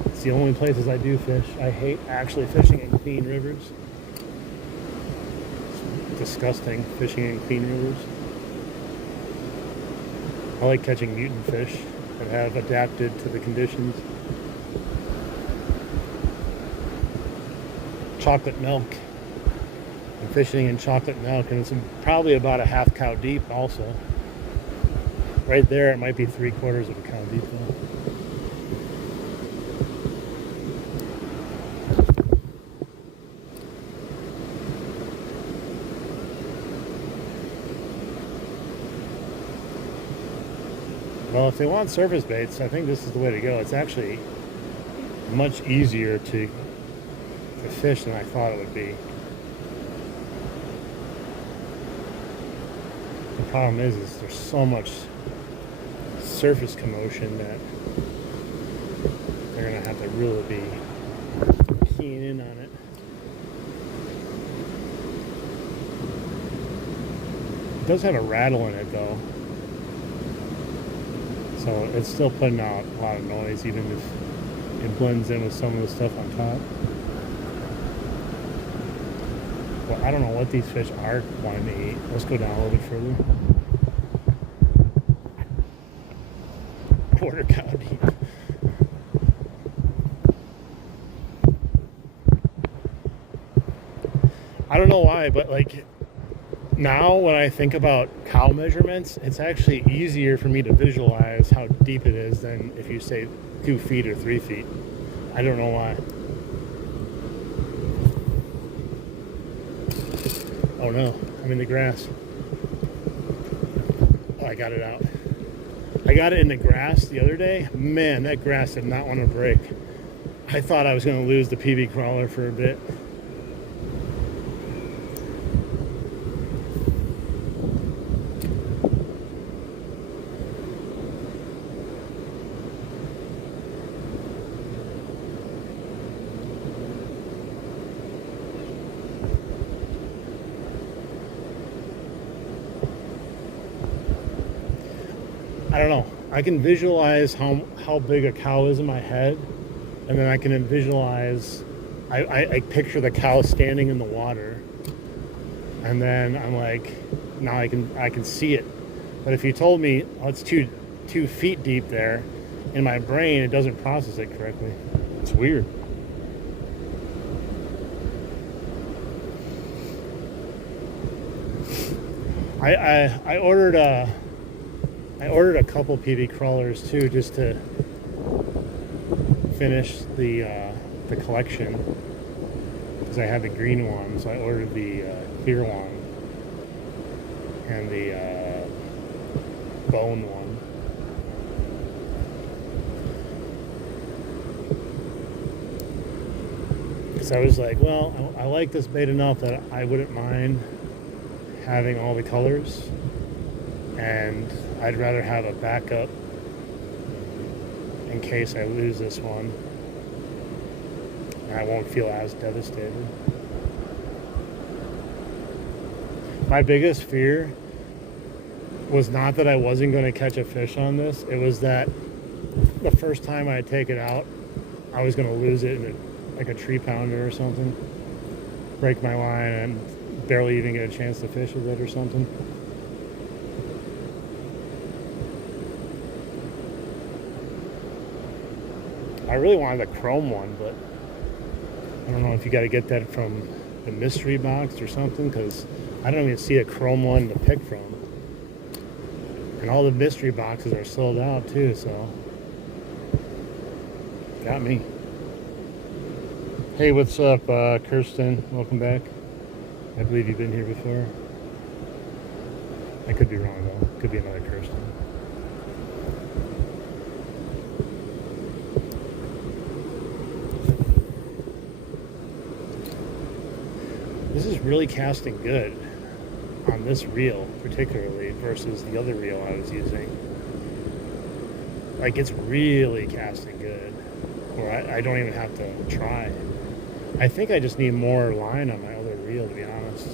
It's the only places I do fish. I hate actually fishing in clean rivers. It's disgusting fishing in clean rivers. I like catching mutant fish that have adapted to the conditions. Chocolate milk. I'm fishing in chocolate milk, and it's probably about a half cow deep also. Right there, it might be 3/4 of a cow deep though. Well, if they want surface baits, I think this is the way to go. It's actually much easier to fish than I thought it would be. The problem is there's so much surface commotion that they're gonna have to really be keying in on it. It does have a rattle in it though, so it's still putting out a lot of noise even if it blends in with some of the stuff on top. Well, I don't know what these fish are wanting to eat. Let's go down a little bit further. Quarter cow deep. I don't know why, but like now when I think about cow measurements, it's actually easier for me to visualize how deep it is than if you say 2 feet or 3 feet. I don't know why. Oh no, I'm in the grass. Oh, I got it out. I got it in the grass the other day. Man, that grass did not want to break. I thought I was going to lose the PB crawler for a bit. I don't know. I can visualize how big a cow is in my head, and then I can visualize. I picture the cow standing in the water, and then I'm like, now I can see it. But if you told me, oh, it's 2 feet deep there, in my brain it doesn't process it correctly. It's weird. I ordered a couple PB crawlers too, just to finish the collection, because I had the green one, so I ordered the clear one and the bone one. Because I was like, well, I like this bait enough that I wouldn't mind having all the colors, and I'd rather have a backup in case I lose this one, and I won't feel as devastated. My biggest fear was not that I wasn't going to catch a fish on this. It was that the first time I take it out, I was going to lose it in like a tree pounder or something, break my line and barely even get a chance to fish with it or something. I really wanted the chrome one, but I don't know if you got to get that from the mystery box or something, because I don't even see a chrome one to pick from. And all the mystery boxes are sold out too, so got me. Hey, what's up, Kirsten? Welcome back. I believe you've been here before. I could be wrong though. Could be another Kirsten. This is really casting good on this reel particularly versus the other reel I was using. Like, it's really casting good, or I don't even have to try. I think I just need more line on my other reel, to be honest.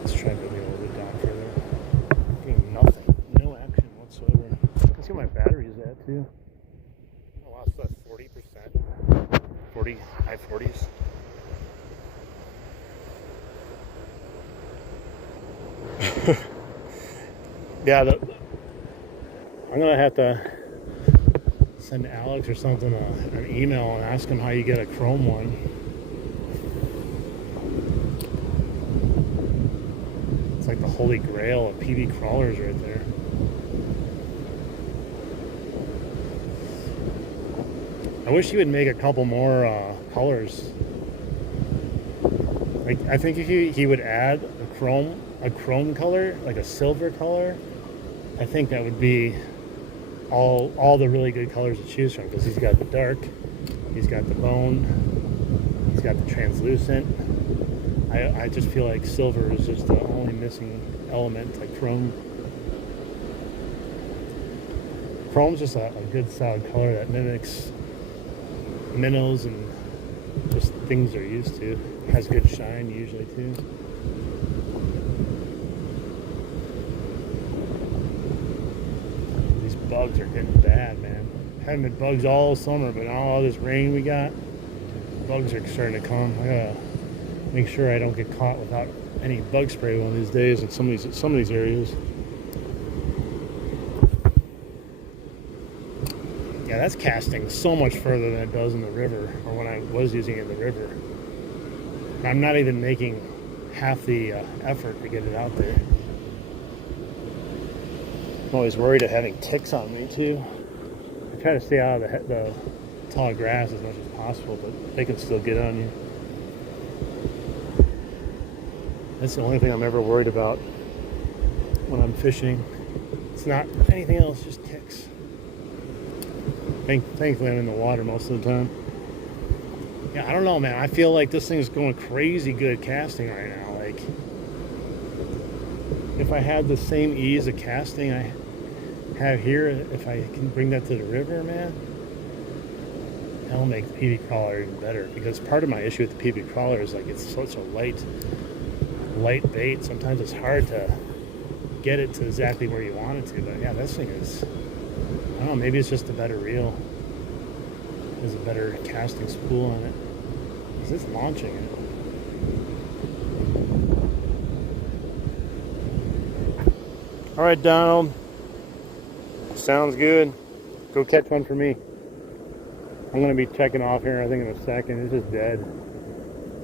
Let's try moving a little bit down further. Getting nothing, no action whatsoever. Let's see where my battery's at too. Oh wow, still at 40%. 40, high 40s. Yeah, I'm gonna have to send Alex or something an email and ask him how you get a chrome one. It's like the holy grail of PB crawlers right there. I wish he would make a couple more colors. Like, I think if he would add a chrome color, like a silver color, I think that would be all the really good colors to choose from, because he's got the dark, he's got the bone, he's got the translucent. I just feel like silver is just the only missing element, like chrome. Chrome's just a good solid color that mimics minnows and just things they're used to. Has good shine usually too. These bugs are getting bad, man. Haven't been bugs all summer, but all this rain we got, bugs are starting to come. I gotta make sure I don't get caught without any bug spray one of these days in some of these areas. Yeah, that's casting so much further than it does in the river, or when I was using it in the river. I'm not even making half the effort to get it out there. I'm always worried of having ticks on me too. I try to stay out of the tall grass as much as possible, but they can still get on you. That's the only thing I'm ever worried about when I'm fishing. It's not anything else, just ticks. Thankfully I'm in the water most of the time. Yeah, I don't know, man. I feel like this thing is going crazy good casting right now. Like, if I had the same ease of casting I have here, if I can bring that to the river, man, that'll make the PB crawler even better. Because part of my issue with the PB crawler is like it's such a light bait. Sometimes it's hard to get it to exactly where you want it to. But yeah, this thing is, I don't know, maybe it's just a better reel. There's a better casting spool on it. Is this launching it? All right, Donald. Sounds good. Go catch one for me. I'm gonna be checking off here, I think, in a second. It's just dead.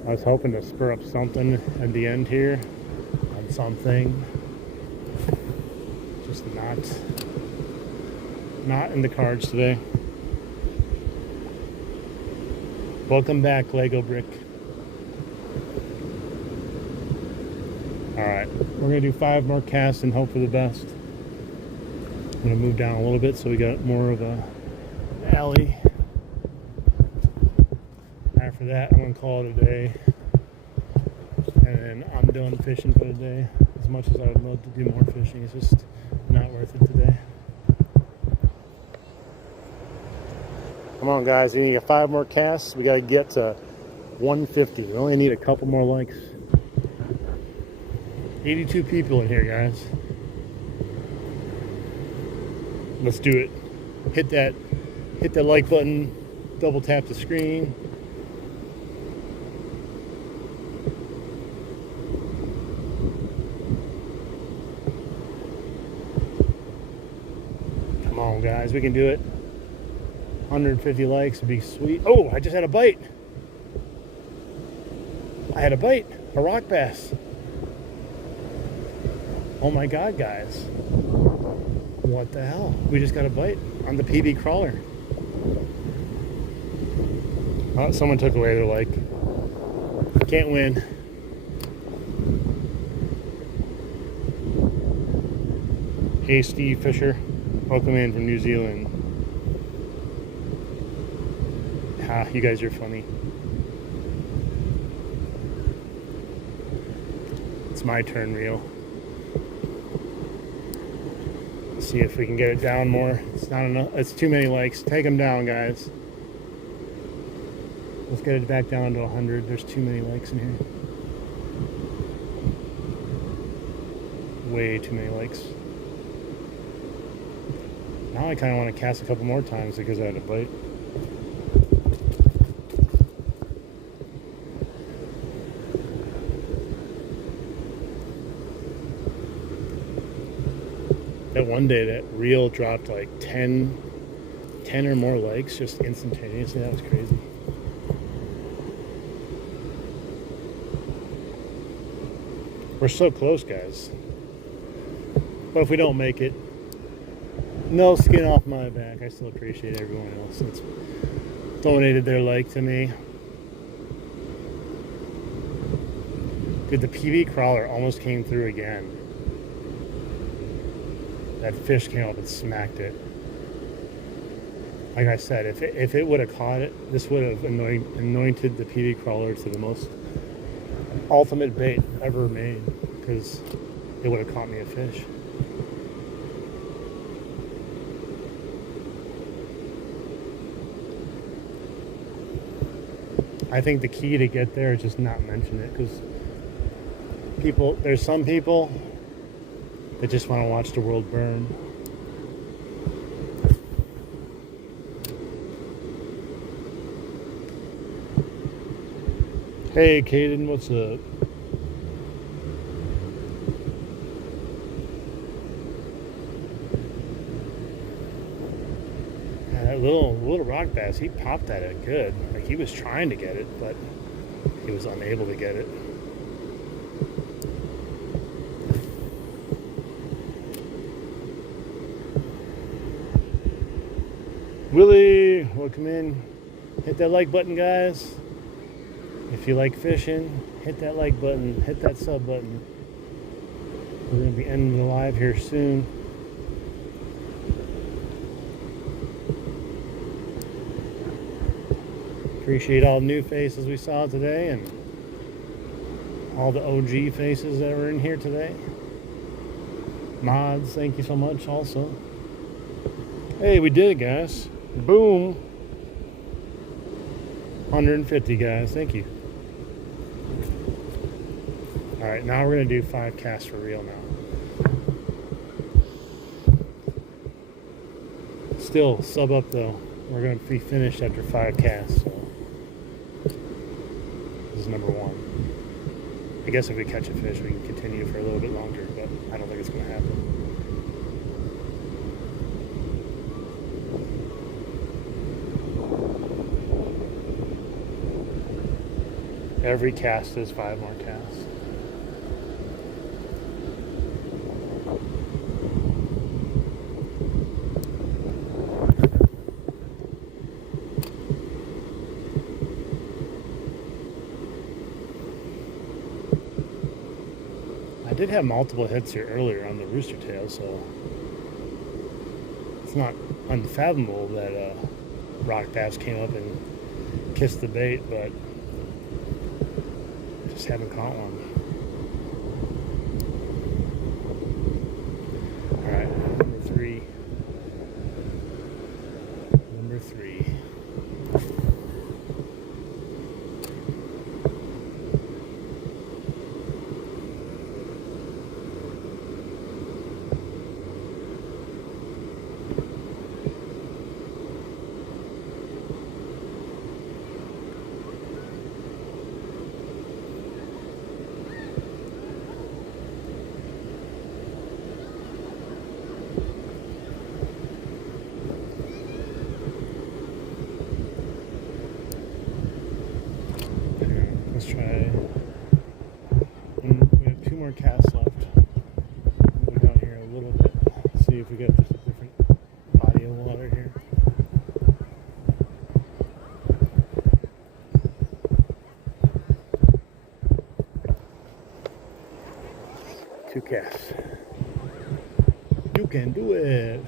I was hoping to spur up something at the end here on something. Just not in the cards today. Welcome back, Lego Brick. Alright, we're going to do 5 more casts and hope for the best. I'm going to move down a little bit so we got more of a alley. After that, I'm going to call it a day. And then I'm done fishing for the day. As much as I would love to do more fishing, it's just not worth it today. Come on, guys, we need 5 more casts. We got to get to 150. We only need a couple more likes. 82 people in here, guys. Let's do it. Hit that like button, double tap the screen. Come on, guys, we can do it. 150 likes would be sweet. Oh, I just had a bite. I had a bite. A rock bass. Oh my God, guys. What the hell? We just got a bite on the PB crawler. Oh, someone took away their like. Can't win. Hey, Steve Fisher. Welcome in from New Zealand. Ah, you guys are funny. It's my turn reel. Let's see if we can get it down more. It's not enough. It's too many likes. Take them down, guys. Let's get it back down to 100. There's too many likes in here. Way too many likes. Now I kind of want to cast a couple more times because I had a bite. That one day that reel dropped like 10 or more likes just instantaneously. That was crazy. We're so close, guys. But if we don't make it, no skin off my back. I still appreciate everyone else that's donated their like to me. Dude, the PB crawler almost came through again. that fish came up and smacked it. Like I said, if it would have caught it, this would have anointed the PV crawler to the most ultimate bait ever made, because it would have caught me a fish. I think the key to get there is just not mention it, because there's some people that just want to watch the world burn. Hey, Caden, what's up? Yeah, that little rock bass, he popped at it good. Like, he was trying to get it, but he was unable to get it. Willie, welcome in. Hit that like button, guys. If you like fishing, hit that like button, hit that sub button. We're going to be ending the live here soon. Appreciate all the new faces we saw today and all the OG faces that were in here today. Mods, thank you so much also. Hey, we did it, guys. Boom. 150, guys. Thank you. Alright, now we're going to do 5 casts for real now. Still, sub up though. We're going to be finished after 5 casts. So. This is number 1. I guess if we catch a fish, we can continue for a little bit longer, but I don't think it's going to happen. Every cast is 5 more casts. I did have multiple hits here earlier on the rooster tail, so it's not unfathomable that rock bass came up and kissed the bait, but just haven't caught one. Alright, number 3. Number 3. Let's try. We have 2 more casts left. We'll go down here a little bit. See if we get just a different body of water here. Two casts. You can do it.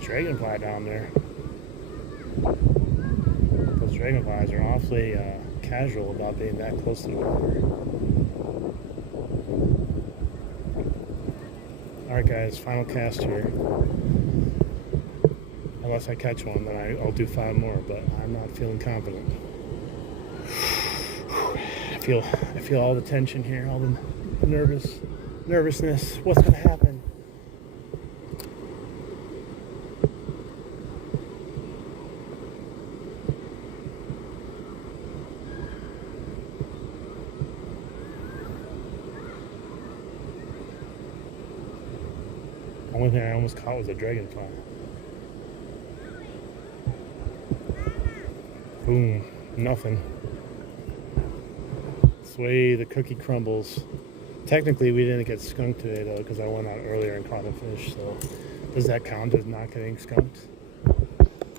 Dragonfly down there. Those dragonflies are awfully casual about being that close to the water. Alright guys, final cast here. Unless I catch one, then I'll do 5 more, but I'm not feeling confident. I feel all the tension here, all the nervousness. What's gonna happen? The only thing I almost caught was a dragonfly. Boom, nothing. This way the cookie crumbles. Technically, we didn't get skunked today, though, because I went out earlier and caught a fish, so does that count as not getting skunked?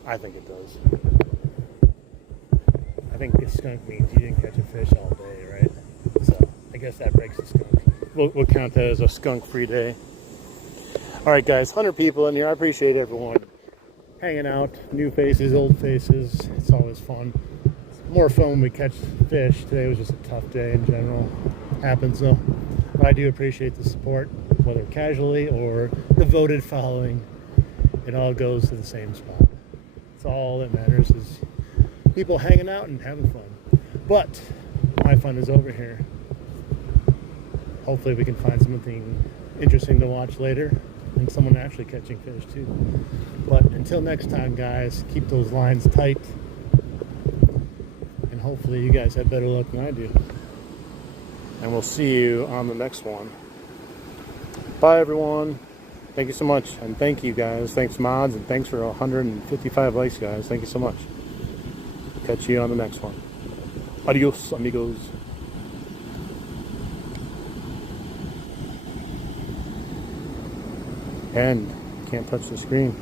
I think it does. I think a skunk means you didn't catch a fish all day, right? So I guess that breaks the skunk. We'll count that as a skunk-free day. All right, guys, 100 people in here. I appreciate everyone hanging out. New faces, old faces. It's always fun. It's more fun when we catch fish. Today was just a tough day in general. Happens, though. But I do appreciate the support, whether casually or devoted following. It all goes to the same spot. It's all that matters is people hanging out and having fun. But my fun is over here. Hopefully we can find something interesting to watch later and someone actually catching fish too. But until next time, guys, keep those lines tight. And hopefully you guys have better luck than I do. And we'll see you on the next one. Bye, everyone. Thank you so much. And thank you, guys. Thanks, mods. And thanks for 155 likes, guys. Thank you so much. Catch you on the next one. Adios, amigos. And can't touch the screen.